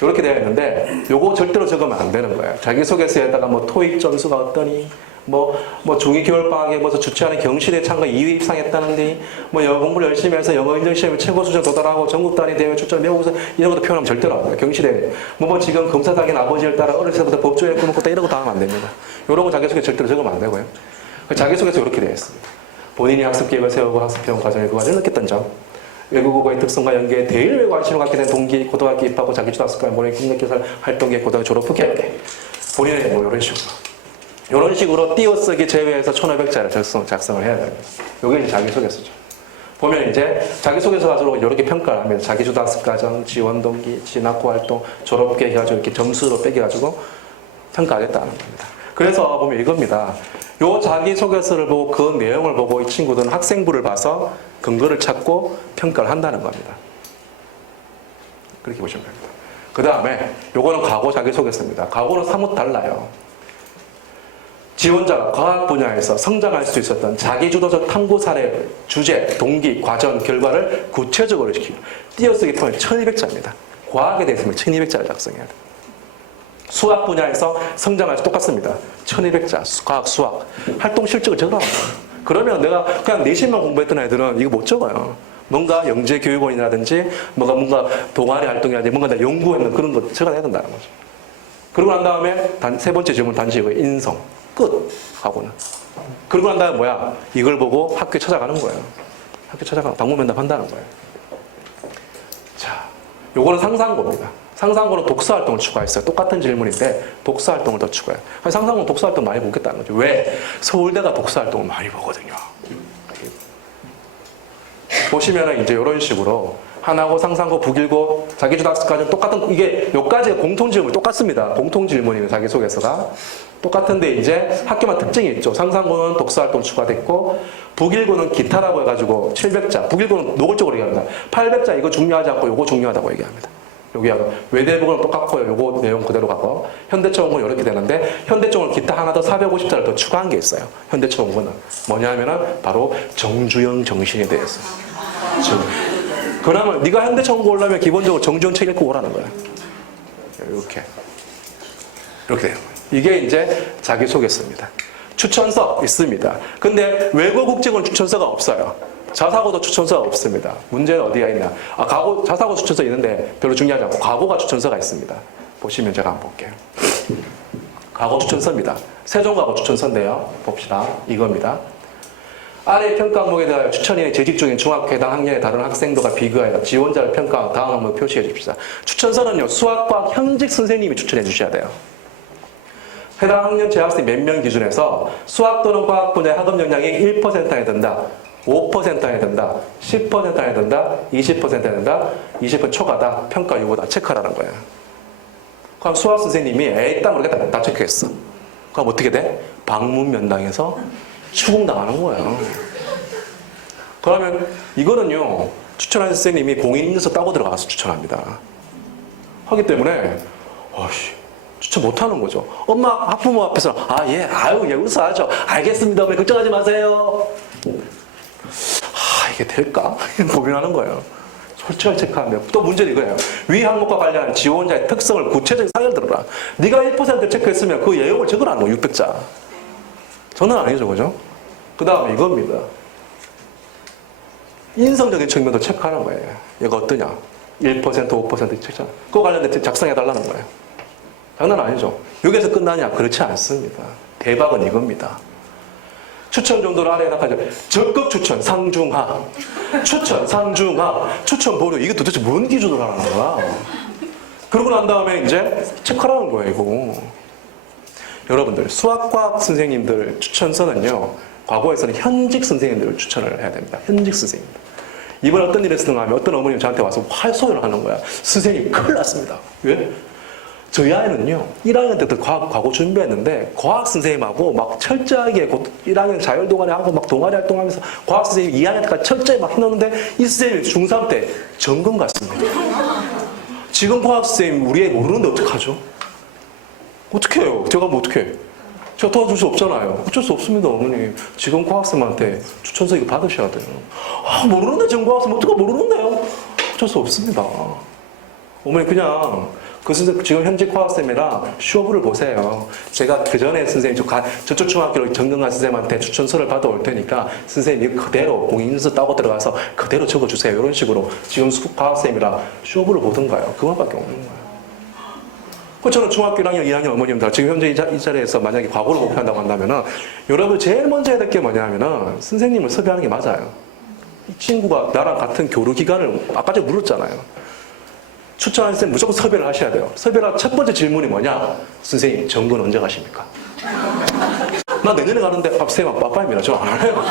이렇게 되어 있는데 요거 절대로 적으면 안 되는 거예요. 자기소개서에다가 뭐 토익 점수가 어떠니, 뭐 중2 겨울방학에 뭐서 주최하는 경시대 참가 2위 입상했다는데, 뭐 영어 공부를 열심히 해서 영어 인증시험에 최고 수준 도달하고 전국 단위 대회 출전 매우고서 이런 것도 표현하면 절대로 안 돼요. 경시대 뭐 지금 검사장인 아버지를 따라 어렸을 때부터 법조에 꿈을 꿨다 이런 거 다 하면 안 됩니다. 이런 거 자기소개 절대로 적으면 안 되고요. 자기소개서 이렇게 되어 있습니다. 본인이 학습 계획을 세우고 학습 배운 과정에 그것을 느꼈던 점, 외국어의 특성과 연계에 대일외 관심을 갖게 된 동기, 고등학교 입학후 자기주도학습관 모임 국내교사 활동계 고등학교 졸업 후 계획, 본인의 뭐 이런 식으로. 이런 식으로 띄어쓰기 제외해서 1500자를 작성을 해야 됩니다. 이게 이제 자기소개서죠. 보면 이제 자기소개서 가지고 이렇게 평가를 합니다. 자기주도학습과정, 지원 동기, 진학 후 활동, 졸업 계획 해가지고 이렇게 점수로 빼겨가지고 평가하겠다는 겁니다. 그래서 보면 이겁니다. 요 자기소개서를 보고 그 내용을 보고 이 친구들은 학생부를 봐서 근거를 찾고 평가를 한다는 겁니다. 그렇게 보시면 됩니다. 그 다음에 요거는 과거 자기소개서입니다. 과거는 사뭇 달라요. 지원자가 과학 분야에서 성장할 수 있었던 자기주도적 탐구 사례, 주제, 동기, 과정, 결과를 구체적으로 시키고 띄어쓰기 포인트 1200자입니다. 과학에 대해서는 1200자를 작성해야 돼요. 수학 분야에서 성장할 수 똑같습니다. 1200자, 과학, 수학. 활동 실적을 적어라. 그러면 내가 그냥 내신만 공부했던 애들은 이거 못 적어요. 뭔가 영재교육원이라든지 뭔가 동아리 활동이라든지 뭔가 내가 연구했는 그런 거 적어내야 된다는 거죠. 그러고 난 다음에 세 번째 질문 단지 이거 인성. 끝. 하고는. 그러고 난 다음에 뭐야? 이걸 보고 학교에 찾아가는 거예요. 학교 찾아가고 방문 면담 한다는 거예요. 자, 요거는 상상고입니다. 상상고는 독서활동을 추가했어요. 똑같은 질문인데 독서활동을 더 추가해요. 상상고는 독서활동 많이 보겠다는 거죠. 왜? 서울대가 독서활동을 많이 보거든요. 보시면은 이제 이런 식으로 하나고, 상상고, 북일고, 자기주도학습과정 똑같은, 이게 여기까지가 공통질문 똑같습니다. 공통질문이에요. 자기소개서가. 똑같은데 이제 학교만 특징이 있죠. 상상고는 독서활동 추가됐고, 북일고는 기타라고 해가지고 700자, 북일고는 노골적으로 얘기합니다. 800자 이거 중요하지 않고 요거 중요하다고 얘기합니다. 여기하고 외대부는 똑같고요. 요거 내용 그대로 가고, 현대초공은 이렇게 되는데, 현대초공은 기타 하나 더 450자를 더 추가한 게 있어요. 현대초공은 뭐냐 하면은 바로 정주영 정신에 대해서. 그러면 네가 현대초공고 오려면 기본적으로 정주영 책 읽고 오라는 거야. 이렇게 돼요. 이게 이제 자기소개서입니다. 추천서 있습니다. 근데 외고 국적은 추천서가 없어요. 자사고도 추천서가 없습니다. 문제는 어디가 있냐? 자사고 추천서 있는데 별로 중요하지 않고 과고가 추천서가 있습니다. 보시면 제가 한번 볼게요. 과고 추천서입니다. 세종과고 추천서인데요. 봅시다. 이겁니다. 아래 평가 항목에 대하여 추천인의 재직 중인 중학교 해당 학년의 다른 학생도가 비교하여 지원자를 평가한 다음 항목을 표시해 줍시다. 추천서는요, 수학과학 현직 선생님이 추천해 주셔야 돼요. 해당 학년 재학생 몇 명 기준에서 수학 또는 과학 분야의 학업 역량이 1% 안에 든다, 5% 안에 든다, 10% 안에 든다, 20% 안에 든다, 20% 초과다, 평가 요거다 체크하라는 거예요. 그럼 수학 선생님이 에이따 모르겠다 다 체크했어. 그럼 어떻게 돼? 방문 면담에서 추궁당하는 거예요. 그러면 이거는요, 추천하는 선생님이 공인인증서 따고 들어가서 추천합니다. 하기 때문에 추천 못하는 거죠. 엄마, 학부모 앞에서 예, 웃어야죠. 알겠습니다. 어머니 걱정하지 마세요. 이게 될까? 고민하는 거예요. 솔직하게 체크하면. 또 문제는 이거예요. 위 항목과 관련한 지원자의 특성을 구체적인 사례를 들어라. 네가 1% 체크했으면 그 내용을 적으라는 거예요. 600자. 장난 아니죠, 그죠? 그 다음에 이겁니다. 인성적인 측면도 체크하는 거예요. 얘가 어떠냐? 1%, 5% 체크잖아. 그거 관련된 작성해달라는 거예요. 장난 아니죠? 여기서 끝나냐? 그렇지 않습니다. 대박은 이겁니다. 추천 정도를 아래에 나가죠. 적극 추천, 상중하. 추천, 상중하. 추천 보류. 이게 도대체 뭔 기준으로 하는 거야? 그러고 난 다음에 이제 체크하라는 거예요, 이거. 여러분들, 수학과학 선생님들 추천서는요, 과거에서는 현직 선생님들을 추천을 해야 됩니다. 현직 선생님들. 이번에 어떤 일이 있었는가 하면 어떤 어머님이 저한테 와서 활소연을 하는 거야. 선생님, 큰일 났습니다. 왜? 저희 아이는요, 1학년 때부터 과거 준비했는데, 과학 선생님하고 막 철저하게 1학년 자율 동아리 하고 막 동아리 활동하면서 과학 선생님 2학년 때까지 철저히 막 해놓는데, 이 선생님이 중3 때 전공 갔습니다. 지금 과학 선생님 우리 애 모르는데 어떡하죠? 어떻게 해요? 제가 뭐 어떻게 해? 제가 도와줄 수 없잖아요. 어쩔 수 없습니다, 어머니. 지금 과학쌤한테 추천서 이거 받으셔야 돼요. 모르는데 지금 과학쌤 어떻게 모르는데요? 어쩔 수 없습니다. 어머니 그냥 그 선생님 지금 현직 화학쌤이랑 쇼부를 보세요. 제가 그 전에 선생님 저쪽 중학교를 정경한 선생님한테 추천서를 받아올 테니까 선생님이 그대로 공인인증서 따고 들어가서 그대로 적어주세요. 이런 식으로 지금 화학쌤이랑 쇼부를 보던가요. 그것밖에 없는 거예요. 저는 중학교 1학년, 2학년 어머님들 지금 현재 이 자리에서 만약에 과거를 목표한다고 한다면은 여러분 제일 먼저 해야 될 게 뭐냐면은 선생님을 섭외하는 게 맞아요. 이 친구가 나랑 같은 교류 기간을 아까 전에 물었잖아요. 추천하는 선생님 무조건 섭외를 하셔야 돼요. 섭외할 첫 번째 질문이 뭐냐? 선생님 정근 언제 가십니까? 나 내년에 가는데 선생님 빠빠입니다. 저 안 해요.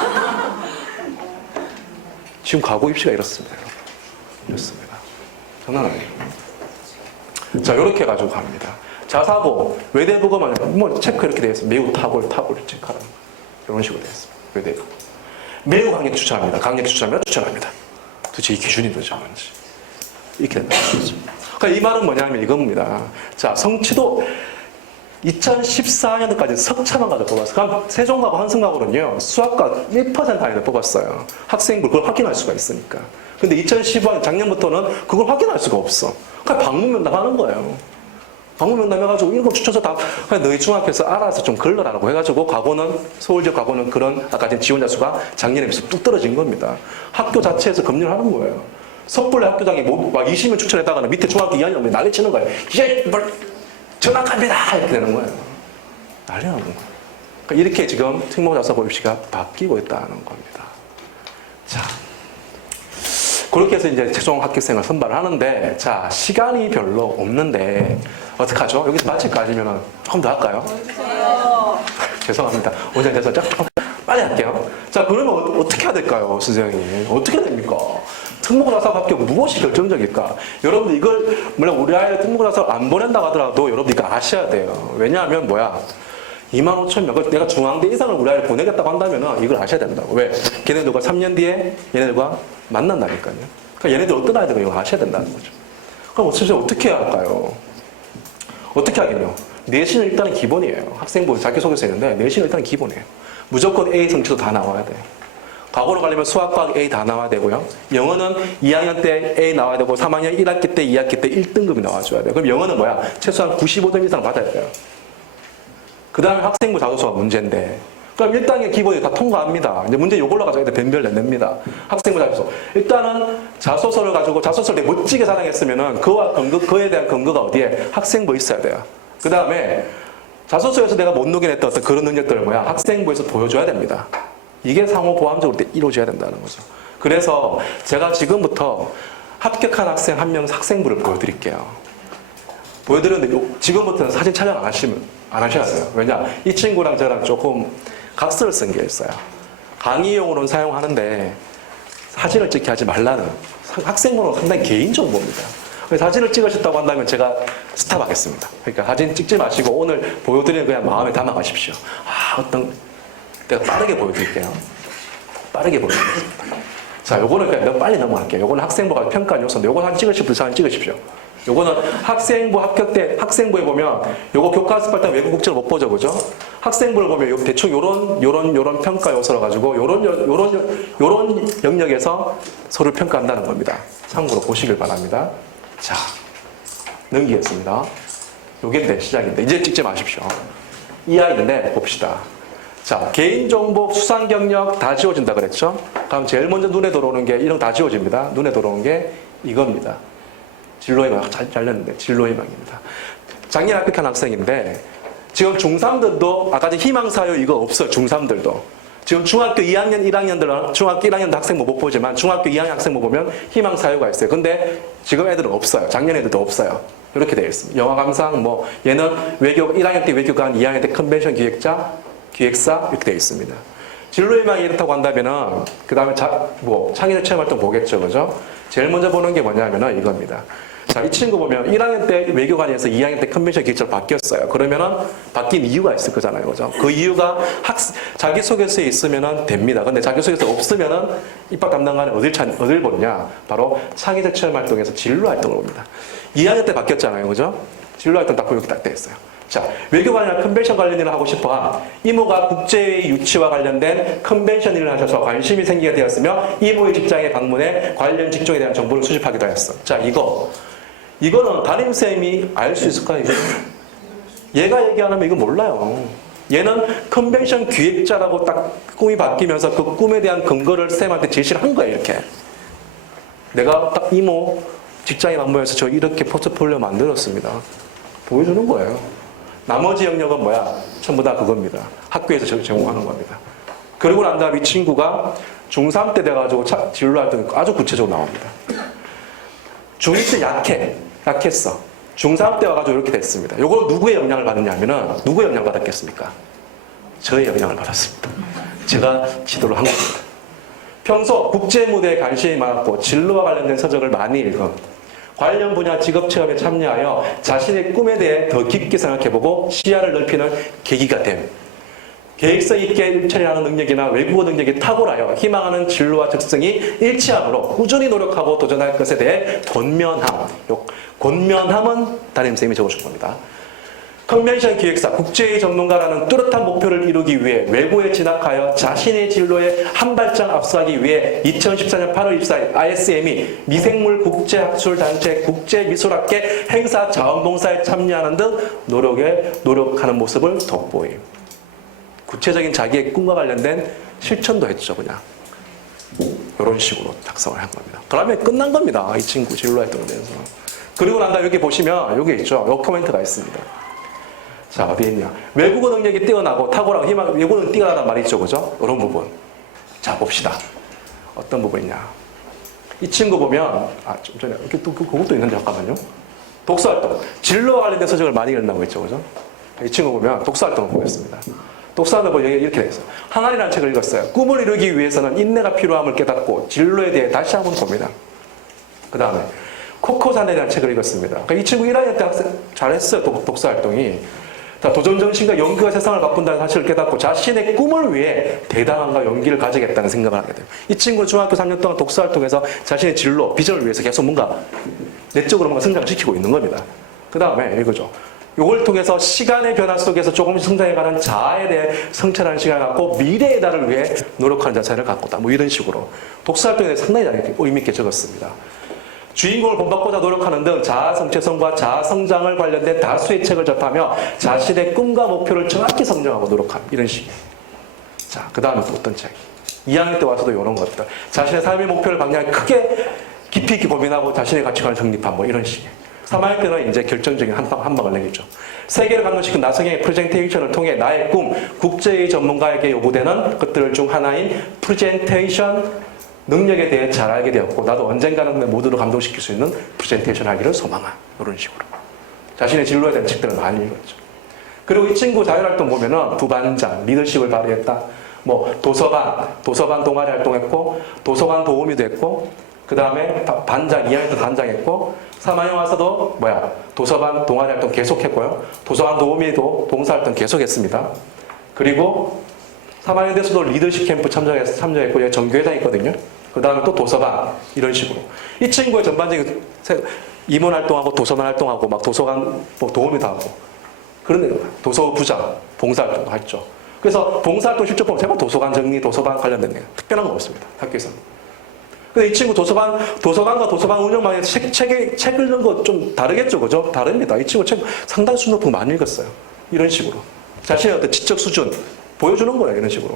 지금 과거 입시가 이렇습니다. 이렇습니다. 장난 아니에요. 자, 이렇게 해가지고 갑니다. 자사고, 외대부고만, 뭐, 체크 이렇게 되어 있습니다. 매우 탁월 체크하는. 이런 식으로 되어 있습니다. 외대부고. 매우 강력 추천합니다. 강력 추천합니다. 추천합니다. 도대체 이 기준이 도대체 뭔지. 이렇게 된다는 거죠. 그러니까 이 말은 뭐냐면 이겁니다. 자, 성취도 2014년도까지 석차만 가지고 뽑았어요. 그럼 세종하고 한승하고는요, 수학과 1% 안에 뽑았어요. 학생부 그걸 확인할 수가 있으니까. 근데 2015년 작년부터는 그걸 확인할 수가 없어. 그냥 방문면담 하는 거예요. 방문면담 해가지고 이런 거 추천서 다 그냥 너희 중학교에서 알아서 좀 걸러라라고 해가지고 과거는 서울지역 과거는 그런 아까 전 지원자 수가 작년에 비해서 뚝 떨어진 겁니다. 학교 자체에서 검열을 하는 거예요. 섣불리 학교장이 막 20명 추천했다가는 밑에 중학교 2학년이 난리 치는 거예요. 이제 전학갑니다 이렇게 되는 거예요. 난리 나는 거예요. 그러니까 이렇게 지금 특목자사고 입시가 바뀌고 있다는 겁니다. 자. 그렇게 해서 이제 최종 합격생을 선발을 하는데, 자, 시간이 별로 없는데, 어떡하죠? 여기서 마칠까지면 조금 더 할까요? 죄송합니다. 오전 돼서 조금 빨리 할게요. 자, 그러면 어떻게 해야 될까요, 선생님? 어떻게 해야 됩니까? 특목자사 합격 무엇이 결정적일까? 여러분들 이걸, 물론 우리 아이를 특목자사 안 보낸다고 하더라도 여러분들 이거 아셔야 돼요. 왜냐하면 뭐야? 25,000명. 내가 중앙대 이상을 우리 아이를 보내겠다고 한다면 이걸 아셔야 된다고. 왜? 걔네들과 3년 뒤에 얘네들과 만난다니까요. 그러니까 얘네들 어떤 아이들은 이거 아셔야 된다는 거죠. 그럼 어떻게 해야 할까요? 어떻게 하겠냐? 내신은 일단은 기본이에요. 학생부 자기소개서 했는데 내신은 일단 기본이에요. 무조건 A 성취도 다 나와야 돼요. 과거로 가려면 수학과학 A 다 나와야 되고요. 영어는 2학년 때 A 나와야 되고 3학년 1학기 때 2학기 때 1등급이 나와줘야 돼요. 그럼 영어는 뭐야? 최소한 95점 이상 받아야 돼요. 그 다음에 학생부 자소서가 문제인데 그럼 1단계 기본이 다 통과합니다. 이제 문제 요걸로 가지고 애들 변별 냅니다. 학생부 자소서. 일단은 자소서를 가지고 자소서를 멋지게 사랑했으면은 그에 대한 근거가 어디에? 학생부에 있어야 돼요. 그 다음에 자소서에서 내가 못 녹여냈던 어떤 그런 능력들을 뭐야? 학생부에서 보여줘야 됩니다. 이게 상호 보완적으로 이루어져야 된다는 거죠. 그래서 제가 지금부터 합격한 학생 한 명 학생부를 보여드릴게요. 보여드렸는데 지금부터는 사진 촬영 안 하셔야 돼요. 왜냐? 이 친구랑 저랑 조금 각서를 쓴 게 있어요. 강의용으로는 사용하는데 사진을 찍게 하지 말라는 학생부는 상당히 개인 정보입니다. 사진을 찍으셨다고 한다면 제가 스탑하겠습니다. 그러니까 사진 찍지 마시고 오늘 보여드리는 그냥 마음에 담아 가십시오. 내가 빠르게 보여드릴게요. 빠르게 보여드리겠습니다. 자, 요거는 그냥 너무 빨리 넘어갈게요. 요거는 학생부가 평가한 요소인데 요거 사진 찍으실 분 사진 찍으십시오. 요거는 학생부 합격 때 학생부에 보면 요거 교과서 때 외국 국제를 못 보죠, 그죠? 학생부를 보면 대충 요런 평가 요소를 가지고 요런 영역에서 서로 평가한다는 겁니다. 참고로 보시길 바랍니다. 자, 넘기겠습니다. 요게 시작인데 이제 찍지 마십시오. 이 아이인데 봅시다. 자, 개인정보, 수상 경력 다 지워진다 그랬죠? 그럼 제일 먼저 눈에 들어오는 게 이런 거 다 지워집니다. 눈에 들어오는 게 이겁니다. 진로희망 잘렸는데 진로희망입니다. 작년 합격한 학생인데 지금 중3들도 아까 전 희망사유 이거 없어요. 중3들도 지금 중학교 2학년 1학년들은 중학교 1학년도 학생부 못 보지만 중학교 2학년 학생부 보면 희망사유가 있어요. 근데 지금 애들은 없어요. 작년 애들도 없어요. 이렇게 되어 있습니다. 영화 감상 얘는 외교 1학년 때 외교관 2학년 때 컨벤션 기획사 이렇게 되어 있습니다. 진로희망이 이렇다고 한다면은 그 다음에 창의적 체험활동 보겠죠, 그죠? 제일 먼저 보는 게 뭐냐면은 이겁니다. 자, 이 친구 보면 1학년 때 외교관에서 2학년 때 컨벤션 기획자로 바뀌었어요. 그러면은 바뀐 이유가 있을 거잖아요, 그죠? 그 이유가 자기소개서에 있으면은 됩니다. 근데 자기소개서 없으면은 입학 담당관은 어딜 보느냐? 바로 창의적 체험활동에서 진로활동을 봅니다. 2학년 때 바뀌었잖아요, 그죠? 진로활동 딱 여기 딱 돼 있어요. 자, 외교관이나 컨벤션 관련 일을 하고 싶어. 이모가 국제회의 유치와 관련된 컨벤션 일을 하셔서 관심이 생기게 되었으며 이모의 직장에 방문해 관련 직종에 대한 정보를 수집하기도 했어. 자, 이거는 담임쌤이 알 수 있을까요? 얘가 얘기 안 하면 이거 몰라요. 얘는 컨벤션 기획자라고 딱 꿈이 바뀌면서 그 꿈에 대한 근거를 쌤한테 제시를 한 거예요, 이렇게. 내가 딱 이모 직장인 안보에서 저 이렇게 포트폴리오 만들었습니다. 보여주는 거예요. 나머지 영역은 뭐야? 전부 다 그겁니다. 학교에서 제공하는 겁니다. 그러고 난 다음에 이 친구가 중3 때 돼가지고 진로할 때는 아주 구체적으로 나옵니다. 중1 때 약했어. 중3 때 와가지고 이렇게 됐습니다. 이거 누구의 영향을 받느냐면은 누구의 영향을 받았겠습니까? 저의 영향을 받았습니다. 제가 지도를 한 겁니다. 평소 국제 무대에 관심이 많았고 진로와 관련된 서적을 많이 읽은 관련 분야 직업체험에 참여하여 자신의 꿈에 대해 더 깊게 생각해보고 시야를 넓히는 계기가 됨. 계획성 있게 일처리하는 능력이나 외국어 능력이 탁월하여 희망하는 진로와 적성이 일치하므로 꾸준히 노력하고 도전할 것에 대해 권면함. 권면함은 담임쌤이 적어준 겁니다. 컨벤션 기획사, 국제의 전문가라는 뚜렷한 목표를 이루기 위해 외고에 진학하여 자신의 진로에 한 발짝 앞서가기 위해 2014년 8월 24일 ISM이 미생물 국제학술단체 국제미술학계 행사 자원봉사에 참여하는 등 노력하는 모습을 돋보임. 구체적인 자기의 꿈과 관련된 실천도 했죠, 그냥. 이런 식으로 작성을 한 겁니다. 그러면 끝난 겁니다, 이 친구 진로 활동에 대해서. 그리고 난 다음에 여기 보시면 여기 있죠, 요 코멘트가 있습니다. 자, 어디 있냐. 외국어 능력이 뛰어나고 탁월하고 외국어는 뛰어나단 말이 있죠, 그죠? 이런 부분. 자, 봅시다. 어떤 부분이냐. 이 친구 보면, 좀 전에, 이렇게 또 그것도 있는데, 잠깐만요. 독서활동. 진로와 관련된 서적을 많이 읽는다고 했죠, 그죠? 이 친구 보면 독서활동을 보겠습니다. 독서하는 거 이렇게 돼 있어요. 항아리라는 책을 읽었어요. 꿈을 이루기 위해서는 인내가 필요함을 깨닫고 진로에 대해 다시 한번 봅니다. 그 다음에 코코산에라는 책을 읽었습니다. 그러니까 이 친구 1학년 때 잘했어요, 독서활동이. 자, 도전정신과 용기가 세상을 바꾼다는 사실을 깨닫고 자신의 꿈을 위해 대담함과 용기를 가지겠다는 생각을 하게 돼요. 이 친구는 중학교 3년 동안 독서활동에서 자신의 진로, 비전을 위해서 계속 뭔가 내적으로 뭔가 성장시키고 있는 겁니다. 그 다음에 이거죠. 이걸 통해서 시간의 변화 속에서 조금씩 성장해가는 자아에 대해 성찰하는 시간을 갖고 미래의 나를 위해 노력하는 자세를 갖고다. 뭐 이런 식으로 독서활동에 대해 상당히 의미 있게 적었습니다. 주인공을 본받고자 노력하는 등 자아 성취성과 자아 성장을 관련된 다수의 책을 접하며 자신의 꿈과 목표를 정확히 성정하고 노력함. 이런 식이에요. 자, 그 다음에 또 어떤 책? 2학년 때 와서도 이런 것들. 자신의 삶의 목표를 방향을 크게 깊이 있게 고민하고 자신의 가치관을 정립함. 뭐 이런 식이에요. 3학년 때는 이제 결정적인 한 방을 내겠죠. 세계를 감동시킨 나성의 프레젠테이션을 통해 나의 꿈, 국제의 전문가에게 요구되는 것들 중 하나인 프레젠테이션 능력에 대해 잘 알게 되었고 나도 언젠가는 모두를 감동시킬 수 있는 프레젠테이션 하기를 소망한 이런 식으로 자신의 진로에 대한 책들을 많이 읽었죠. 그리고 이 친구 자율활동 보면은 부반장, 리더십을 발휘했다. 뭐 도서관 동아리 활동했고 도서관 도우미도 했고 그 다음에 반장, 2학년 때 반장했고 3학년 와서도 도서관 동아리 활동 계속했고요. 도서관 도우미도 봉사활동 계속했습니다. 그리고 3학년 돼서도 리더십 캠프 참여했고 얘 전교회장 있거든요. 그 다음에 또 도서관 이런 식으로 이 친구의 전반적인 임원 활동하고 도서관 활동하고 막 도서관 뭐 도우미도 하고 그런 도서부장 봉사활동도 했죠. 그래서 봉사활동 실적 보면 제발 도서관 정리, 도서관 관련된 게 특별한 거 없습니다. 학교에서. 근데 이 친구 도서관과 도서관 운영망에서 책 읽는 거 좀 다르겠죠, 그죠? 다릅니다. 이 친구 책 상당히 수준 높은 거 많이 읽었어요. 이런 식으로 자신의 어떤 지적 수준 보여주는 거예요, 이런 식으로.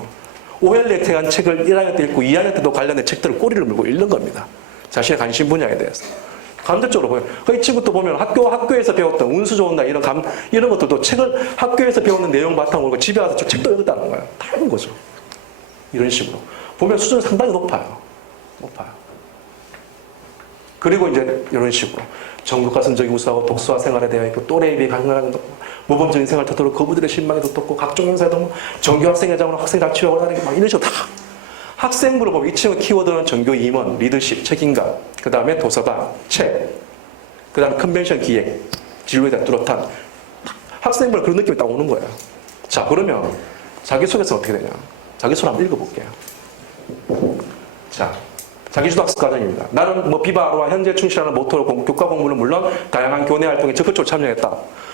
오헬리에 대한 책을 1학년 때 읽고 2학년 때도 관련된 책들을 꼬리를 물고 읽는 겁니다. 자신의 관심 분야에 대해서. 간접적으로 보여요. 이 친구 또 보면 학교에서 배웠던 운수 좋은 날 이런 것들도 책을 학교에서 배우는 내용 바탕으로 집에 와서 저 책도 읽었다는 거예요. 다 읽은 거죠. 이런 식으로. 보면 수준이 상당히 높아요. 그리고 이제 이런 식으로. 전국과 성적이 우수하고 독서와 생활에 대해 있고 또래에 비해 강렬한 모범적인 생활 태도로 거부들의 신망에도 떴고 각종 행사에도 전교 학생회장으로 학생을 치유하고 다니고 막 이런 식으로 다 학생부를 보면 이 친구 키워드는 전교 임원, 리더십, 책임감, 그 다음에 도서관, 책, 그 다음에 컨벤션 기획, 진로에 대한 뚜렷한 학생부를 그런 느낌이 딱 오는 거예요. 자, 그러면 자기소개서 어떻게 되냐? 자기소개 한번 읽어볼게요. 자, 자기주도학습 과정입니다. 나는 비바로와 현재 충실하는 모토로 교과 공부는 물론 다양한 교내 활동에 적극적으로 참여했다.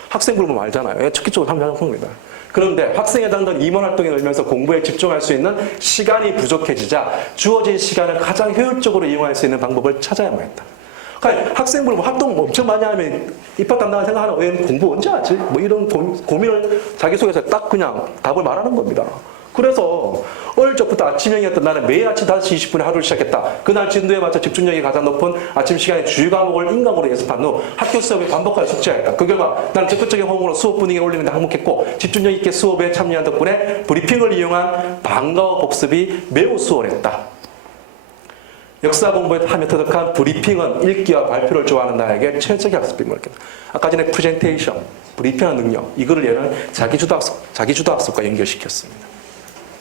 학생부를 보면 알잖아요. 적극적으로 참여하는 겁니다. 그런데 학생회장 등 임원 활동에 늘면서 공부에 집중할 수 있는 시간이 부족해지자 주어진 시간을 가장 효율적으로 이용할 수 있는 방법을 찾아야만 했다. 그러니까 학생부를 뭐 활동 엄청 많이 하면 입학한다고 생각하는 왜 공부 언제 하지? 뭐 이런 고민을 자기소개서에 딱 그냥 답을 말하는 겁니다. 그래서 어릴 적부터 아침형이었던 나는 매일 아침 5시 20분에 하루를 시작했다. 그날 진도에 맞춰 집중력이 가장 높은 아침 시간에 주요 과목을 인강으로 연습한 후 학교 수업에 반복하여 숙제했다. 그 결과 나는 적극적인 호응으로 수업 분위기를 올리는 데 항목했고 집중력 있게 수업에 참여한 덕분에 브리핑을 이용한 방과후 복습이 매우 수월했다. 역사 공부에 하며 터득한 브리핑은 읽기와 발표를 좋아하는 나에게 최적의 학습비를 했다. 아까 전에 프레젠테이션, 브리핑하는 능력, 이거를 얘는 자기주도 학습과 연결시켰습니다.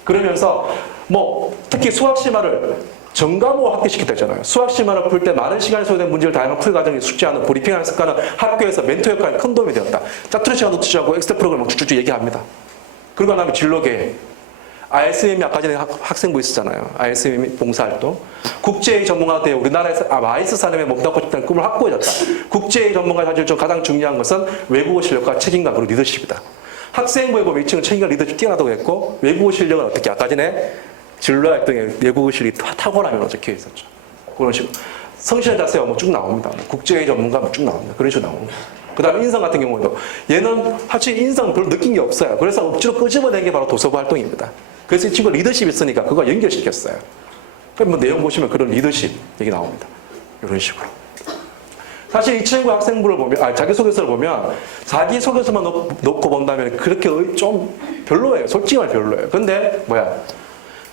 그러면서 뭐 특히 수학심화를 전과목을 확대시켰다잖아요. 수학심화를 풀 때 많은 시간이 소요된 문제를 다양한 풀이 과정에 숙지하는 브리핑하는 습관은 학교에서 멘토 역할에 큰 도움이 되었다. 짜투리 시간도 투자하고 엑셀 프로그램을 쭉쭉 얘기합니다. 그러고 나면 진로계획. ISM이 아까 전에 학생부 있었잖아요. ISM 봉사활동. 국제회의 전문가가 되어 우리나라에서 마이스 산업에 몸담고 싶다는 꿈을 확고해졌다. 국제회의 전문가의 사실 중 가장 중요한 것은 외국어 실력과 책임감 그리고 리더십이다. 학생부에 보면 이 친구는 책임감 리더십 뛰어나다고 했고 외국어 실력은 어떻게 아까 전에 진로 활동에 외국어 실력이 탁월하면 적혀 있었죠. 그런 식으로. 성실한 자세가 뭐 쭉 나옵니다. 국제회의 전문가 뭐 쭉 나옵니다. 그런 식으로 나옵니다. 그 다음에 인성 같은 경우도 얘는 사실 인성 별로 느낀 게 없어요. 그래서 억지로 끄집어낸 게 바로 도서부 활동입니다. 그래서 이 친구가 리더십이 있으니까 그거 연결시켰어요. 그럼 뭐 내용 보시면 그런 리더십 얘기 나옵니다. 이런 식으로. 사실 이 친구 학생부를 보면, 자기소개서를 보면 자기소개서만 놓고 본다면 그렇게 좀 별로예요. 솔직히 말 별로예요. 근데 뭐야?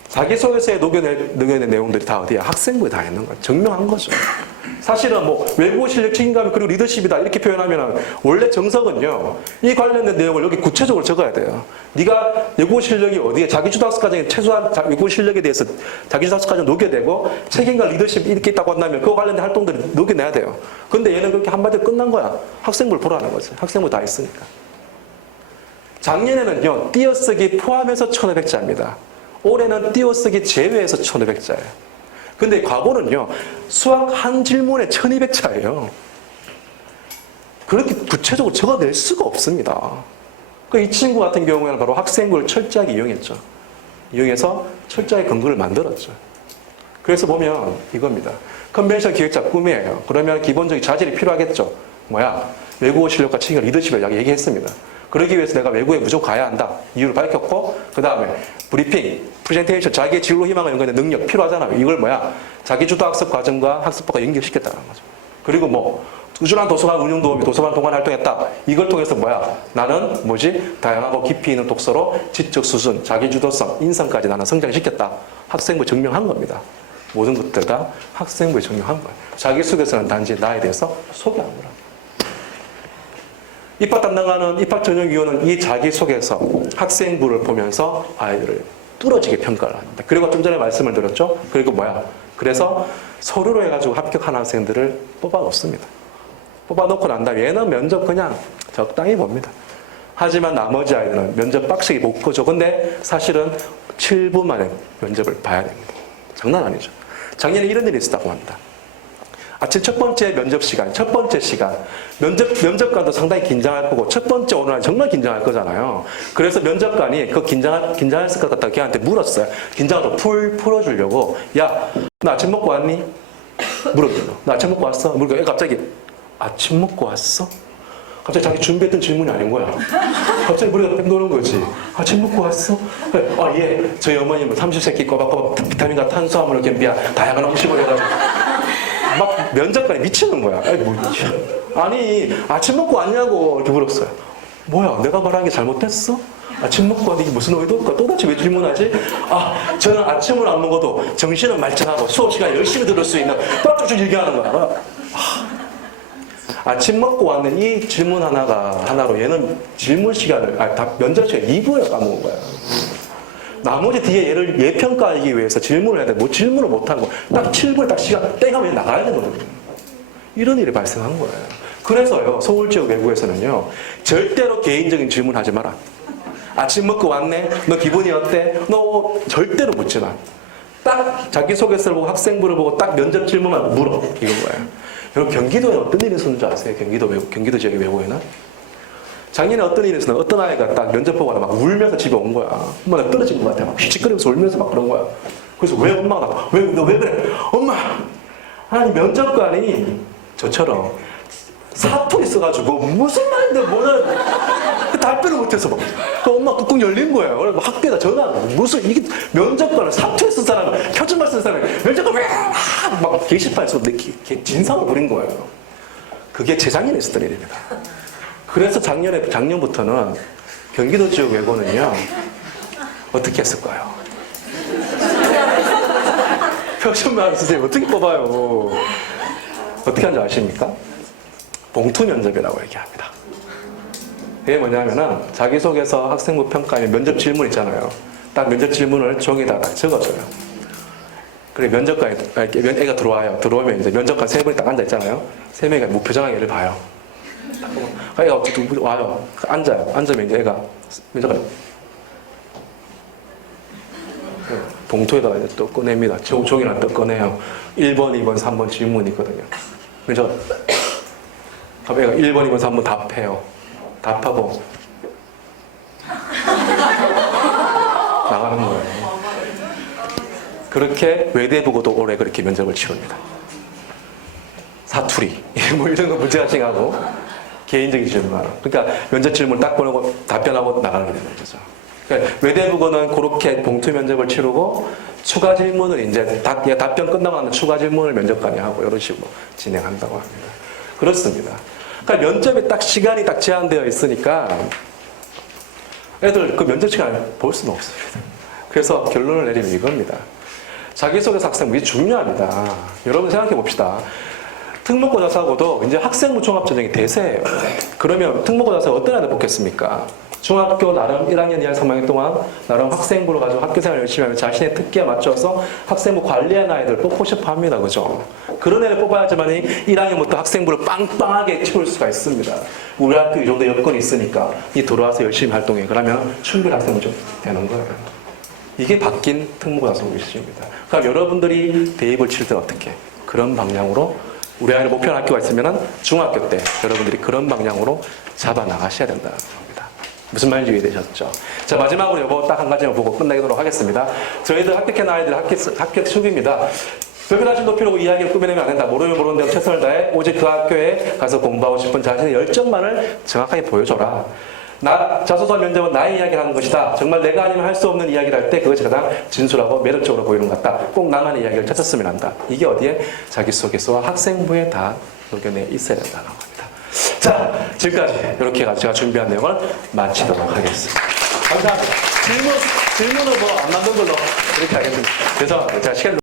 자기소개서에 녹여낸 내용들이 다 어디야? 학생부에 다 있는 거야. 증명한 거죠. 사실은 뭐 외국어 실력 책임감 그리고 리더십이다 이렇게 표현하면 원래 정석은요. 이 관련된 내용을 여기 구체적으로 적어야 돼요. 네가 외국어 실력이 어디에 자기주도 학습 과정에 최소한 외국어 실력에 대해서 자기주도 학습 과정을 녹여내고 책임과 리더십 이렇게 있다고 한다면 그거 관련된 활동들을 녹여내야 돼요. 근데 얘는 그렇게 한마디로 끝난 거야. 학생부를 보라는 거지. 학생부 다 있으니까. 작년에는요. 띄어쓰기 포함해서 1500자입니다. 올해는 띄어쓰기 제외해서 1500자예요. 근데 과거는요, 수학 한 질문에 1200자예요. 그렇게 구체적으로 적어낼 수가 없습니다. 이 친구 같은 경우에는 바로 학생부를 철저하게 이용했죠. 이용해서 철저하게 근거를 만들었죠. 그래서 보면 이겁니다. 컨벤션 기획자 꿈이에요. 그러면 기본적인 자질이 필요하겠죠. 뭐야? 외국어 실력과 책임과 리더십을 얘기했습니다. 그러기 위해서 내가 외국에 무조건 가야 한다. 이유를 밝혔고, 그 다음에 브리핑, 프레젠테이션, 자기의 진로 희망과 연관된 능력 필요하잖아요. 이걸 뭐야? 자기주도 학습 과정과 학습법과 연결시켰다는 거죠. 그리고 뭐, 꾸준한 도서관 운영 도우미, 도서관 동안 활동했다. 이걸 통해서 뭐야? 나는 뭐지? 다양하고 깊이 있는 독서로 지적 수준, 자기주도성, 인성까지 나는 성장시켰다. 학생부 증명한 겁니다. 모든 것들 다 학생부에 증명한 거예요. 자기소개서는 단지 나에 대해서 소개한 거라. 입학 담당하는 입학전형위원은 이 자기소개서, 학생부를 보면서 아이들을 뚫어지게 평가를 합니다. 그리고 좀 전에 말씀을 드렸죠? 그리고 뭐야? 그래서 서류로 해가지고 합격한 학생들을 뽑아놓습니다. 뽑아놓고 난 다음에 얘는 면접 그냥 적당히 봅니다. 하지만 나머지 아이들은 면접 빡시게 못 보죠. 근데 사실은 7분 만에 면접을 봐야 됩니다. 장난 아니죠. 작년에 이런 일이 있었다고 합니다. 아침 첫 번째 면접 시간, 첫 번째 시간. 면접관도 상당히 긴장할 거고, 첫 번째 오늘 정말 긴장할 거잖아요. 그래서 면접관이 그 긴장했을 것 같다고 걔한테 물었어요. 긴장을 좀 풀어주려고. 야, 너 아침 먹고 왔니? 물었거든요. 너 아침 먹고 왔어? 물고 갑자기, 아침 먹고 왔어? 갑자기 자기 준비했던 질문이 아닌 거야. 갑자기 머리가 뺑 도는 거지. 아침 먹고 왔어? 아, 예. 저희 어머님은 삼시세끼 꼬박꼬박 비타민과 탄수화물을 겸비한 다양한 음식을 해가지고. 막 면접관이 미치는 거야. 아니, 아침 먹고 왔냐고 이렇게 물었어요. 뭐야, 내가 말한 게 잘못됐어? 아침 먹고 왔니? 무슨 의도일까? 또다시 왜 질문하지? 아, 저는 아침을 안 먹어도 정신은 말짱하고 수업 시간 열심히 들을 수 있는 빡쭉쭉 얘기하는 거야. 아침 먹고 왔는 이 질문 하나로 얘는 질문 시간을, 면접 시간 2분을 까먹은 거야. 나머지 뒤에 얘를 예평가하기 위해서 질문을 해야 돼. 뭐 질문을 못하고 딱 7분 딱 시간 땡 하면 나가야 되거든요. 이런 일이 발생한 거예요. 그래서요, 서울 지역 외국에서는요, 절대로 개인적인 질문 하지 마라. 아침 먹고 왔네? 너 기분이 어때? 너 절대로 묻지 마. 딱 자기소개서를 보고 학생부를 보고 딱 면접 질문만 물어. 이건 거예요. 여러분, 경기도에 어떤 일이 있었는 줄 아세요? 경기도 지역의 외국에는? 작년에 어떤 일이 있었나? 어떤 아이가 딱 면접 보고 막 울면서 집에 온 거야. 엄마가 떨어진 것 같아. 막 휘짓거리면서 울면서 막 그런 거야. 그래서 왜 엄마가, 너 왜 그래? 엄마! 아니, 면접관이 저처럼 사투리 써가지고 무슨 말인데 뭐는 답변을 못해서 막 엄마 뚜껑 열린 거예요. 그래서 학교에다 전화하고 무슨 이게 면접관을 사투리 쓴 사람, 표준말 쓴 사람이 면접관 왜막 게시판에서 진상을 부린 거예요. 그게 재작년에 있었던 일입니다. 그래서 작년부터는 경기도 지역 외고는요 어떻게 했을까요? 표준말 선생님 어떻게 뽑아요? 어떻게 하는지 아십니까? 봉투 면접이라고 얘기합니다. 그게 뭐냐면은 자기소개서 학생부 평가에 면접 질문 있잖아요. 딱 면접 질문을 종이에다가 적어줘요. 그래 면접관이 애가 들어와요. 들어오면 이제 면접관 세 분이 딱 앉아 있잖아요. 세 명이 무표정하게 얘를 봐요. 애가 와요. 앉아요. 앉으면 이제 애가 면접관이 봉투에다가 이제 또 꺼냅니다. 종이랑 또 꺼내요. 1번, 2번, 3번 질문이 있거든요. 면접관 그럼 애가 1번, 2번, 3번 답해요. 답하고 나가는 거예요. 그렇게 외대부고도 올해 그렇게 면접을 치릅니다. 사투리 뭐 이런 거 문제화싱하고 개인적인 질문. 그러니까 면접 질문 딱 보내고 답변하고 나가는 되는 거죠. 그러니까 외대부고는 그렇게 봉투 면접을 치르고 추가 질문을 이제 답변 끝나고 나면 추가 질문을 면접관이 하고 이런 식으로 진행한다고 합니다. 그렇습니다. 그러니까 면접에 딱 시간이 딱 제한되어 있으니까 애들 그 면접 시간을 볼 수는 없습니다. 그래서 결론을 내리면 이겁니다. 자기소개서 학생부 이게 중요합니다. 여러분 생각해 봅시다. 특목고 자사고도 이제 학생부 종합전형이 대세예요. 그러면 특목고 자사고 어떤 애들 뽑겠습니까? 중학교 나름 1학년 2학년 3학년 동안 나름 학생부를 가지고 학교생활 열심히 하면 자신의 특기에 맞춰서 학생부 관리하는 아이들 뽑고 싶어 합니다. 그죠? 그런 애를 뽑아야지만 1학년부터 학생부를 빵빵하게 채울 수가 있습니다. 우리 학교 이 정도 여건이 있으니까 들어와서 열심히 활동해. 그러면 충분히 학생부 좀 되는 거예요. 이게 바뀐 특목고 자사고 시스템입니다. 그럼 여러분들이 대입을 칠 때 어떻게? 그런 방향으로 우리 아이를 목표한 학교가 있으면 중학교 때 여러분들이 그런 방향으로 잡아 나가셔야 된다는 겁니다. 무슨 말인지 이해되셨죠? 자, 마지막으로 이거 딱 한 가지만 보고 끝내도록 하겠습니다. 저희들 합격한 아이들 합격 축입니다. 별별 하신 높이라고 이야기를 꾸며내면 안 된다. 모르면 모르는 대로 최선을 다해 오직 그 학교에 가서 공부하고 싶은 자신의 열정만을 정확하게 보여줘라. 자소서 면접은 나의 이야기를 하는 것이다. 정말 내가 아니면 할 수 없는 이야기를 할 때 그것이 가장 진솔하고 매력적으로 보이는 것 같다. 꼭 나만의 이야기를 찾았으면 한다. 이게 어디에? 자기소개서와 학생부에 다 녹여내 있어야 된다는 겁니다. 자, 지금까지 이렇게 해서 제가 준비한 내용을 마치도록 하겠습니다. 감사합니다. 질문은 뭐 안 만든 걸로 이렇게 하겠습니다. 죄송합니다. 제가 시간을